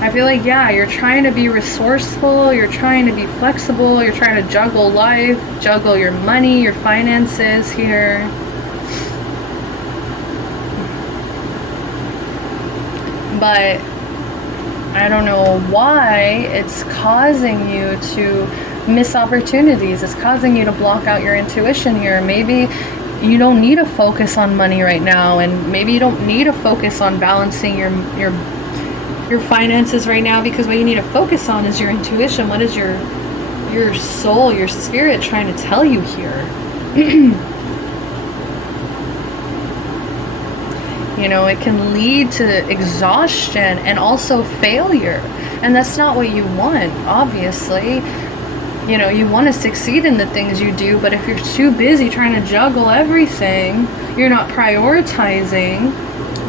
I feel like, yeah, you're trying to be resourceful, you're trying to be flexible, you're trying to juggle life, juggle your money, your finances here. But I don't know why it's causing you to miss opportunities. It's causing you to block out your intuition here. Maybe you don't need to focus on money right now, and maybe you don't need to focus on balancing your finances right now, because what you need to focus on is your intuition. What is your soul, your spirit trying to tell you here? You know, it can lead to exhaustion and also failure. And that's not what you want, obviously. You know, you want to succeed in the things you do, but if you're too busy trying to juggle everything, you're not prioritizing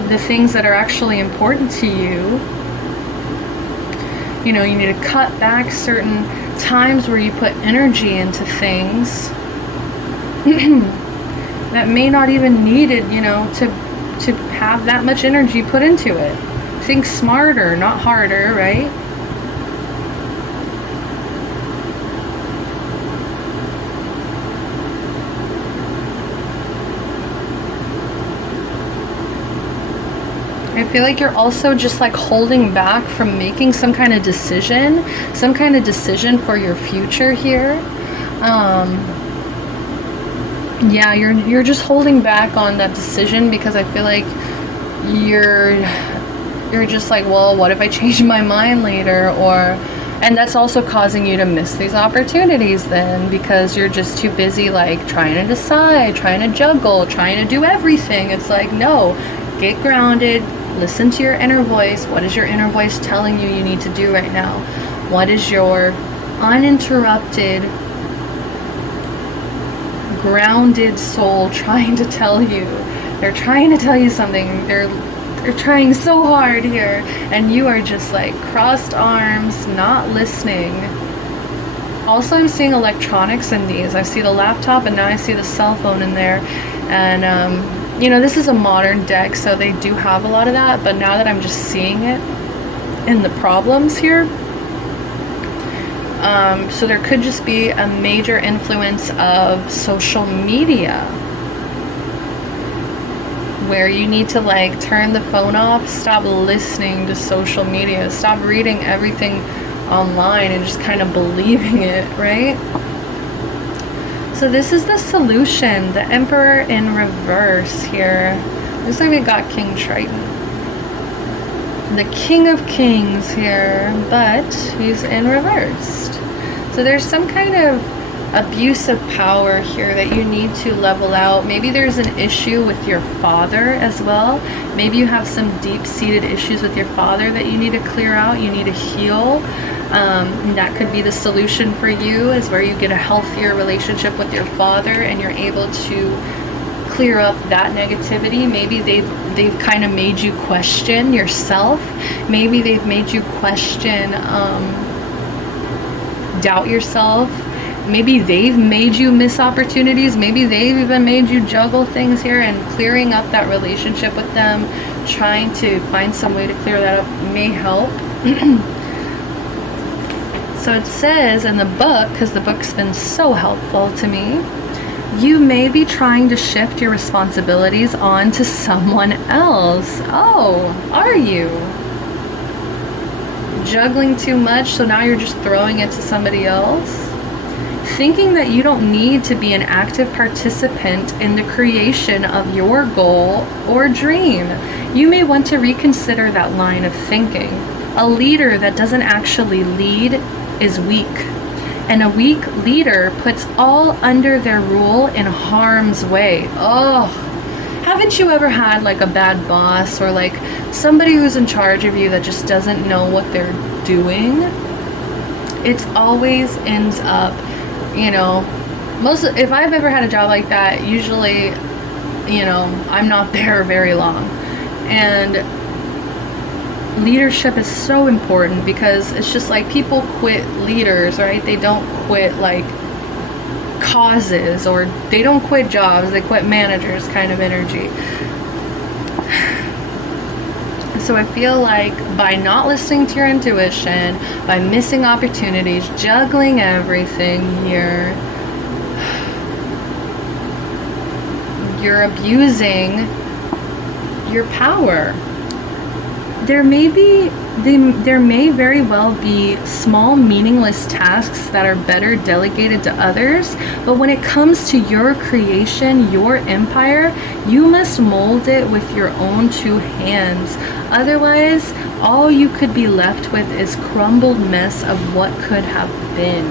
the things that are actually important to you. You know, you need to cut back certain times where you put energy into things that may not even needed, you know, to have that much energy put into it. Think smarter, not harder, right? I feel like you're also just like holding back from making some kind of decision for your future here. Yeah, you're just holding back on that decision because I feel like you're just like, well, what if I change my mind later? And that's also causing you to miss these opportunities then, because you're just too busy like trying to decide, trying to juggle, trying to do everything. It's like, no, get grounded, listen to your inner voice. What is your inner voice telling you need to do right now? What is your uninterrupted, grounded soul trying to tell you? They're trying to tell you something. They're trying so hard here, and you are just like crossed arms, not listening. Also, I'm seeing electronics in these. I see the laptop, and now I see the cell phone in there. And you know, this is a modern deck, so they do have a lot of that, but now that I'm just seeing it in the problems here, so there could just be a major influence of social media, where you need to like turn the phone off, stop listening to social media, stop reading everything online and just kind of believing it, right? So this is the solution, the Emperor in reverse here. Looks like we got King Triton, the King of Kings here, but he's in reversed. So there's some kind of abuse of power here that you need to level out. Maybe there's an issue with your father as well. Maybe you have some deep-seated issues with your father that you need to clear out, you need to heal. That could be the solution for you, is where you get a healthier relationship with your father and you're able to clear up that negativity. Maybe they've kind of made you question yourself. Maybe they've made you question, doubt yourself. Maybe they've made you miss opportunities. Maybe they've even made you juggle things here, and clearing up that relationship with them, trying to find some way to clear that up may help. So it says in the book, because the book's been so helpful to me, you may be trying to shift your responsibilities onto someone else. Oh, are you? Juggling too much, so now you're just throwing it to somebody else? Thinking that you don't need to be an active participant in the creation of your goal or dream. You may want to reconsider that line of thinking. A leader that doesn't actually lead is weak, and a weak leader puts all under their rule in harm's way. Oh, haven't you ever had like a bad boss, or like somebody who's in charge of you that just doesn't know what they're doing? It always ends up, you know, if I've ever had a job like that, usually, you know, I'm not there very long. And leadership is so important, because it's just like people quit leaders, right? They don't quit like causes, or they don't quit jobs, they quit managers kind of energy. So I feel like by not listening to your intuition, by missing opportunities, juggling everything here, you're abusing your power. There may be there may very well be small, meaningless tasks that are better delegated to others, but when it comes to your creation, your empire, you must mold it with your own two hands. Otherwise, all you could be left with is crumbled mess of what could have been.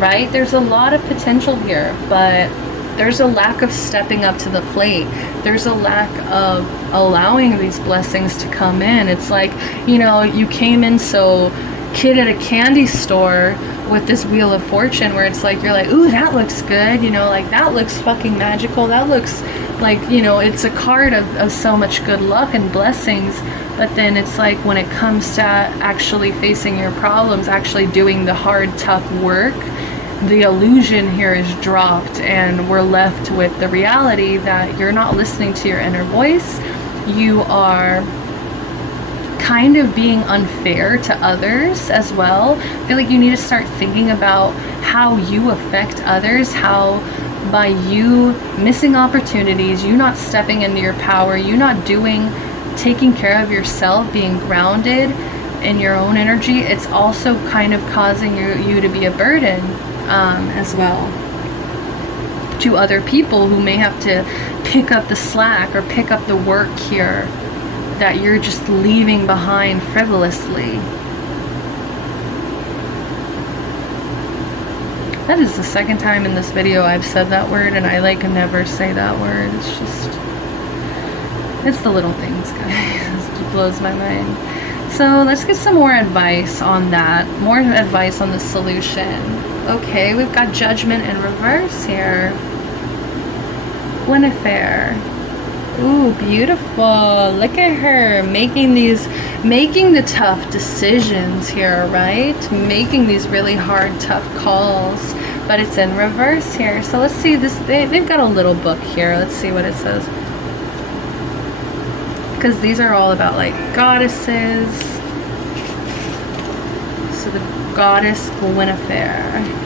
Right? There's a lot of potential here, but there's a lack of stepping up to the plate. There's a lack of allowing these blessings to come in. It's like, you know, you came in so kid at a candy store with this Wheel of Fortune where it's like, you're like, ooh, that looks good. You know, like that looks fucking magical. That looks like, you know, it's a card of so much good luck and blessings. But then it's like when it comes to actually facing your problems, actually doing the hard, tough work, the illusion here is dropped, and we're left with the reality that you're not listening to your inner voice. You are kind of being unfair to others as well. I feel like you need to start thinking about how you affect others, how by you missing opportunities, you not stepping into your power, you not taking care of yourself, being grounded in your own energy, it's also kind of causing you to be a burden as well to other people who may have to pick up the slack or pick up the work here that you're just leaving behind frivolously. That is the second time in this video I've said that word, and I like never say that word. It's the little things, guys. It blows my mind. So let's get some more advice on that. More advice on the solution. Okay, we've got Judgment in reverse here. Guinevere. Ooh, beautiful. Look at her making the tough decisions here, right? Making these really hard, tough calls. But it's in reverse here. So let's see this. They've got a little book here. Let's see what it says. Because these are all about like goddesses. So the goddess Guinevere.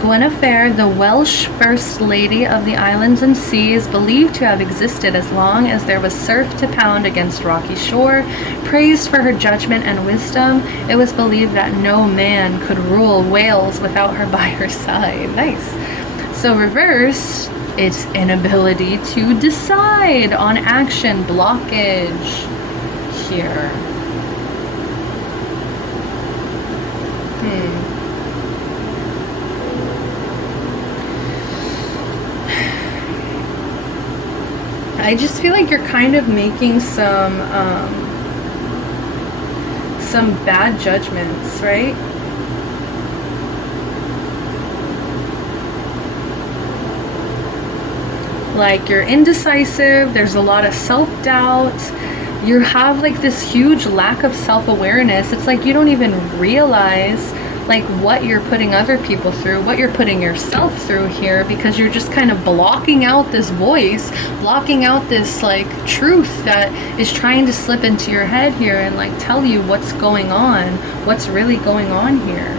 Guinevere, the Welsh First Lady of the Islands and Seas, believed to have existed as long as there was surf to pound against rocky shore. Praised for her judgment and wisdom, it was believed that no man could rule Wales without her by her side. Nice. So reversed, its inability to decide on action, blockage here. I just feel like you're kind of making some bad judgments, right? Like you're indecisive, there's a lot of self-doubt, you have like this huge lack of self-awareness. It's like you don't even realize like what you're putting other people through, what you're putting yourself through here, because you're just kind of blocking out this voice, blocking out this like truth that is trying to slip into your head here and like tell you what's going on, what's really going on here.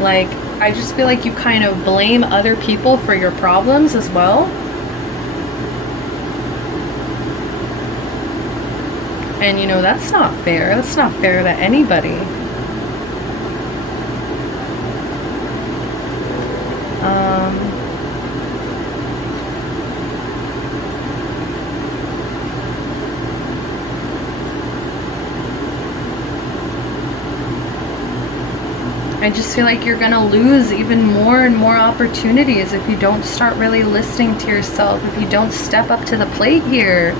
Like, I just feel like you kind of blame other people for your problems as well. And you know, that's not fair. That's not fair to anybody. I just feel like you're gonna lose even more and more opportunities if you don't start really listening to yourself, if you don't step up to the plate here.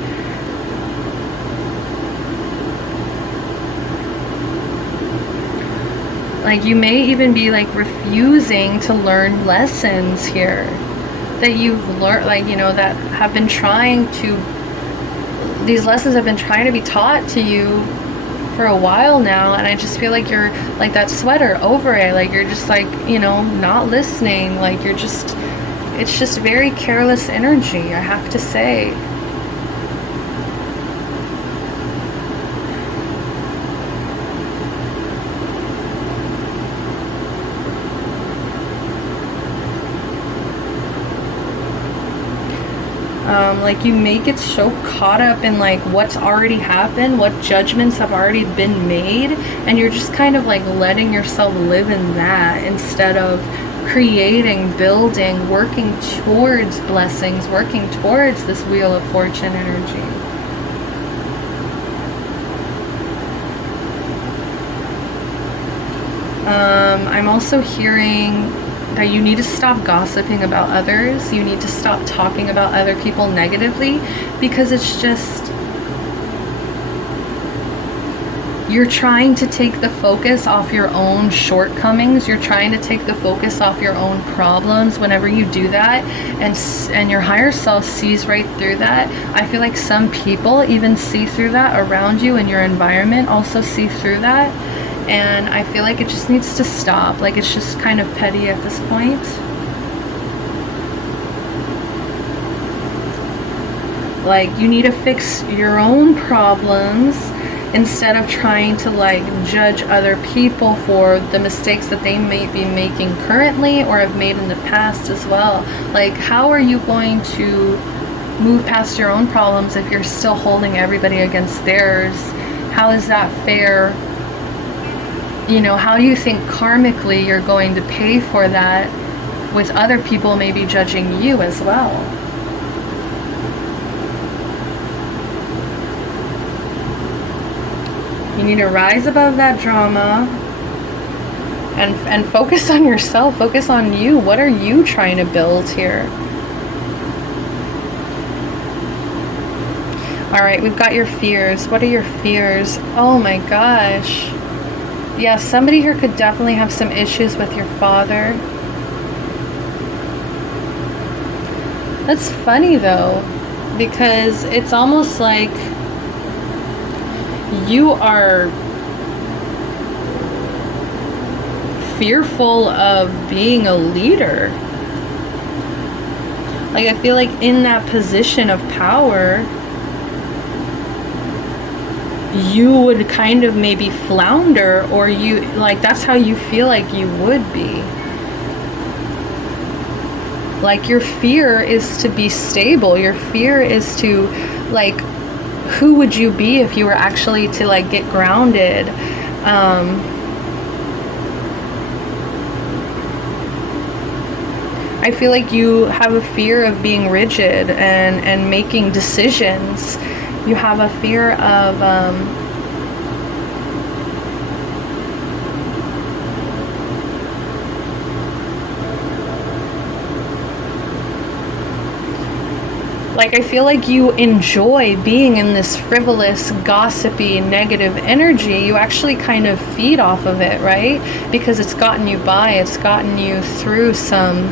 Like you may even be like refusing to learn lessons here that you've learned, like, you know, that have been trying to, these lessons have been trying to be taught to you for a while now, and I just feel like you're like that sweater over it, like you're just like, you know, not listening, like you're just, it's just very careless energy, I have to say. Like you may get so caught up in like what's already happened, what judgments have already been made, and you're just kind of like letting yourself live in that instead of creating, building, working towards blessings, working towards this Wheel of Fortune energy. I'm also hearing that you need to stop gossiping about others. You need to stop talking about other people negatively, because it's just, you're trying to take the focus off your own shortcomings. You're trying to take the focus off your own problems whenever you do that, and your higher self sees right through that. I feel like some people even see through that around you, and your environment also see through that. And I feel like it just needs to stop. Like it's just kind of petty at this point. Like you need to fix your own problems instead of trying to like judge other people for the mistakes that they may be making currently or have made in the past as well. Like how are you going to move past your own problems if you're still holding everybody against theirs? How is that fair? You know, how do you think karmically you're going to pay for that with other people maybe judging you as well? You need to rise above that drama and focus on yourself, focus on you. What are you trying to build here? All right, we've got your fears. What are your fears? Oh my gosh. Yeah, somebody here could definitely have some issues with your father. That's funny though, because it's almost like you are fearful of being a leader. Like I feel like in that position of power, you would kind of maybe flounder, or you like that's how you feel like you would be. Like your fear is to be stable. Your fear is to like, who would you be if you were actually to like get grounded? I feel like you have a fear of being rigid and making decisions. You have a fear of like I feel like you enjoy being in this frivolous, gossipy, negative energy. You actually kind of feed off of it, right? Because it's gotten you by, it's gotten you through some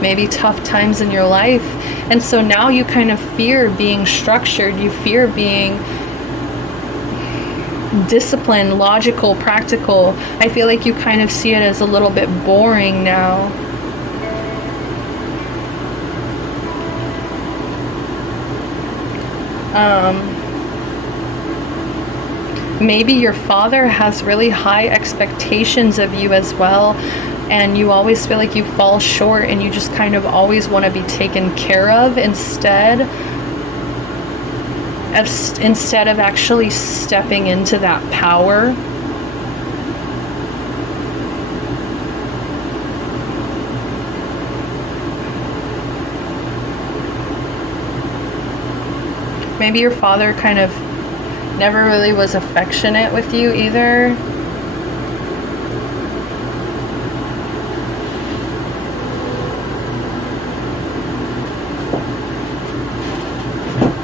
maybe tough times in your life. And so now you kind of fear being structured. You fear being disciplined, logical, practical. I feel like you kind of see it as a little bit boring now. Maybe your father has really high expectations of you as well, and you always feel like you fall short, and you just kind of always want to be taken care of instead of actually stepping into that power. Maybe your father kind of never really was affectionate with you either.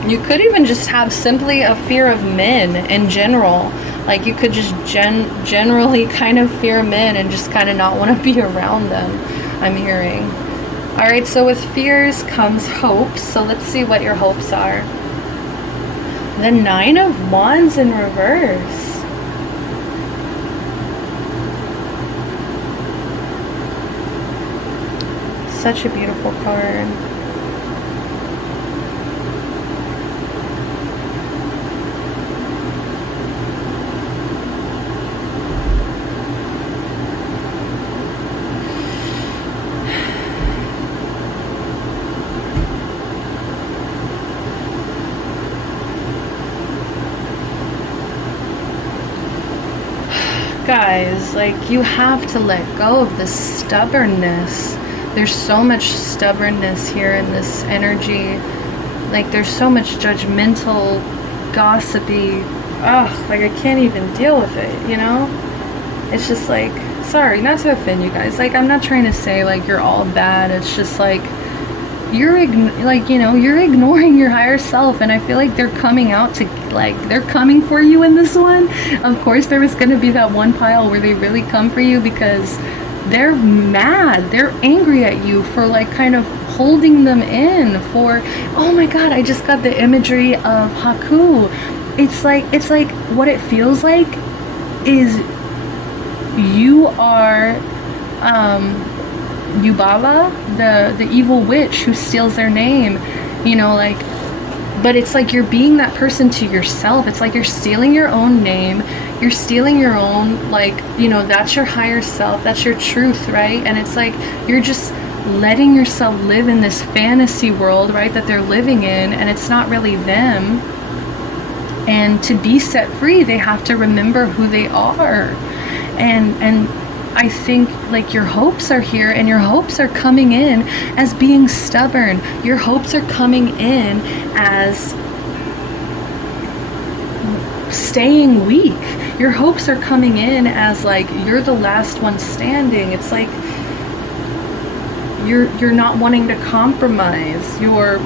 You could even just have simply a fear of men in general. Like you could just generally kind of fear men and just kind of not want to be around them, I'm hearing. All right, so with fears comes hopes. So let's see what your hopes are. The 9 of Wands in reverse. Such a beautiful card. guys, like, you have to let go of this stubbornness. There's so much stubbornness here in this energy. Like, there's so much judgmental, gossipy, like, I can't even deal with it, you know? It's just like, sorry, not to offend you guys. Like, I'm not trying to say, like, you're all bad. It's just like, you're ignoring your higher self, and I feel like they're coming out to, like, they're coming for you in this one. Of course, there was going to be that one pile where they really come for you because they're mad, they're angry at you for, like, kind of holding them in for, oh my god, I just got the imagery of Haku. It's like what it feels like is you are Yubaba, the evil witch who steals their name, you know, like, but it's like you're being that person to yourself. It's like you're stealing your own name, you're stealing your own, like, you know, that's your higher self, that's your truth, right? And it's like you're just letting yourself live in this fantasy world, right, that they're living in, and it's not really them. And to be set free, they have to remember who they are. And I think, like, your hopes are here, and your hopes are coming in as being stubborn. Your hopes are coming in as staying weak. Your hopes are coming in as, like, you're the last one standing. It's like you're not wanting to compromise. You're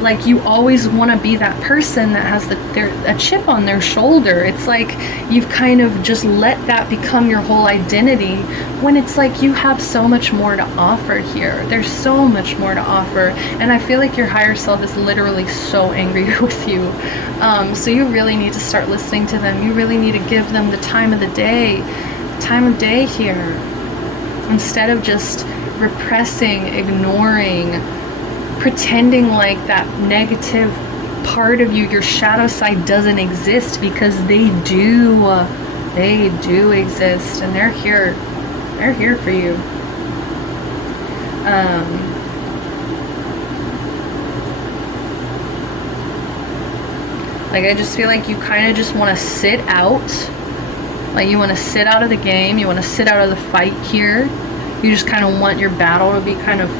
like, you always want to be that person that has a chip on their shoulder. It's like you've kind of just let that become your whole identity, when it's like you have so much more to offer here. There's so much more to offer, and I feel like your higher self is literally so angry with you. So you really need to start listening to them. You really need to give them the time of day here, instead of just repressing, ignoring, pretending like that negative part of you, your shadow side, doesn't exist, because they do exist, and they're here for you. Like, I just feel like you kind of just want to sit out, like, you want to sit out of the game, you want to sit out of the fight here. You just kind of want your battle to be kind of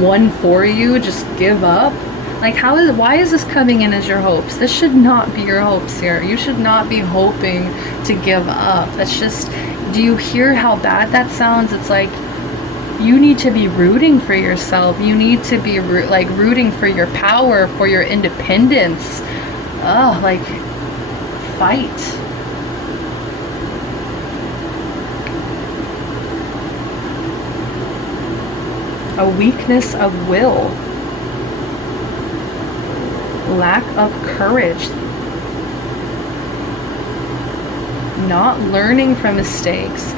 one for you. Just give up. Like, why is this coming in as your hopes? This should not be your hopes here. You should not be hoping to give up. That's just, do you hear how bad that sounds? It's like you need to be rooting for yourself. You need to be rooting for your power, for your independence. Like, fight. A weakness of will, lack of courage, not learning from mistakes,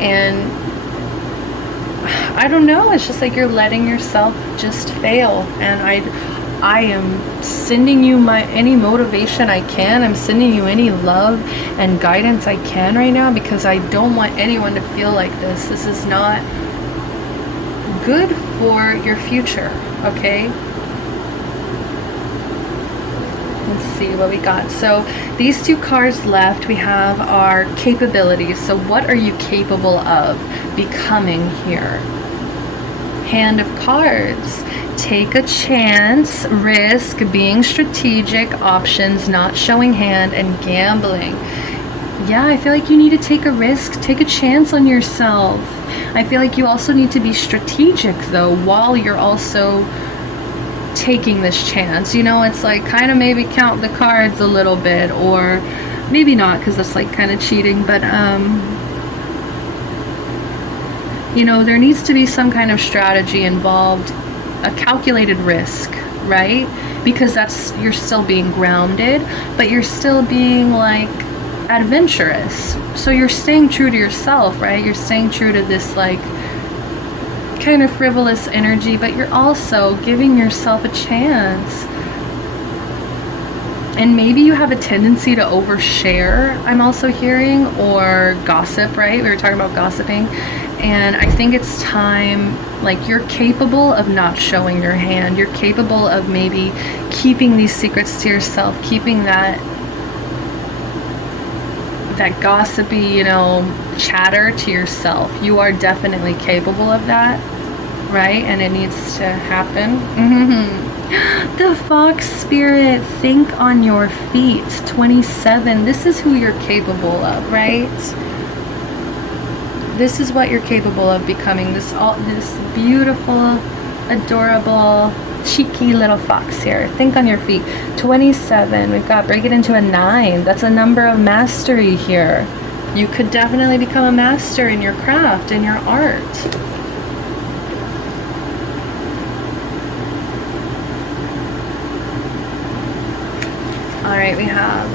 and I don't know, it's just like you're letting yourself just fail. And I am sending you any motivation I can. I'm sending you any love and guidance I can right now, because I don't want anyone to feel like this. This is not good for your future, okay? Let's see what we got. So these two cards left, we have our capabilities. So what are you capable of becoming here? Hand of cards. Take a chance, risk, being strategic, options, not showing hand, and gambling. Yeah, I feel like you need to take a risk, take a chance on yourself. I feel like you also need to be strategic, though, while you're also taking this chance. You know, it's like kind of maybe count the cards a little bit, or maybe not, because that's like kind of cheating, but you know, there needs to be some kind of strategy involved, a calculated risk, right? Because you're still being grounded, but you're still being, like, adventurous. So you're staying true to yourself, right? You're staying true to this, like, kind of frivolous energy, but you're also giving yourself a chance. And maybe you have a tendency to overshare, I'm also hearing, or gossip, right? We were talking about gossiping. And I think it's time, like, you're capable of not showing your hand. You're capable of maybe keeping these secrets to yourself, keeping that that gossipy, you know, chatter to yourself. You are definitely capable of that, right? And it needs to happen. The fox spirit, think on your feet. 27. This is who you're capable of, right? This is what you're capable of becoming. This beautiful, adorable, cheeky little fox here. Think on your feet. 27. We've got break it into a 9. That's a number of mastery here. You could definitely become a master in your craft, in your art. All right, we have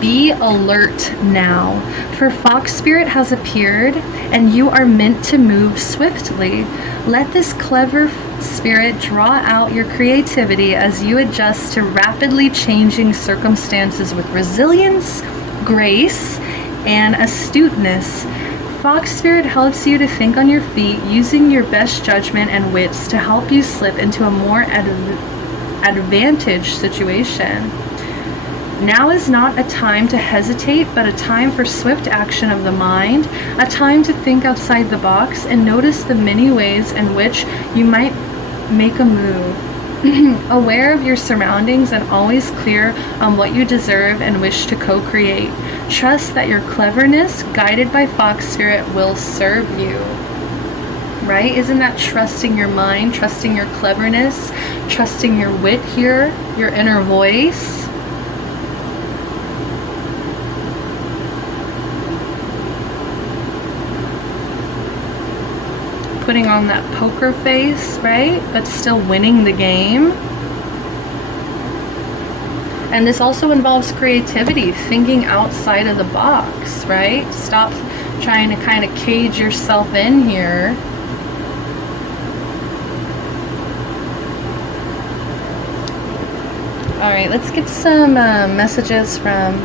be alert now, for fox spirit has appeared and you are meant to move swiftly. Let this clever spirit draw out your creativity as you adjust to rapidly changing circumstances with resilience, grace, and astuteness. Fox spirit helps you to think on your feet, using your best judgment and wits to help you slip into a more advantaged situation. Now is not a time to hesitate, but a time for swift action of the mind, a time to think outside the box and notice the many ways in which you might make a move. Aware of your surroundings and always clear on what you deserve and wish to co-create. Trust that your cleverness, guided by fox spirit, will serve you. Right? Isn't that trusting your mind, trusting your cleverness, trusting your wit here, your inner voice? Putting on that poker face, right? But still winning the game. And this also involves creativity, thinking outside of the box, right? Stop trying to kind of cage yourself in here. All right, let's get some messages from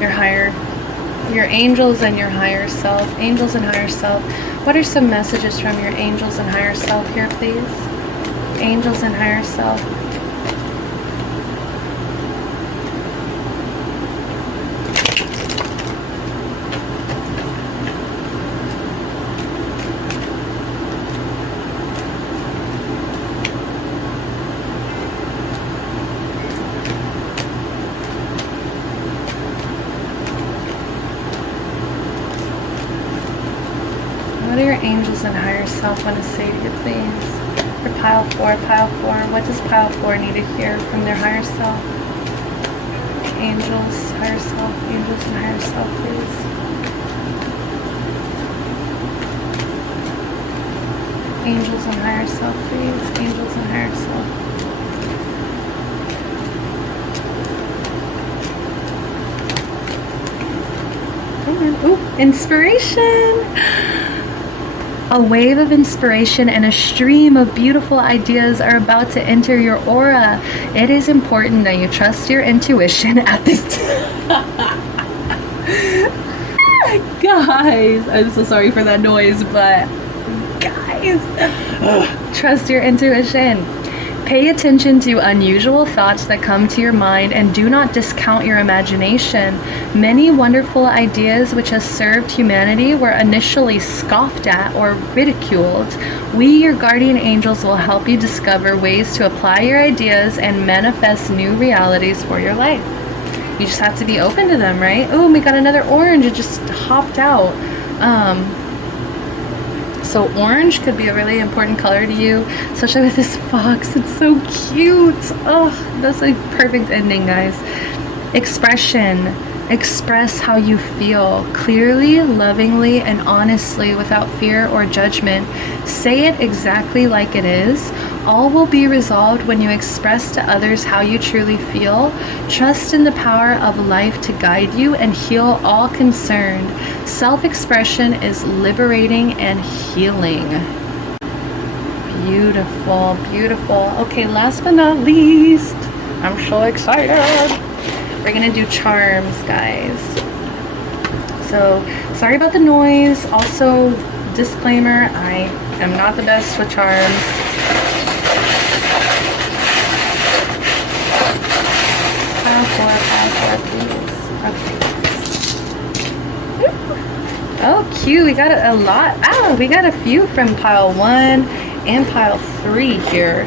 your angels and your higher self. Angels and higher self. What are some messages from your angels and higher self here, please? Angels and higher self. What do your angels and higher self want to say to you, please? For pile 4, what does pile 4 need to hear from their higher self? Angels, higher self, angels and higher self, please. Angels and higher self, please. Angels and higher self. Come on. Ooh, inspiration! A wave of inspiration and a stream of beautiful ideas are about to enter your aura. It is important that you trust your intuition at this time. Guys, I'm so sorry for that noise, but guys, trust your intuition. Pay attention to unusual thoughts that come to your mind and do not discount your imagination. Many wonderful ideas which have served humanity were initially scoffed at or ridiculed. We, your guardian angels, will help you discover ways to apply your ideas and manifest new realities for your life. You just have to be open to them, right? Oh, we got another orange. It just hopped out. So orange could be a really important color to you, especially with this fox. It's so cute. Oh, that's a perfect ending, guys. Expression. Express how you feel clearly, lovingly, and honestly without fear or judgment. Say it exactly like it is. All will be resolved when you express to others how you truly feel. Trust in the power of life to guide you and heal all concerned. Self-expression is liberating and healing. Beautiful, beautiful. Okay, last but not least, I'm so excited. We're gonna do charms, guys. So, sorry about the noise. Also, disclaimer, I am not the best with charms. Pile four, please. Okay. cute. We got a lot. We got a few from pile 1 and pile 3 here.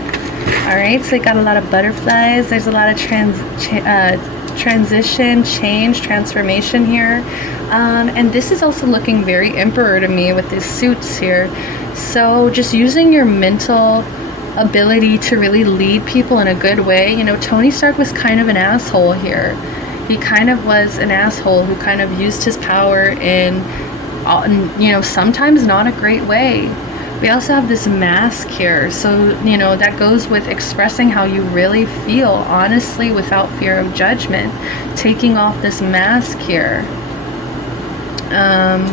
All right, so we got a lot of butterflies. There's a lot of transition, change, transformation here. And this is also looking very emperor to me with these suits here. So just using your mental ability to really lead people in a good way. You know, Tony Stark was kind of an asshole here. He kind of was an asshole who kind of used his power in, you know, sometimes not a great way. We also have this mask here, so, you know, that goes with expressing how you really feel, honestly, without fear of judgment. Taking off this mask here.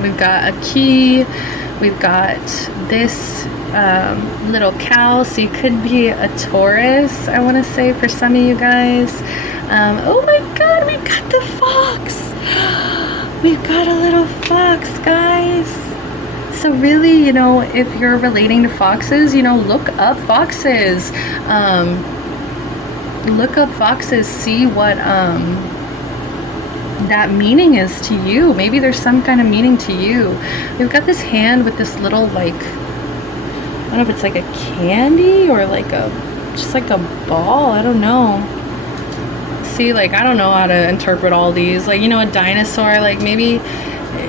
We've got a key. We've got this little cow, so you could be a Taurus, I want to say, for some of you guys. Oh my god, we got the fox! We've got a little fox, guys. So really, you know, if you're relating to foxes, you know, look up foxes. Look up foxes, see what that meaning is to you. Maybe there's some kind of meaning to you. We've got this hand with this little, like, I don't know if it's like a candy or like just like a ball. I don't know. See, like, I don't know how to interpret all these. Like, you know, a dinosaur, like maybe,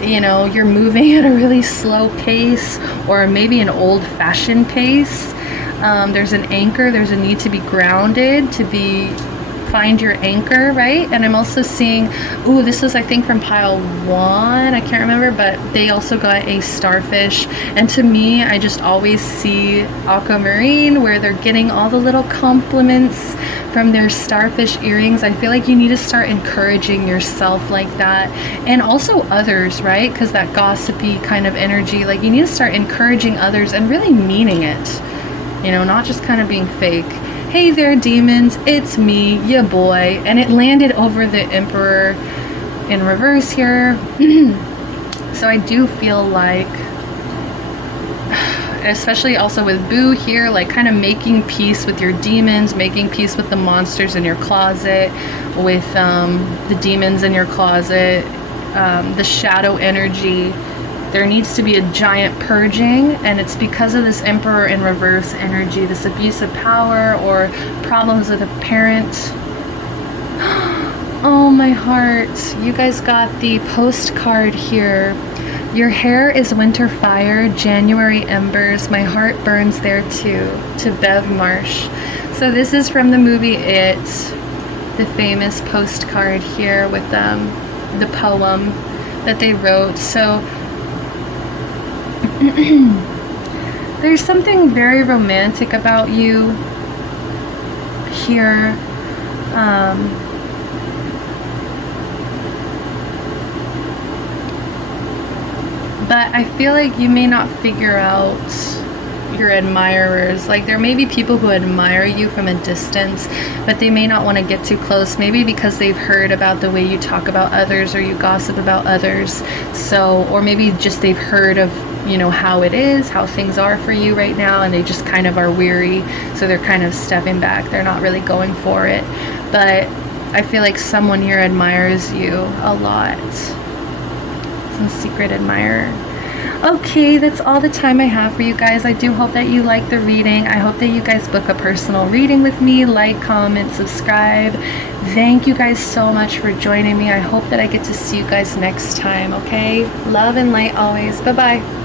you know, you're moving at a really slow pace, or maybe an old-fashioned pace. There's an anchor. There's a need to be grounded, to find your anchor, right? And I'm also seeing, ooh, this was, I think, from pile 1. I can't remember, but they also got a starfish. And to me, I just always see aquamarine, where they're getting all the little compliments from their starfish earrings. I feel like you need to start encouraging yourself like that, and also others, right? Because that gossipy kind of energy, like, you need to start encouraging others and really meaning it, you know, not just kind of being fake. Hey there, demons, it's me, ya boy. And it landed over the Emperor in reverse here. So I do feel like, especially also with Boo here, like kind of making peace with your demons, making peace with the monsters in your closet, with the demons in your closet, the shadow energy. There needs to be a giant purging, and it's because of this Emperor in reverse energy, this abuse of power or problems with a parent. Oh, my heart. You guys got the postcard here. Your hair is winter fire, January embers, my heart burns there too, to Bev Marsh. So this is from the movie It, the famous postcard here with the poem that they wrote. So there's something very romantic about you here. But I feel like you may not figure out your admirers. Like, there may be people who admire you from a distance, but they may not want to get too close, maybe because they've heard about the way you talk about others or you gossip about others. So, or maybe just they've heard of, you know, how it is, how things are for you right now, and they just kind of are weary, so they're kind of stepping back. They're not really going for it. But I feel like someone here admires you a lot. Some secret admirer. Okay, that's all the time I have for you guys. I do hope that you like the reading. I hope that you guys book a personal reading with me. Like, comment, subscribe. Thank you guys so much for joining me. I hope that I get to see you guys next time, okay? Love and light always. Bye-bye.